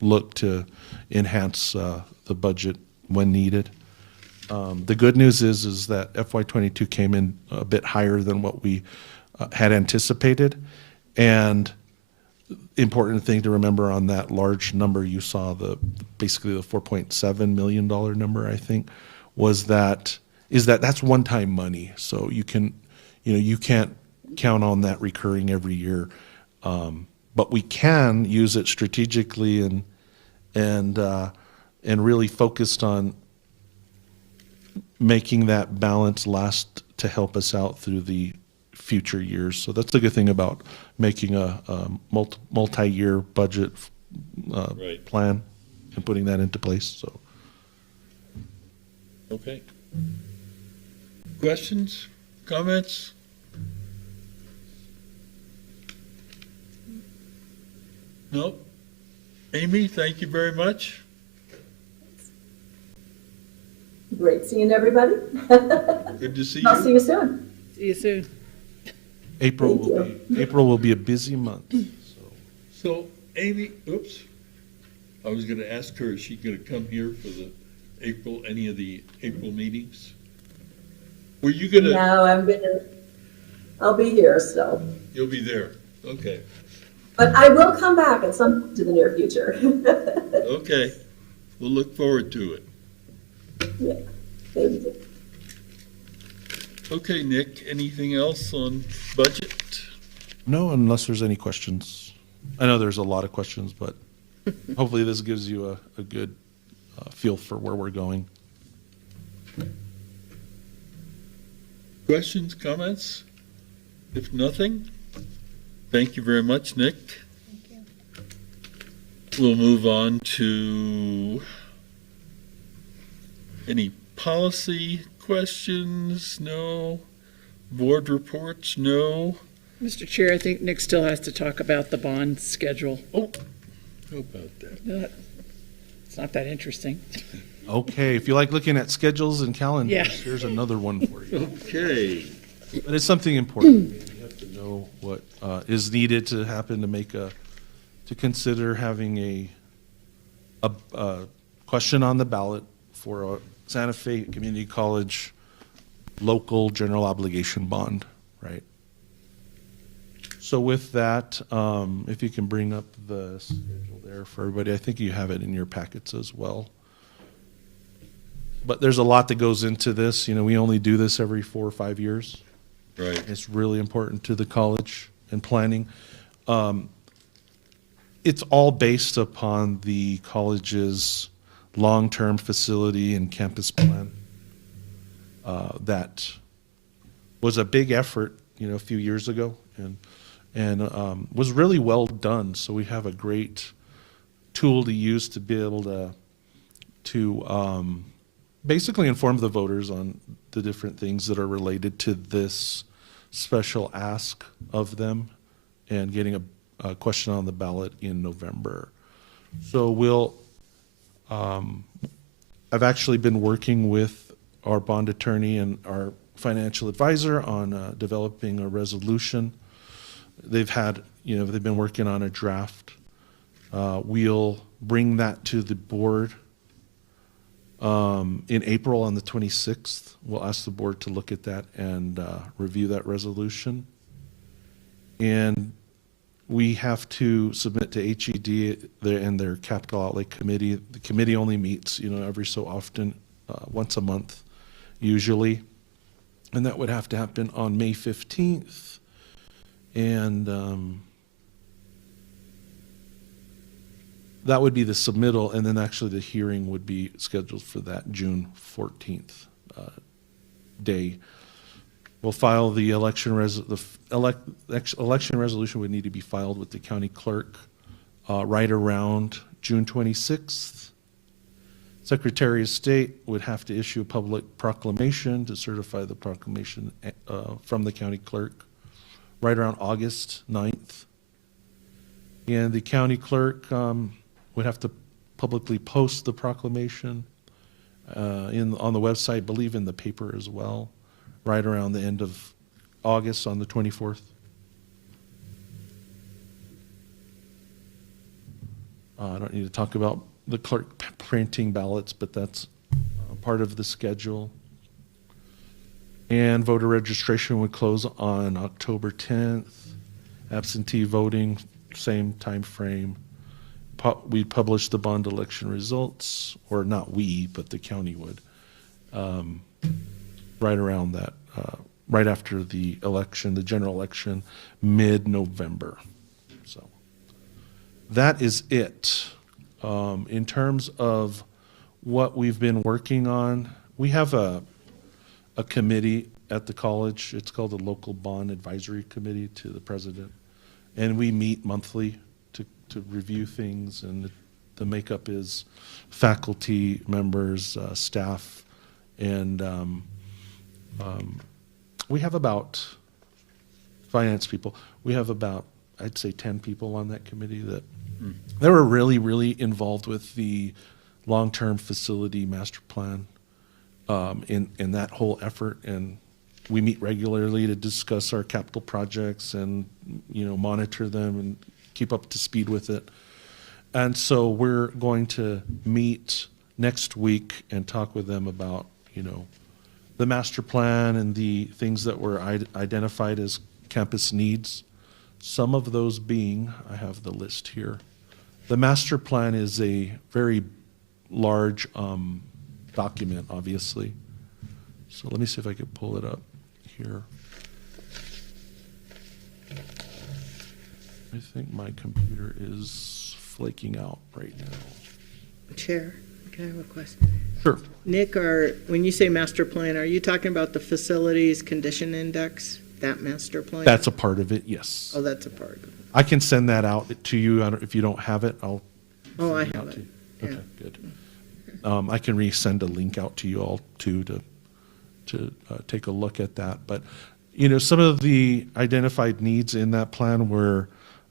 look to enhance the budget when needed. The good news is that FY22 came in a bit higher than what we had anticipated. And important thing to remember on that large number you saw, basically the $4.7 million number, I think, that's one-time money. So you can't count on that recurring every year. But we can use it strategically and really focused on making that balance last to help us out through the future years. So that's the good thing about making a multi-year budget plan and putting that into place. So, okay. Questions, comments? Nope. Amy, thank you very much. Great seeing everybody. Good to see you. I'll see you soon. See you soon. April will be a busy month. So Amy, oops, I was going to ask her, is she going to come here for any of the April meetings? Were you going to? No, I'll be here still. You'll be there. Okay. But I will come back at some point in the near future. Okay. We'll look forward to it. Yeah, thank you. Okay, Nick, anything else on budget? No, unless there's any questions. I know there's a lot of questions, but hopefully this gives you a good feel for where we're going. Questions, comments? If nothing, thank you very much, Nick. Thank you. We'll move on to any policy questions? No. Board reports? No. Mr. Chair, I think Nick still has to talk about the bond schedule. Oh, how about that? It's not that interesting. Okay, if you like looking at schedules and calendars, Yeah. here's another one for you. Okay. But it's something important. You have to know what is needed to happen to consider having a question on the ballot for a Santa Fe Community College local general obligation bond, right? So with that, if you can bring up the schedule there for everybody, I think you have it in your packets as well. But there's a lot that goes into this. We only do this every 4 or 5 years. Right. It's really important to the college and planning. It's all based upon the college's long-term facility and campus plan. That was a big effort, a few years ago, and was really well done. So we have a great tool to use to be able to basically inform the voters on the different things that are related to this special ask of them, and getting question on the ballot in November. So we'll, I've actually been working with our bond attorney and our financial advisor on developing a resolution. They've had, they've been working on a draft. We'll bring that to the board in April on the 26th. We'll ask the board to look at that and review that resolution. And we have to submit to HED and their capital outlay committee. The committee only meets, every so often, once a month, usually. And that would have to happen on May 15th. And that would be the submittal, and then actually the hearing would be scheduled for that June 14th day. We'll file the election election resolution would need to be filed with the county clerk right around June 26th. Secretary of State would have to issue a public proclamation to certify the proclamation from the county clerk right around August 9th. And the county clerk would have to publicly post the proclamation on the website, I believe in the paper as well, right around the end of August on the 24th. I don't need to talk about the clerk printing ballots, but that's part of the schedule. And voter registration would close on October 10th. Absentee voting, same time frame. We publish the bond election results, or not we, but the county would, right around that, right after the election, the general election, mid-November. So that is it. In terms of what we've been working on, we have a committee at the college. It's called the Local Bond Advisory Committee to the president. And we meet monthly to review things, and the makeup is faculty members, staff, and we have about finance people. We have about, I'd say, 10 people on that committee that they were really, really involved with the long-term facility master plan in that whole effort. And we meet regularly to discuss our capital projects and, monitor them and keep up to speed with it. And so we're going to meet next week and talk with them about, the master plan and the things that were identified as campus needs. Some of those being, I have the list here. The master plan is a very large document, obviously. So let me see if I can pull it up here. I think my computer is flaking out right now. Chair, can I have a question? Sure. Nick, when you say master plan, are you talking about the facilities condition index, that master plan? That's a part of it, yes. Oh, that's a part of it. I can send that out to you. If you don't have it, I'll Oh, I send have out it. to you. Yeah. Okay, good. I can resend a link out to you all too to take a look at that. But some of the identified needs in that plan were,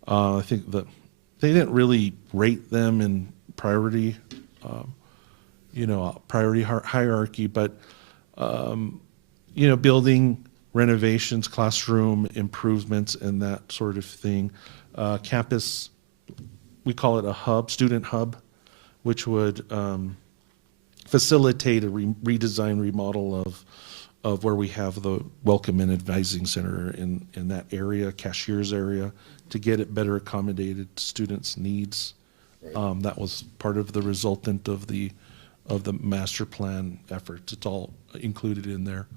I think that they didn't really rate them in priority, priority hierarchy, but building renovations, classroom improvements, and that sort of thing. Campus, we call it a hub, student hub, which would facilitate a redesign, remodel of where we have the Welcome and Advising Center in that area, cashiers area, to get it better accommodated to students' needs. That was part of the resultant of the master plan efforts. It's all included in there.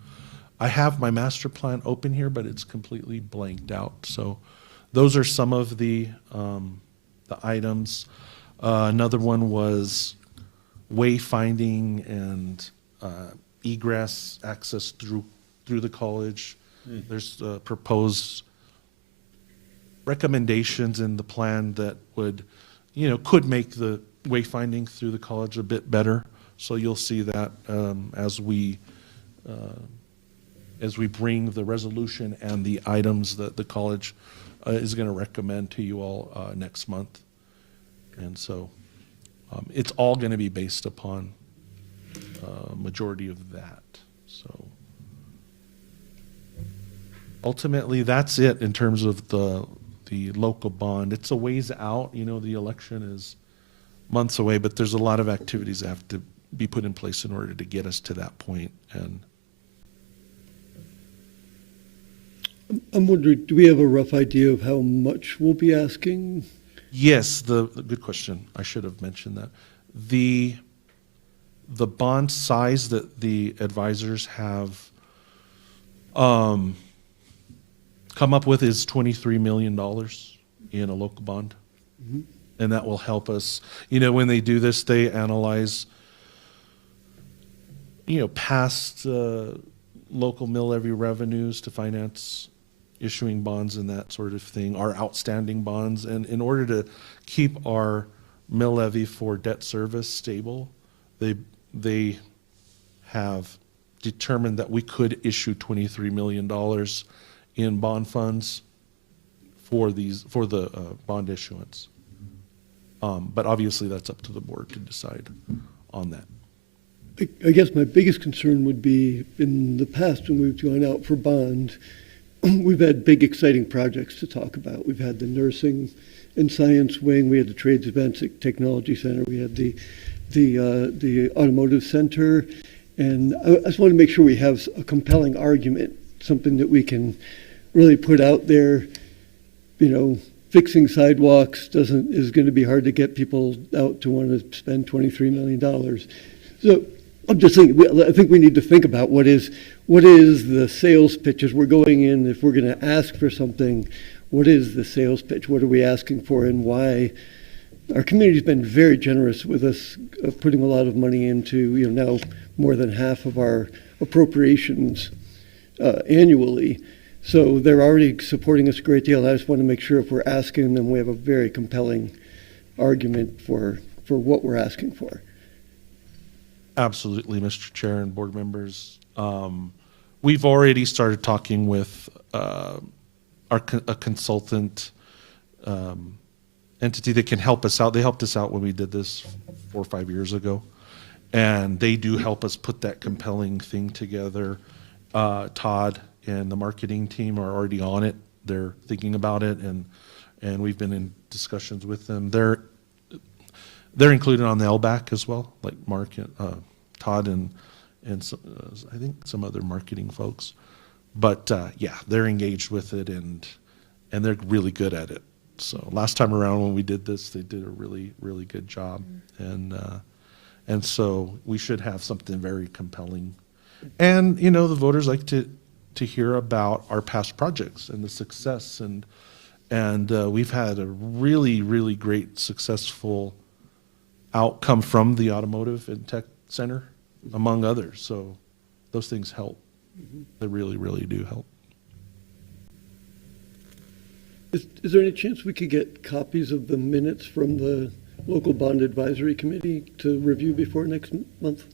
I have my master plan open here, but it's completely blanked out. So those are some of the items. Another one was wayfinding and egress access through the college. There's proposed recommendations in the plan that would, could make the wayfinding through the college a bit better. So you'll see that as we bring the resolution and the items that the college is going to recommend to you all next month. And so it's all going to be based upon majority of that. So ultimately, that's it in terms of the local bond. It's a ways out. You know, the election is months away, but there's a lot of activities that have to be put in place in order to get us to that point. And I'm wondering, do we have a rough idea of how much we'll be asking? yes, the good question. I should have mentioned that. The bond size that the advisors have come up with is $23 million in a local bond. Mhm. And that will help us. You know, when they do this, they analyze, past local mill levy revenues to finance issuing bonds and that sort of thing, our outstanding bonds. And in order to keep our mill levy for debt service stable, they have determined that we could issue $23 million in bond funds for the bond issuance. But obviously, that's up to the board to decide on that. I guess my biggest concern would be in the past when we've gone out for bond, we've had big exciting projects to talk about. We've had the nursing and science wing, we had the trades events technology center, we had the automotive center, and I just want to make sure we have a compelling argument, something that we can really put out there. Fixing sidewalks is going to be hard to get people out to want to spend $23 million. So I'm just thinking, I think we need to think about what is the sales pitch as we're going in. If we're going to ask for something, what is the sales pitch? What are we asking for and why? Our community's been very generous with us, putting a lot of money into, now more than half of our appropriations annually. So they're already supporting us a great deal. I just want to make sure if we're asking them, we have a very compelling argument for what we're asking for. Absolutely, Mr. Chair and board members. We've already started talking with a consultant entity that can help us out. They helped us out when we did this 4 or 5 years ago. And they do help us put that compelling thing together. Todd and the marketing team are already on it. They're thinking about it, and we've been in discussions with them. They're included on the LBAC as well, like Mark, Todd, and some, I think some other marketing folks. But yeah, they're engaged with it, and they're really good at it. So last time around when we did this, they did a really, really good job, and so we should have something very compelling. And the voters like to hear about our past projects and the success, and we've had a really, really great, successful outcome from the Automotive and Tech Center, among others. So those things help. They really, really do help. Is there any chance we could get copies of the minutes from the local bond advisory committee to review before next month?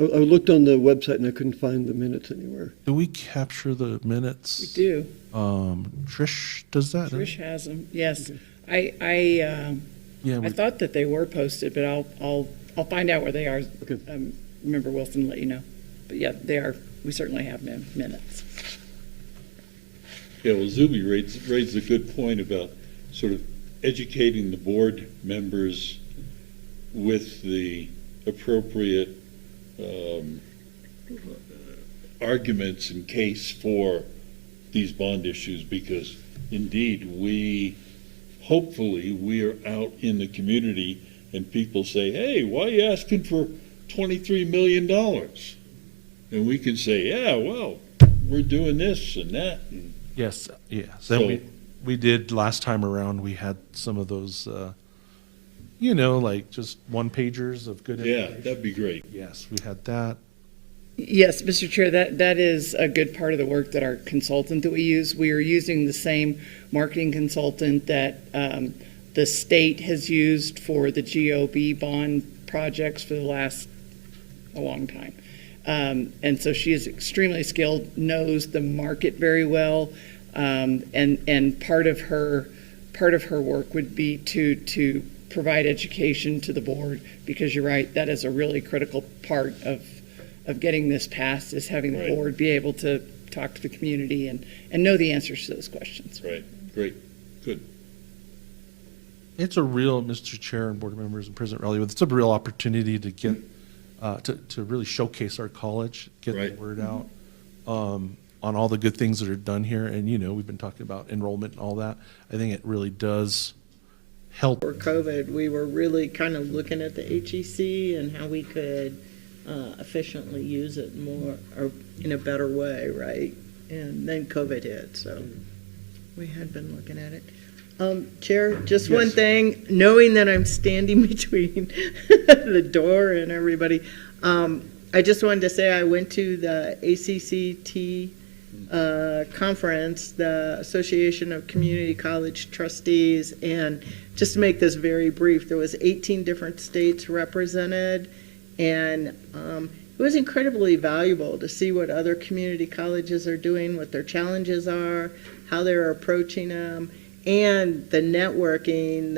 I looked on the website and I couldn't find the minutes anywhere. Do we capture the minutes? We do. Trish does that? Trish has them, yes. Okay. I thought that they were posted, but I'll find out where they are. Okay. Remember Wilson to let you know. But yeah, they are. We certainly have minutes. Yeah, well, Zuby raised a good point about sort of educating the board members with the appropriate arguments in case for these bond issues, because indeed hopefully we are out in the community and people say, hey, why are you asking for $23 million? And we can say, yeah, well, we're doing this and that. And Yes. So- Then we did last time around. We had some of those, like just one pagers of good yeah, information. that'd be great. Yes, we had that. Yes, Mr. Chair, that is a good part of the work that our consultant that we use. We are using the same marketing consultant that the state has used for the GOB bond projects for the last a long time. And so she is extremely skilled, knows the market very well. And part of her work would be to provide education to the board, because you're right, that is a really critical part of getting this passed, is having the Right. board be able to talk to the community and know the answers to those questions. Right, great, good. It's a real, Mr. Chair and board members and President Rowley, it's a real opportunity to get, to really showcase our college, get the Right. word out on all the good things that are done here. And, we've been talking about enrollment and all that. I think it really does help. For COVID, we were really kind of looking at the HEC and how we could efficiently use it more, or in a better way, right? And then COVID hit, so we had been looking at it. Chair, just one Yes. thing, knowing that I'm standing between the door and everybody, I just wanted to say I went to the ACCT conference, the Association of Community College Trustees, and just to make this very brief, there was 18 different states represented, and it was incredibly valuable to see what other community colleges are doing, what their challenges are, how they're approaching them, and the networking,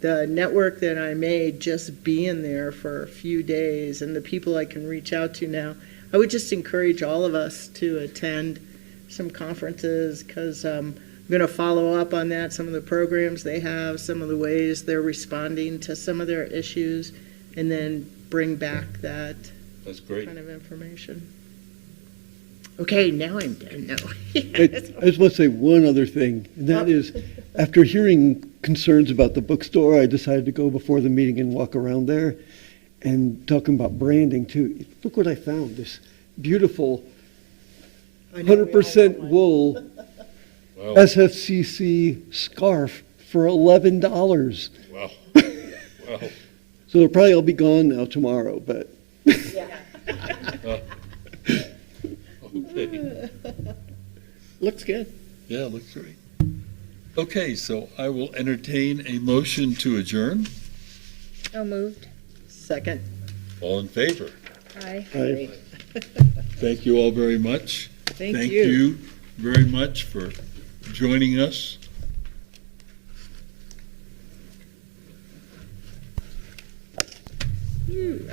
the network that I made just being there for a few days, and the people I can reach out to now. I would just encourage all of us to attend some conferences, because I'm going to follow up on that, some of the programs they have, some of the ways they're responding to some of their issues, and then bring back that That's great. kind of information. Okay, now I'm done. No. I just want to say one other thing, and that is, after hearing concerns about the bookstore, I decided to go before the meeting and walk around there, and talking about branding too. Look what I found, this beautiful I know we all 100% want one. wool Wow, SFCC scarf for $11. wow, wow. So they'll probably all be gone now tomorrow, but Okay, Looks good. yeah, looks great. Okay, so I will entertain a motion to adjourn. So moved. Second. All in favor? Aye. Thank you all very much. Thank Thank you. you very much for joining us. Phew.